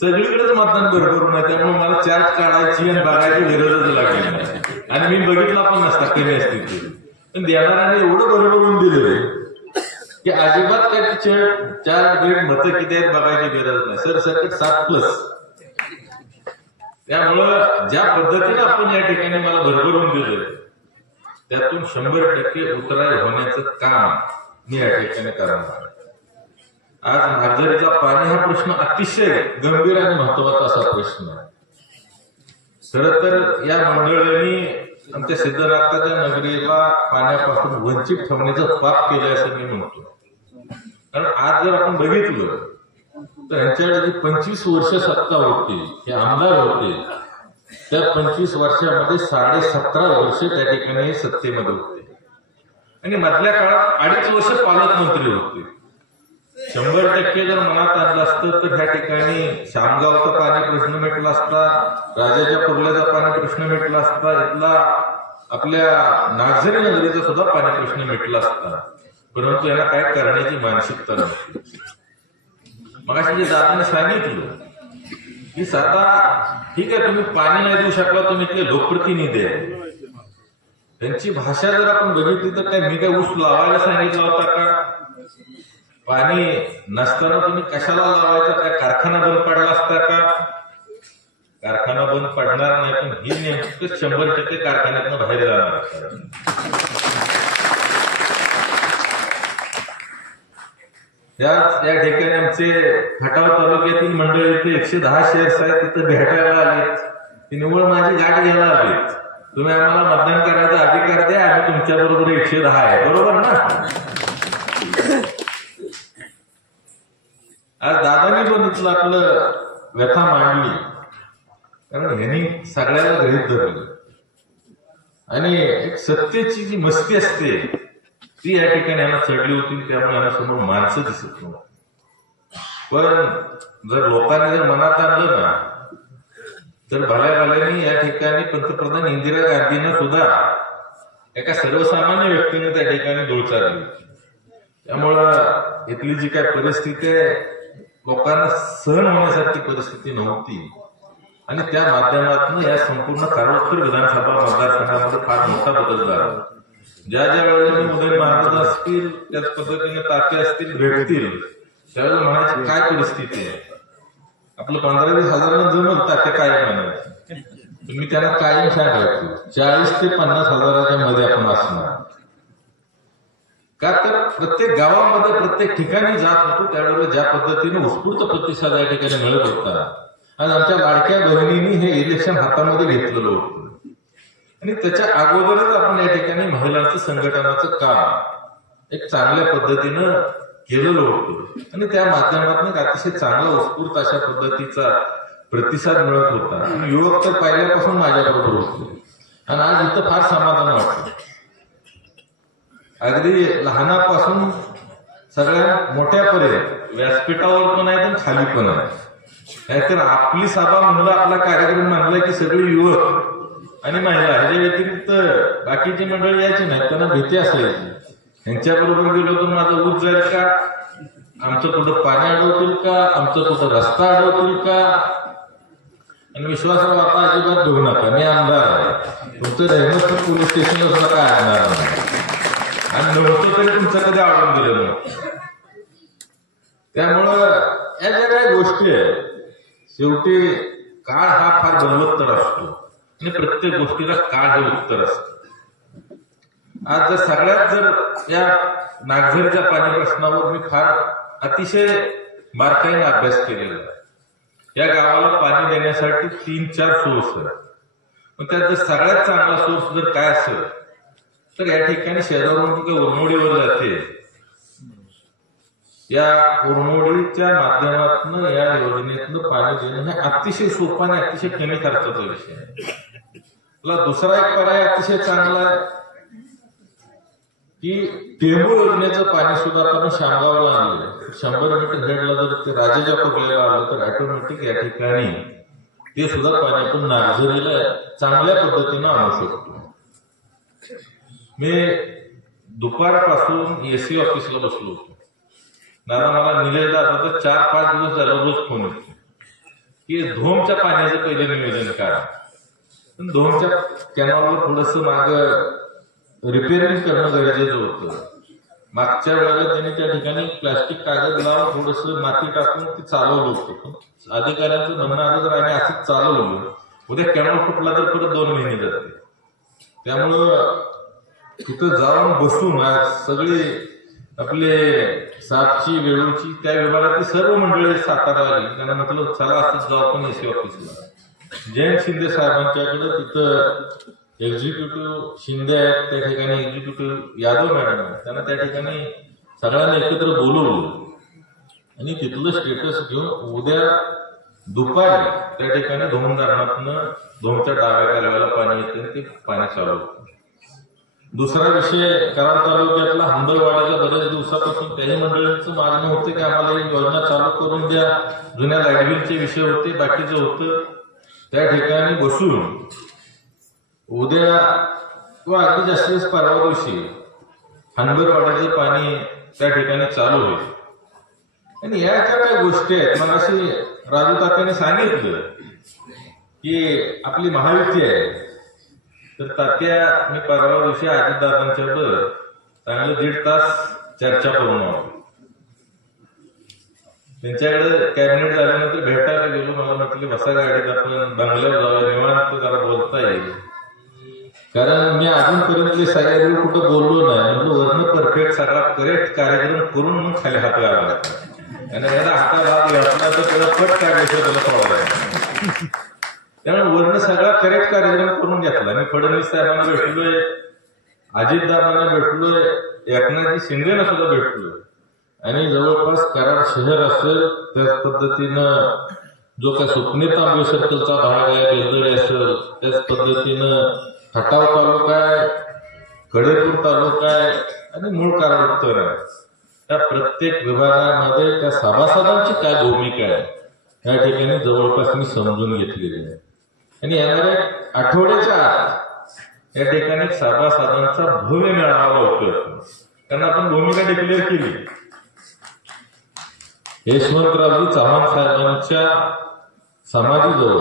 सगळीकडेच मतदान भरभरून आहे. त्यामुळे मला चार्ट काढायची आणि बघायची गरजच लागली नाही. आणि मी बघितला पण नसता कमी असतील. पण देणाऱ्याने एवढं भरभरून दिलं की अजिबात काय 4 मतं किती आहेत बघायची गरज नाही. सरसकट 7+. त्यामुळं ज्या पद्धतीने आपण या ठिकाणी मला भरभरून दिलं त्यातून 100% उतराई होण्याचं काम मी या ठिकाणी करणार. आज नागझरीचा पाणी हा प्रश्न अतिशय गंभीर आणि महत्वाचा असा प्रश्न आहे. खरं तर या मंडळींनी आमच्या सिद्धनाथाच्या नगरीला पाण्यापासून वंचित ठेवण्याचं पाप केलंय असं मी म्हणतो. कारण आज जर आपण बघितलं तर यांच्याकडे जी 25 वर्ष सत्ता होती, हे आमदार होते, त्या 25 वर्षामध्ये 17.5 वर्ष त्या ठिकाणी सत्तेमध्ये होते. आणि मधल्या काळात 2.5 वर्ष पालकमंत्री होते. 100% जर मनात आणलं असतं तर त्या ठिकाणी शामगावचा पाणी प्रश्न मिटला असता, राजाच्या कुर्ल्याचा पाणी प्रश्न मिटला असता, इथला आपल्या नागझरी नगरीचा सुद्धा पाणी प्रश्न मिटला असता. परंतु याला काय करण्याची मानसिकता नव्हती. मग अशी दादाने सांगितलं की आता ठीक आहे, तुम्ही पाणी नाही देऊ शकला, तुम्ही इथले लोकप्रतिनिधी आहे. त्यांची भाषा जर आपण बघितली तर काय मी काय ऊस लावायला सांगितला होता का? पाणी नसताना तुम्ही कशाला लावायचं? काय कारखाना बंद पडला असता का? कारखाना बंद पडणार नाही, पण ही नेमकं 100% कारखान्यातनं बाहेर जाणार. त्याच या ठिकाणी आमचे खटाव तालुक्यातील मंडळी इथे 110 शेअर्स आहेत, तिथे भेटायला आलेत. ती निवड माझी गाठ घ्यायला आलीत. तुम्ही आम्हाला मतदान करायचा अधिकार द्या, आम्ही तुमच्या बरोबर 110 आहे, बरोबर ना? आज दादानी पण इथलं आपलं व्यथा मांडली, कारण ह्यांनी सगळ्याला गृहीत धरलं. आणि एक सत्तेची जी मस्ती असते ती या ठिकाणी यांना चढली होती. त्यामुळे यांना समोर माणसं दिसत नव्हती. पण जर लोकांनी जर मनात आणलं ना तर भल्या भल्यानी या ठिकाणी पंतप्रधान इंदिरा गांधींना सुद्धा एका सर्वसामान्य व्यक्तीने त्या ठिकाणी धूळ चालली. त्यामुळं इथली जी काय परिस्थिती आहे लोकांना सहन होण्यासारखी परिस्थिती नव्हती. आणि त्या माध्यमातून या संपूर्ण कारोत्तर विधानसभा मतदारसंघामध्ये फार मोठा बदल झाला. ज्या ज्या वेळेला उदय महाराज असतील त्याच पद्धतीने तात्या असतील भेटतील त्यावेळेला म्हणायची काय परिस्थिती आहे. आपलं 15-20 हजारांना जमत तात्या काय म्हणायचं. तुम्ही त्यांना कायम सांगायचं 40 ते 50 हजाराच्या मध्ये आपण असणार. का तर प्रत्येक गावामध्ये प्रत्येक ठिकाणी जात होतो त्यावेळेला ज्या पद्धतीने उत्स्फूर्त प्रतिसाद या ठिकाणी मिळत होता. आणि आमच्या लाडक्या बहिणींनी हे इलेक्शन हातामध्ये घेतलेलं होतं आणि त्याच्या अगोदरच आपण या ठिकाणी महिलांचं संघटनाचं काम एक चांगल्या पद्धतीनं केलेलं होतं आणि त्या माध्यमातून अतिशय चांगला उत्स्फूर्त अशा पद्धतीचा प्रतिसाद मिळत होता. आणि युवक तर पहिल्यापासून माझ्याबरोबर होते आणि आज इथं फार समाधान वाटतं. अगदी लहानापासून सगळ्या मोठ्यापर्यंत व्यासपीठावर पण आहे पण खाली पण आहे. नाहीतर आपली सभा म्हणलं आपला कार्यक्रम म्हणला की सगळे युवक आणि महिला ह्याच्या व्यतिरिक्त बाकीची मंडळी यायची नाही. त्यांना भीती असायची यांच्याबरोबर गेलो तर माझं ऊस जाईल का, आमचं कुठं पाणी अडवतील का, आमचं कुठं रस्ता अडवतील का. आणि विश्वासावर आता अजिबात घेऊ नका, मी आमदार आहे, तुमचं रेहमतपूर पोलीस स्टेशनला सुद्धा काय आणणार नाही आणि नव्हतं तरी तुमचं कधी आवडून दिलं नव्हतं. त्यामुळं या ज्या काही गोष्टी आहेत शेवटी काळ हा फार बलवत्तर असतो आणि प्रत्येक गोष्टीला काळ हे उत्तर असतं. आज जर सगळ्यात जर या नागझरीच्या पाणी प्रश्नावर मी फार अतिशय बारकाईने अभ्यास केलेला आहे. या गावाला पाणी देण्यासाठी 3-4 सोर्स आहेत. पण त्यात जर सगळ्यात चांगला सोर्स जर काय असेल तर या ठिकाणी शेजारून उरमोडीवर जाते. या उरमोडीच्या माध्यमातून या योजनेतनं पाणी देणं हे अतिशय सोपा आणि अतिशय कमी खर्चाचा विषय आहे. तुला दुसरा एक पर्याय अतिशय चांगला आहे की टेंबू योजनेचं पाणी सुद्धा आपण शामगावला आणलं. 100 मीटर हेडला जर ते राजाच्या कोकलेला आलं तर ऑटोमॅटिक या ठिकाणी ते सुद्धा पाणी आपण नागझरीला चांगल्या पद्धतीनं आणू शकतो. मी दुपारपासून एसी ऑफिसला बसलो होतो. दादा मला निलेश दादा 4-5 दिवस झाला रोज फोन येतो की धोमच्या पाण्याचं पहिलं नियोजन करा. पण धोमच्या कॅनॉलवर थोडस माग रिपेअरिंग करणं गरजेचं होतं. मागच्या वेळेला त्यांनी त्या ठिकाणी प्लास्टिक कागद लावून थोडस माती टाकून ते चालवलं होतं. अधिकाऱ्यांचं म्हणणं आलं तर आम्ही असंच चालवलं, उद्या कॅनॉल फुटला तर परत 2 महिने जाते. त्यामुळं तिथं जाऊन बसून सगळी आपले सापची वेळूची त्या विभागातली सर्व मंडळी सातारा आली. त्यांना म्हटलं चला असंच जाऊ आपण एसी ऑफिसला. जयंत शिंदे साहेबांच्याकडे तिथं एक्झिक्युटिव्ह शिंदे आहेत, त्या ठिकाणी एक्झिक्युटिव्ह यादव मॅडम आहेत. त्यांना त्या ठिकाणी सगळ्यांना एकत्र बोलवलं आणि तिथलं स्टेटस घेऊन उद्या दुपारी त्या ठिकाणी धोम धरणातनं धोमच्या डाव्या कालव्याला पाणी येते ते पाणी चालू होतं. दुसरा विषय कराड तालुक्यातला हंदरवाडीचा बऱ्याच दिवसापासून काही मंडळींचं मागणं होतं की आम्हाला ही योजना चालू करून द्या. जुन्या लाईटबिलचे विषय होते, बाकीचं होतं. त्या ठिकाणी बसून उद्या किंवा अगदी जास्तीत परवा दिवशी हंदरवाडीचं पाणी त्या ठिकाणी चालू होईल. आणि या ज्या काही गोष्टी आहेत मला अशी राजू तात्याने सांगितलं की आपली महायुती आहे तर तात्या मी परवा दिवशी अजितदादांच्याबरोबर चांगलं 1.5 तास चर्चा करून आलो. त्यांच्याकडे कॅबिनेट झाल्यानंतर भेटायला गेलो. मला म्हटले बसा गाडीत आपण बंगल्यावर जाऊया, निवांत जरा बोलता येईल. कारण मी अजूनपर्यंत सगळ्या कुठं बोललो नाही. म्हणजे वर्ण परफेक्ट सगळा करेक्ट कार्यक्रम करून मग खाली हात लावला आणि याला हाताला हात घातला तर त्याला पट काय त्याला सोडायला. त्यामुळे वर्ण सगळा करेक्ट कार्यक्रम करून घेतला. मी फडणवीस साहेबांना भेटलोय, अजितदादांना भेटलोय, एकनाथजी शिंदेना सुद्धा भेटलोय आणि जवळपास कराड शहर असेल त्याच पद्धतीनं जो काय स्वप्नील तांबे सर्कलचा भाग आहे, बेलदडी असेल त्याच पद्धतीनं खटाव तालुका आहे, कडेपूर तालुका आहे आणि मूळ कराड उत्तर आहे. त्या प्रत्येक विभागामध्ये त्या सभासदांची काय भूमिका आहे या ठिकाणी जवळपास मी समजून घेतलेली आहे. आणि येणाऱ्या आठवड्याच्या आत या ठिकाणी सभासदांचा भव्य मेळावा होतोय. कारण आपण भूमिका डिक्लेअर केली. यशवंतरावजी चव्हाण साहेबांच्या समाधीजवळ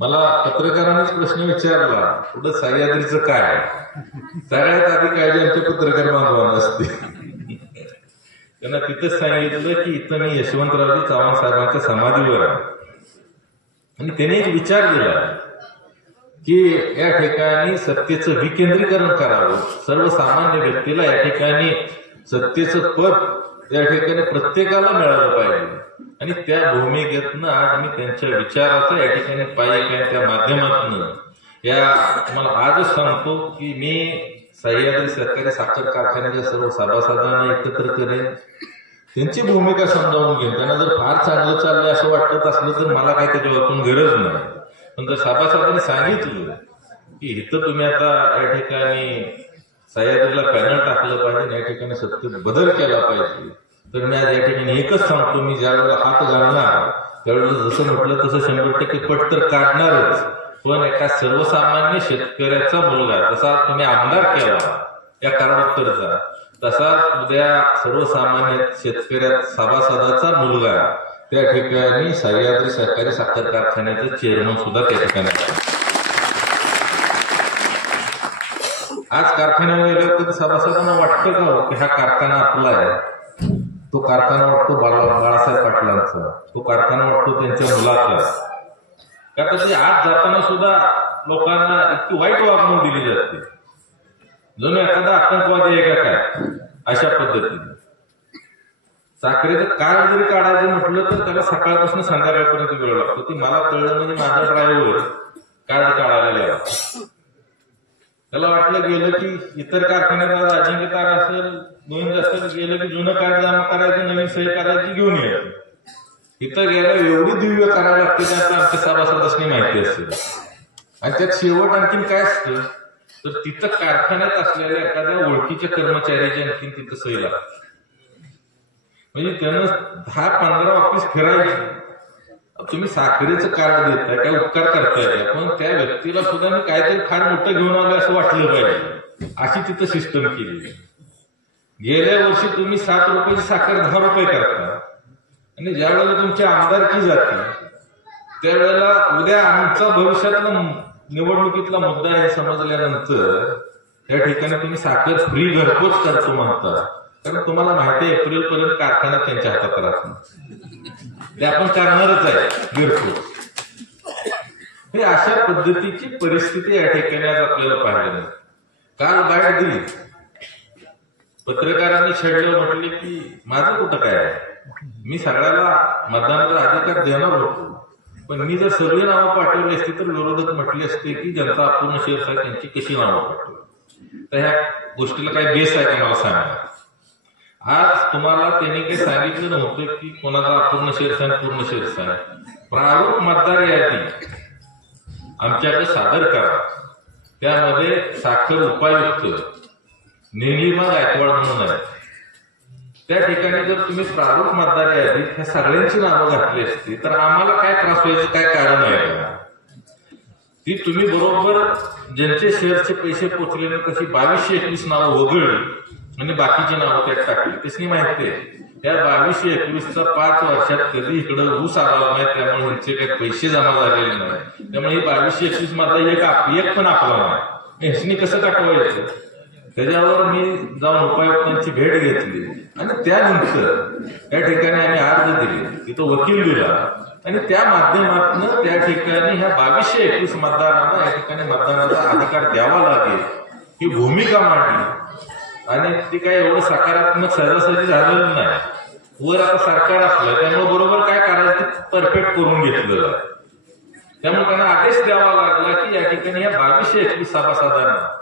मला पत्रकारांनीच प्रश्न विचारला, पुढे सह्याद्रीचं काय? सगळ्यात आधी काळजी आमच्या पत्रकार बांधवांना असते. त्यांना तिथंच सांगितलं की इथं मी यशवंतरावजी चव्हाण साहेबांच्या समाधीवर आहे. आणि त्याने एक विचार दिला की या ठिकाणी सत्तेचं विकेंद्रीकरण करावं, सर्वसामान्य व्यक्तीला या ठिकाणी सत्तेचं पद या ठिकाणी प्रत्येकाला मिळालं पाहिजे. आणि त्या भूमिकेतनं आज मी त्यांच्या विचाराचं या ठिकाणी पाहिजे त्या माध्यमातून या मला आजच सांगतो की मी सह्याद्री सहकारी साखर कारखान्याच्या सर्व सभासदांना एकत्र करेन, त्यांची भूमिका समजावून घेईन. त्यांना जर फार चांगलं चाललंय असं वाटत असलं तर मला काही त्याच्यावरून गरज नाही. पण जर सभासदांनी सांगितलं की इथं तुम्ही आता या ठिकाणी सह्याद्रीला पॅनल टाकलं पाहिजे, या ठिकाणी सत्तेत बदल केला पाहिजे, तर मी आज या ठिकाणी एकच सांगतो, मी ज्या वेळेला हात घालणार त्यावेळेला जसं म्हटलं तसं 100% पट तर काढणारच. पण एका सर्वसामान्य शेतकऱ्याचा मुलगा जसा तुम्ही आमदार केला या कारणात्तरचा, तसाच उद्या सर्वसामान्य शेतकऱ्या सभासदाचा मुलगा त्या ठिकाणी सह्याद्री सहकारी साखर कारखान्याचं चेअरमन सुद्धा त्या ठिकाणी. आज कारखान्यावर गेल्यावर सभासदांना वाटतं का की हा कारखाना आपला आहे? तो कारखाना वाटतो बाळासाहेब पाटलांचा, तो कारखाना वाटतो त्यांच्या मुलाचा. कारण ते आज जाताना सुद्धा लोकांना इतकी वाईट वागणूक दिली जाते, जणू एखादा आतंकवादी आहे का काय, अशा पद्धतीने. साखरेचं कार्ड जरी काढायचं म्हटलं तर त्याला सकाळपासून संध्याकाळपर्यंत वेळ लागतो. ती मला कळलं म्हणजे माझा ड्रायव्हर कार्ड काढायला गेला, त्याला वाटलं गेलं की इतर कारखान्यात अजिंक्यतार असेल, दोन जास्त गेलं की जुनं कार्ड जमा करायचं, नवीन सही करायची, घेऊन यायचं. इथं गेलं एवढी दिव्य करावं लागते त्याचं आमच्या सभासदांनी माहिती असेल. आणि त्यात शेवट आणखीन काय असतं तर तिथं कारखान्यात असलेल्या एखाद्या ओळखीच्या कर्मचाऱ्याची आणखीन तिथं सही लागते. म्हणजे त्यानं 10-15 ऑफिस फिरायची. तुम्ही साखरेचं कार्ड देताय, काय उपकार करताय, पण त्या व्यक्तीला सुद्धा मी काहीतरी फार मोठं घेऊन आलं असं वाटलं पाहिजे, अशी तिथं सिस्टम केली. गेल्या वर्षी तुम्ही 7 रुपयाची साखर 10 रुपये करता, आणि ज्या वेळेला तुमची आमदारकी जाते त्यावेळेला उद्या आमचा भविष्यातला निवडणुकीतला मुद्दा आहे समजल्यानंतर त्या ठिकाणी तुम्ही साखर फ्री घरपोच करतो म्हणता. कारण तुम्हाला माहिती आहे एप्रिलपर्यंत कारखाना त्यांच्या हातात राहतो, ते आपण करणारच आहे घरपोच. हे अशा पद्धतीची परिस्थिती या ठिकाणी आज आपल्याला पाहायला. काल बाईट दिली, पत्रकारांनी छेडलं, म्हटले की माझं कुठं काय आहे, मी सगळ्याला मतदानाचा अधिकार देणार होतो, पण मी जर सगळी नावं पाठवली असती तर विरोधक म्हटले असते की जनता अपूर्ण शेअर्स आहे त्यांची कशी नावं पाठवली. तर ह्या गोष्टीला काही बेस आहे का मला सांगा. आज तुम्हाला त्यांनी काही सांगितलं नव्हतं की कोणाचा अपूर्ण शेअर्स आहे पूर्ण शेअर्स आहे. प्रारूप मतदार यादी आमच्याकडे सादर करा, त्यामध्ये साखर उपायुक्त निलिमा गायकवाड म्हणून आहे, त्या ठिकाणी जर तुम्ही प्रारूप मतदार यादीत ह्या सगळ्यांची नावं घातली असती तर आम्हाला काय त्रास व्हायचं काय कारण आहे का? ती तुम्ही बरोबर ज्यांचे शेअरचे पैसे पोचले नाही तशी 2221 नावं वगळली आणि बाकीची नावं त्यात टाकली. त्याची माहिती आहे त्या 2221चा 5 वर्षात कधी इकडं ऊस आला नाही, त्यामुळे ह्यांचे काही पैसे जमा झालेले नाही. त्यामुळे ही 2221 मधला एक पण आपला नाही. ह्यानी कसं काटवायचं? त्याच्यावर मी जाऊन उपायुक्तांची भेट घेतली आणि त्यानंतर त्या ठिकाणी आम्ही अर्ज दिले, तिथं वकील दिला आणि त्या माध्यमातून त्या ठिकाणी ह्या 2221 मतदारांना या ठिकाणी मतदानाचा अधिकार द्यावा लागेल ही भूमिका मांडली. आणि ती काही एवढं सकारात्मक सहजासहजी झालेलं नाही. वर आता सरकार असलं त्यामुळे बरोबर काय करायचं ते परफेक्ट करून घेतलं. त्यामुळे त्यांना आदेश द्यावा लागला की या ठिकाणी या 2221 सभासदांना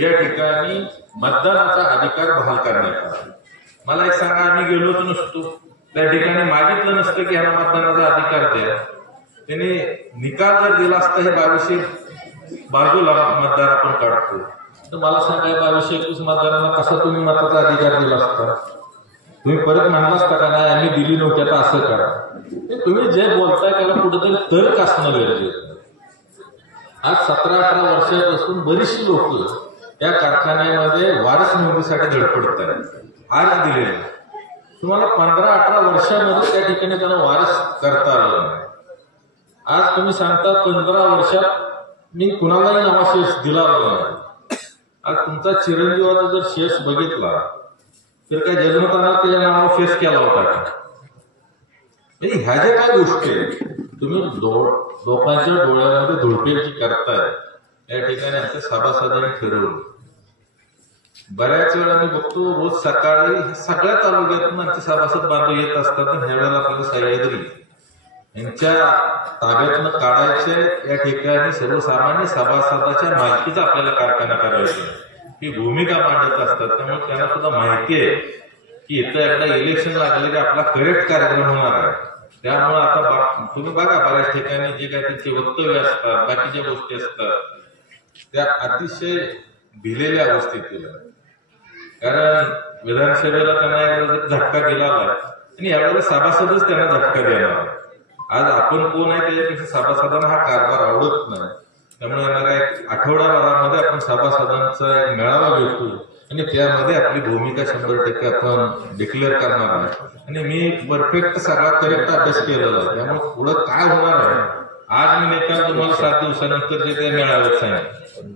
या ठिकाणी मतदानाचा अधिकार बहाल करण्यात आला. मला एक सांगा, आम्ही गेलो होतो नसतो त्या ठिकाणी मागितलं नसतं की ह्या मतदानाचा अधिकार द्या. त्यांनी निकाल जर दिला असता हे 2200 बाजूला मतदार आपण काढतो तर मला सांगा 2221 मतदारांना कसा तुम्ही मताचा अधिकार दिला असता? तुम्ही परत म्हणला असता का नाही आम्ही दिली नव्हती आता असं करा? तुम्ही जे बोलताय त्याला कुठेतरी तर्क असणं गरजेचं. आज 17-18 वर्षापासून बरीचशी लोक या कारखान्यामध्ये वारस नोंदीसाठी धडपडत आहेत, अर्ज दिलेले. तुम्हाला 15-18 वर्षामध्ये त्या ठिकाणी त्यांना वारस करता आलं नाही. आज तुम्ही सांगता 15 वर्षात मी कुणालाही नावाशेष दिला नाही. आज तुमचा चिरंजीवाचा जर शेष बघितला तर काय जन्मताना त्याच्या नावावर फेस केला होता का? म्हणजे ह्या ज्या काय गोष्टी तुम्ही लोकांच्या डोळ्यामध्ये धुळपेची करताय, या ठिकाणी आमच्या सभासदांनी ठरवलं. बऱ्याच वेळा मी बघतो रोज सकाळी सगळ्या तालुक्यातून आमचे सभासद बांधव येत असतात. ह्या वेळेला आपल्याला सह्याद्री यांच्या ताब्यातून काढायचे, या ठिकाणी सर्वसामान्य सभासदाच्या मालकीचा आपल्याला कारखाना करायचा ही भूमिका मांडत असतात. त्यामुळे त्यांना सुद्धा माहिती आहे की इथं एकदा इलेक्शन लागले की आपला करेक्ट कार्यक्रम होणार आहे. त्यामुळे आता तुम्ही बघा बऱ्याच ठिकाणी जे काही त्यांचे वक्तव्य असतात, बाकीच्या गोष्टी असतात त्या अतिशय भिलेल्या अवस्थेतील. कारण विधानसभेला त्यांना एकदा झटका दिला आणि यावेळेला सभासदच त्यांना झटका देणार. आज आपण कोण आहे त्याच्यापेक्षा सभासदांना हा कारभार आवडत नाही. त्यामुळे येणाऱ्या एक आठवडाभरामध्ये आपण सभासदांचा एक मेळावा घेतो आणि त्यामध्ये आपली भूमिका 100% आपण डिक्लेअर करणार आहे. आणि मी परफेक्ट सगळा करेक्ट अभ्यास केलेला आहे. त्यामुळे पुढं काय होणार आहे आज मी निकाल तुम्हाला 7 दिवसानंतर जे ते मेळाव्यात सांगितलं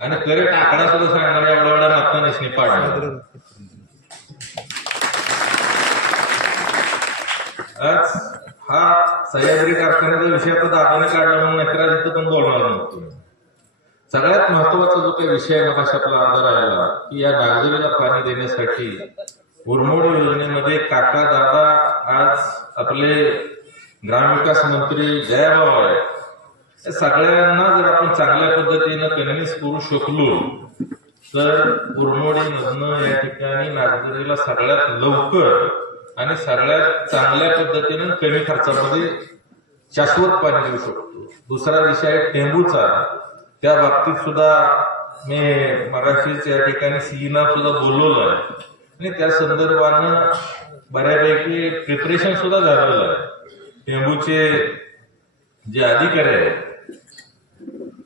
आणि करेक्ट आकडा सुद्धा सांगणार. एवढ्या मतानेच पाडणार. आज हा सह्याद्री कारखान्याचा विषय आता दादाने काढला म्हणून नकरा तिथं पण बोलणार नव्हतो. सगळ्यात महत्वाचा जो काही विषय मग आपला अर्धा राहिला की या नागझरीला पाणी देण्यासाठी उरमोड योजनेमध्ये काका दादा आज आपले ग्रामविकास मंत्री जयाभाऊ आहेत. या सगळ्यांना जर आपण चांगल्या पद्धतीनं कन्व्हिन्स करू शकलो तर उरमोडीमधनं या ठिकाणी नागझरीला सगळ्यात लवकर आणि सगळ्यात चांगल्या पद्धतीनं कमी खर्चामध्ये शाश्वत पाणी देऊ शकतो. दुसरा विषय आहे टेंबूचा. त्या बाबतीत सुद्धा मी मगाशीच या ठिकाणी सीईना सुद्धा बोलवलं आहे आणि त्या संदर्भानं बऱ्यापैकी प्रिपरेशन सुद्धा झालेलं आहे. टेंबूचे जे अधिकारी आहेत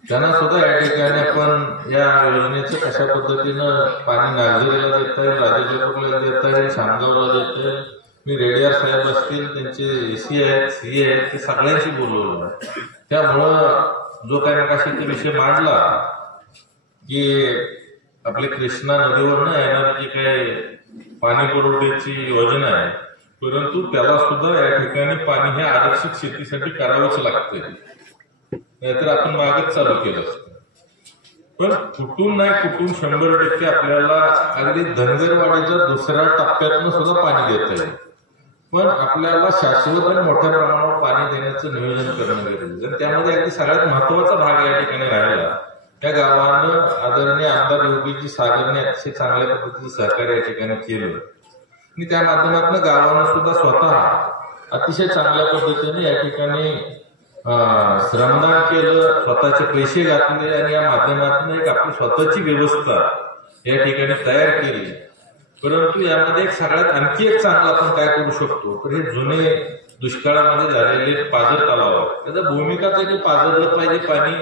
त्यांना सुद्धा या ठिकाणी आपण या योजनेचं कशा पद्धतीनं पाणी नागझरीला देता येईल, राजापूरला देता येईल, शामगावला देता येईल. मी रेडियार साहेब असतील, त्यांचे एसी आहेत, सीए आहेत, ते सगळ्यांशी बोलवलं. त्यामुळं जो काही मगाशी विषय मांडला की आपली कृष्णा नदीवरनं येणारी जी काही पाणी पुरवठ्याची योजना आहे, परंतु त्याला सुद्धा या ठिकाणी पाणी हे आरक्षित शेतीसाठी करावंच लागतंय. नाहीतर आपण मागच चालू केलं असतं. पण कुठून नाही कुठून 100% आपल्याला अगदी धनगरवाडीच्या दुसऱ्या टप्प्यातनं सुद्धा पाणी देता येईल. पण आपल्याला शाश्वत आणि मोठ्या प्रमाणावर पाणी देण्याचं नियोजन करणं गरजेचं आहे. त्यामध्ये अगदी सगळ्यात महत्वाचा भाग या ठिकाणी राहिला. त्या गावानं आदरणीय आमदार योगीजी सागरने अतिशय चांगल्या पद्धतीचं सहकार्य या ठिकाणी केलं आणि त्या माध्यमातून गावानं सुद्धा स्वतः अतिशय चांगल्या पद्धतीने या ठिकाणी श्रमदान केलं, स्वतःचे पैसे घातले आणि या माध्यमातून एक आपली स्वतःची व्यवस्था या ठिकाणी तयार केली. परंतु यामध्ये एक सगळ्यात आणखी एक चांगलं आपण काय करू शकतो तर हे जुने दुष्काळामध्ये झालेले पाझर तलाव, त्याचा भूमिकाच आहे की पाझरलं पाहिजे पाणी.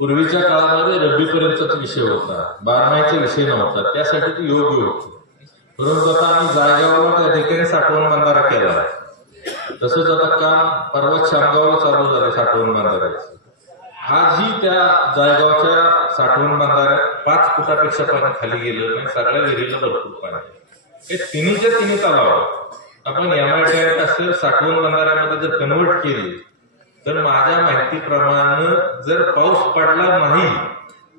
पूर्वीच्या काळामध्ये रब्बीपर्यंतचा विषय होता, बारमाहीचा विषय नव्हता, त्यासाठी ते योग्य होतं. परंतु आता आम्ही जायगावला त्या ठिकाणी साठवण बंधारा केला. तसंच आता काम परवा शामगावला चालू झालं साठवण बंधाऱ्याचं. आजही त्या जायगावच्या साठवण बंधाऱ्यात 5 फुटापेक्षा पाणी खाली गेलं आणि सगळ्या विहिरीला भरपूर पाणी. हे तिन्ही तलाव आपण एमआयटी असेल साठवण बंधाऱ्यामध्ये जर कन्वर्ट केली तर माझ्या माहितीप्रमाणे जर पाऊस पडला नाही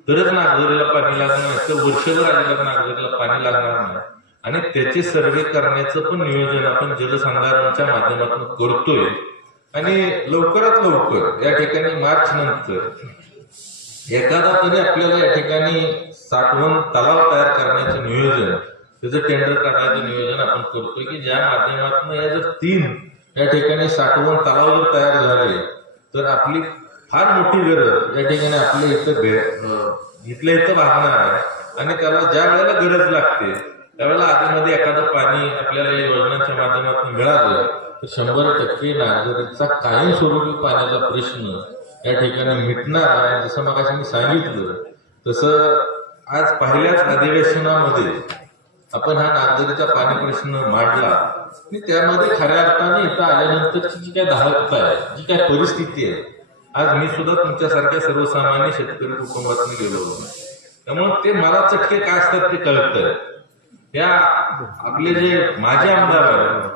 तरच नागझरीला पाणी लागणार, तर वर्षभर अजिबात नागझरीला पाणी लागणार नाही. आणि त्याचे सर्वे करण्याचं पण नियोजन आपण जलसंधारणाच्या माध्यमातून करतोय. आणि लवकरात लवकर या ठिकाणी मार्च नंतर एखादा तरी आपल्याला या ठिकाणी साठवण तलाव तयार करण्याचं नियोजन, त्याचं टेंडर करण्याचं नियोजन आपण करतोय की ज्या माध्यमातून या जर 3 या ठिकाणी साठवण तलाव जर तयार झाले तर आपली फार मोठी गरज या ठिकाणी आपल्या इथं भागणार आहे. आणि त्याला ज्या वेळेला गरज लागते त्यावेळेला आधीमध्ये एखादं पाणी आपल्याला या योजनांच्या माध्यमातून मिळालं तर 100% नागझरीचा कायमस्वरूपी पाण्याचा प्रश्न या ठिकाणी मिटणार आहे. जसं मगाशी मी सांगितलं तसं आज पहिल्याच अधिवेशनामध्ये आपण हा नागझरीचा पाणी प्रश्न मांडला आणि त्यामध्ये खऱ्या अर्थाने इथं आल्यानंतरची जी काय धावता आहे, जी काय परिस्थिती आहे, आज मी सुद्धा तुमच्यासारख्या सर्वसामान्य शेतकरी कुटुंबातून गेलो होतो. त्यामुळे ते मला चटके काय असतात ते कळतंय. या आपले जे माझे आमदार आहेत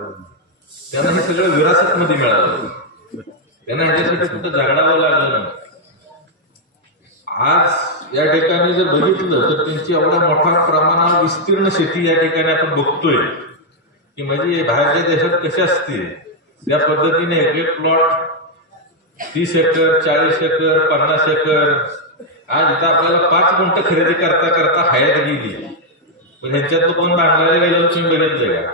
त्यांना हे सगळं विरासत मध्ये मिळालं, त्यांना ह्याच्यासाठी कुठं झगडावं लागलं नाही. आज या ठिकाणी जर बघितलं तर त्यांची एवढ्या मोठ्या प्रमाणावर विस्तीर्ण शेती या ठिकाणी आपण बघतोय की म्हणजे बाहेरच्या देशात कशा असतील त्या पद्धतीने एक एक प्लॉट 30 एकर 40 एकर 50 एकर. आज इथं आपल्याला 5 गुंठ खरेदी करता करता हयात गेली, पण ह्यांच्यात कोण बांगलाला गेलं तुम्ही बघितलंय का?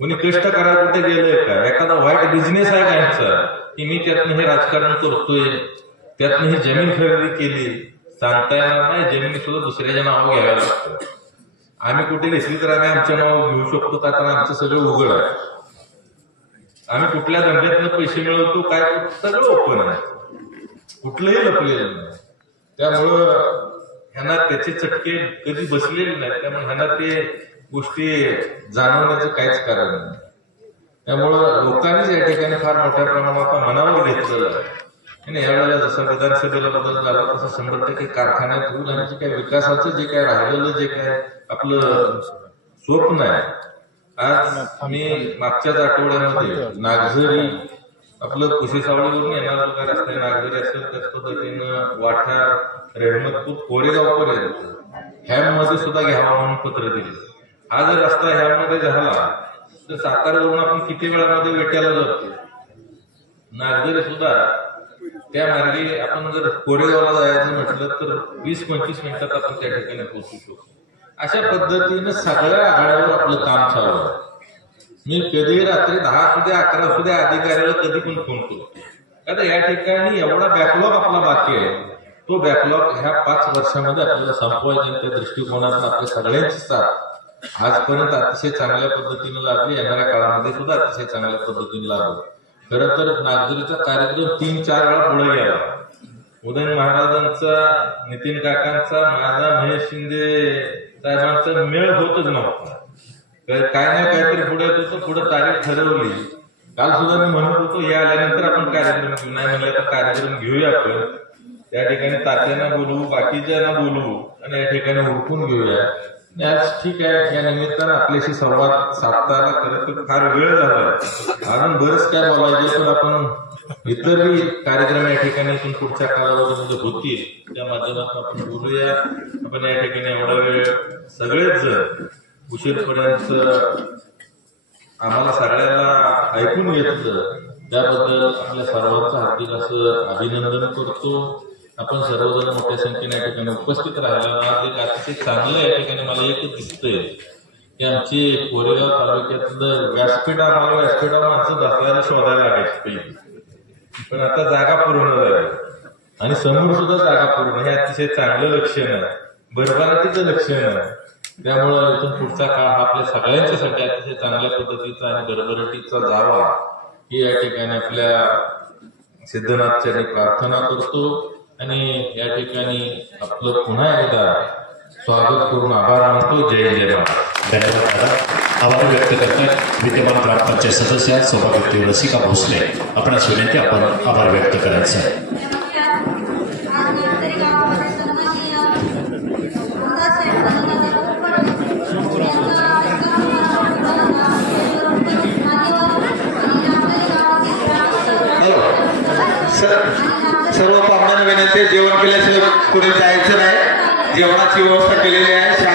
कोणी कष्ट करायला कुठे गेलंय का? एखादा वाईट बिझनेस आहे का यांचा की मी त्यातनं हे राजकारण करतोय, त्यातनं ही जमीन खरेदी केली, सांगता येणार नाही. जमीन सुद्धा दुसऱ्याच्या नावावर घ्यायला लागतं. आम्ही कुठे घेतली तर आम्ही आमच्या नावावर घेऊ शकतो का? तर आमचं सगळं उघड आहे. आम्ही कुठल्या धंद्यातनं पैसे मिळवतो काय सगळं ओपन आहे, कुठलंही लपलेलं नाही. त्यामुळं ह्यांना त्याचे चटके कधी बसलेले नाहीत, त्यामुळे ह्यांना ते गोष्टी जाणवण्याचं काहीच कारण नाही. त्यामुळं लोकांनीच या ठिकाणी फार मोठ्या प्रमाणात मनावर घेतलेलं आहे. आणि यावेळेला जसं विधानसभेला बदल झाला तसं 100% कारखान्यात होऊन आणि जे काही विकासाचं जे काय राहिलेलं जे काय आपलं स्वप्न आहे. आज आम्ही मागच्याच आठवड्यामध्ये नागझरी आपलं कुशेसावळीवरून येणार जो काय रस्ता नागझरी असेल त्याच पद्धतीनं वाठार रेहमतपूर कोरेगावपर्यंत ह्यामध्ये सुद्धा घ्यावा म्हणून पत्र दिलं. हा जर रस्ता ह्यामध्ये झाला तर साताऱ्यावरून आपण किती वेळामध्ये वेट्याला जातो. नागझरी सुद्धा त्या मार्गे आपण जर कोरेगावला जायचं म्हटलं तर 20-25 मिनिटात आपण त्या ठिकाणी पोहोचू शकतो. अशा पद्धतीनं सगळ्या आघाड्यावर आपलं काम चालू आहे. मी कधी रात्री 10 सुद्धा 11 सुद्धा अधिकाऱ्याला कधी पण फोन करतो. आता या ठिकाणी एवढा बॅकलॉग आपला बाकी आहे, तो बॅकलॉग ह्या 5 वर्षामध्ये आपल्याला संपवायचा. त्या दृष्टिकोनातून आपल्या सगळ्यांची साथ आजपर्यंत अतिशय चांगल्या पद्धतीने लाभली, येणाऱ्या काळामध्ये सुद्धा अतिशय चांगल्या पद्धतीने लाभली. खरं तर नागझरीचा कार्यक्रम 3-4 वेळा पुढे गेला. उदयन महाराजांचा, नितीन काकांचा, माझा, महेश शिंदे साहेबांचा मेळ होतच नव्हता. काय नाही काहीतरी पुढे होतं, पुढे तारीख ठरवली. काल सुद्धा मी म्हणत होतो हे आल्यानंतर आपण कार्यक्रम घेऊ, नाही म्हणलं तर कार्यक्रम घेऊया आपण. त्या ठिकाणी तात्यांना बोलवू, बाकीच्यांना बोलवू आणि या ठिकाणी उरकून घेऊया. आज ठीक आहे, या निमित्तानं आपल्याशी संवाद साधताना खरं तर फार वेळ झाला, अजून बरंच काय बोलायचे, पण आपण इतरही कार्यक्रम या ठिकाणी इथून पुढच्या कालावधीमध्ये होतील त्या माध्यमातून आपण बोलूया. आपण या ठिकाणी एवढा वेळ सगळेच जण उशीरपर्यंत आम्हाला सगळ्यांना ऐकून घेतलं त्याबद्दल आपल्या सर्वांचं हार्दिक असं अभिनंदन करतो. आपण सर्वजण मोठ्या संख्येने या ठिकाणी उपस्थित राहिला. आज एक अतिशय चांगलं या ठिकाणी मला एकच दिसतंय की आमची कोरेगाव तालुक्यातलं व्यासपीठ, आम्हाला व्यासपीठावर माणसं बसल्याला शोधायला लागायची, पण आता जागा पूर्ण झाली आणि समोर सुद्धा जागा पूर्ण. हे अतिशय चांगलं लक्षण आहे, भरभराटीचं लक्षण आहे. त्यामुळं इथून पुढचा काळ हा आपल्या सगळ्यांच्यासाठी अतिशय चांगल्या पद्धतीचा आणि भरभराटीचा जावा ही या ठिकाणी आपल्या सिद्धनाथच्या प्रार्थना करतो. आणि या ठिकाणी आपलं पुन्हा एकदा स्वागत करून आभार मानतो. जय जय महाराज. धन्यवाद दादा. आभार व्यक्त करतात विद्यमान ग्रामपंचायत सदस्य सभापती रसिका भोसले. आपणास विनंती आपण आभार व्यक्त करायचा आहे. सर्व पाहुण्यांना विनंती, जेवण केल्याशिवाय पुढे जायचं नाही. जेवणाची व्यवस्था केलेली आहे.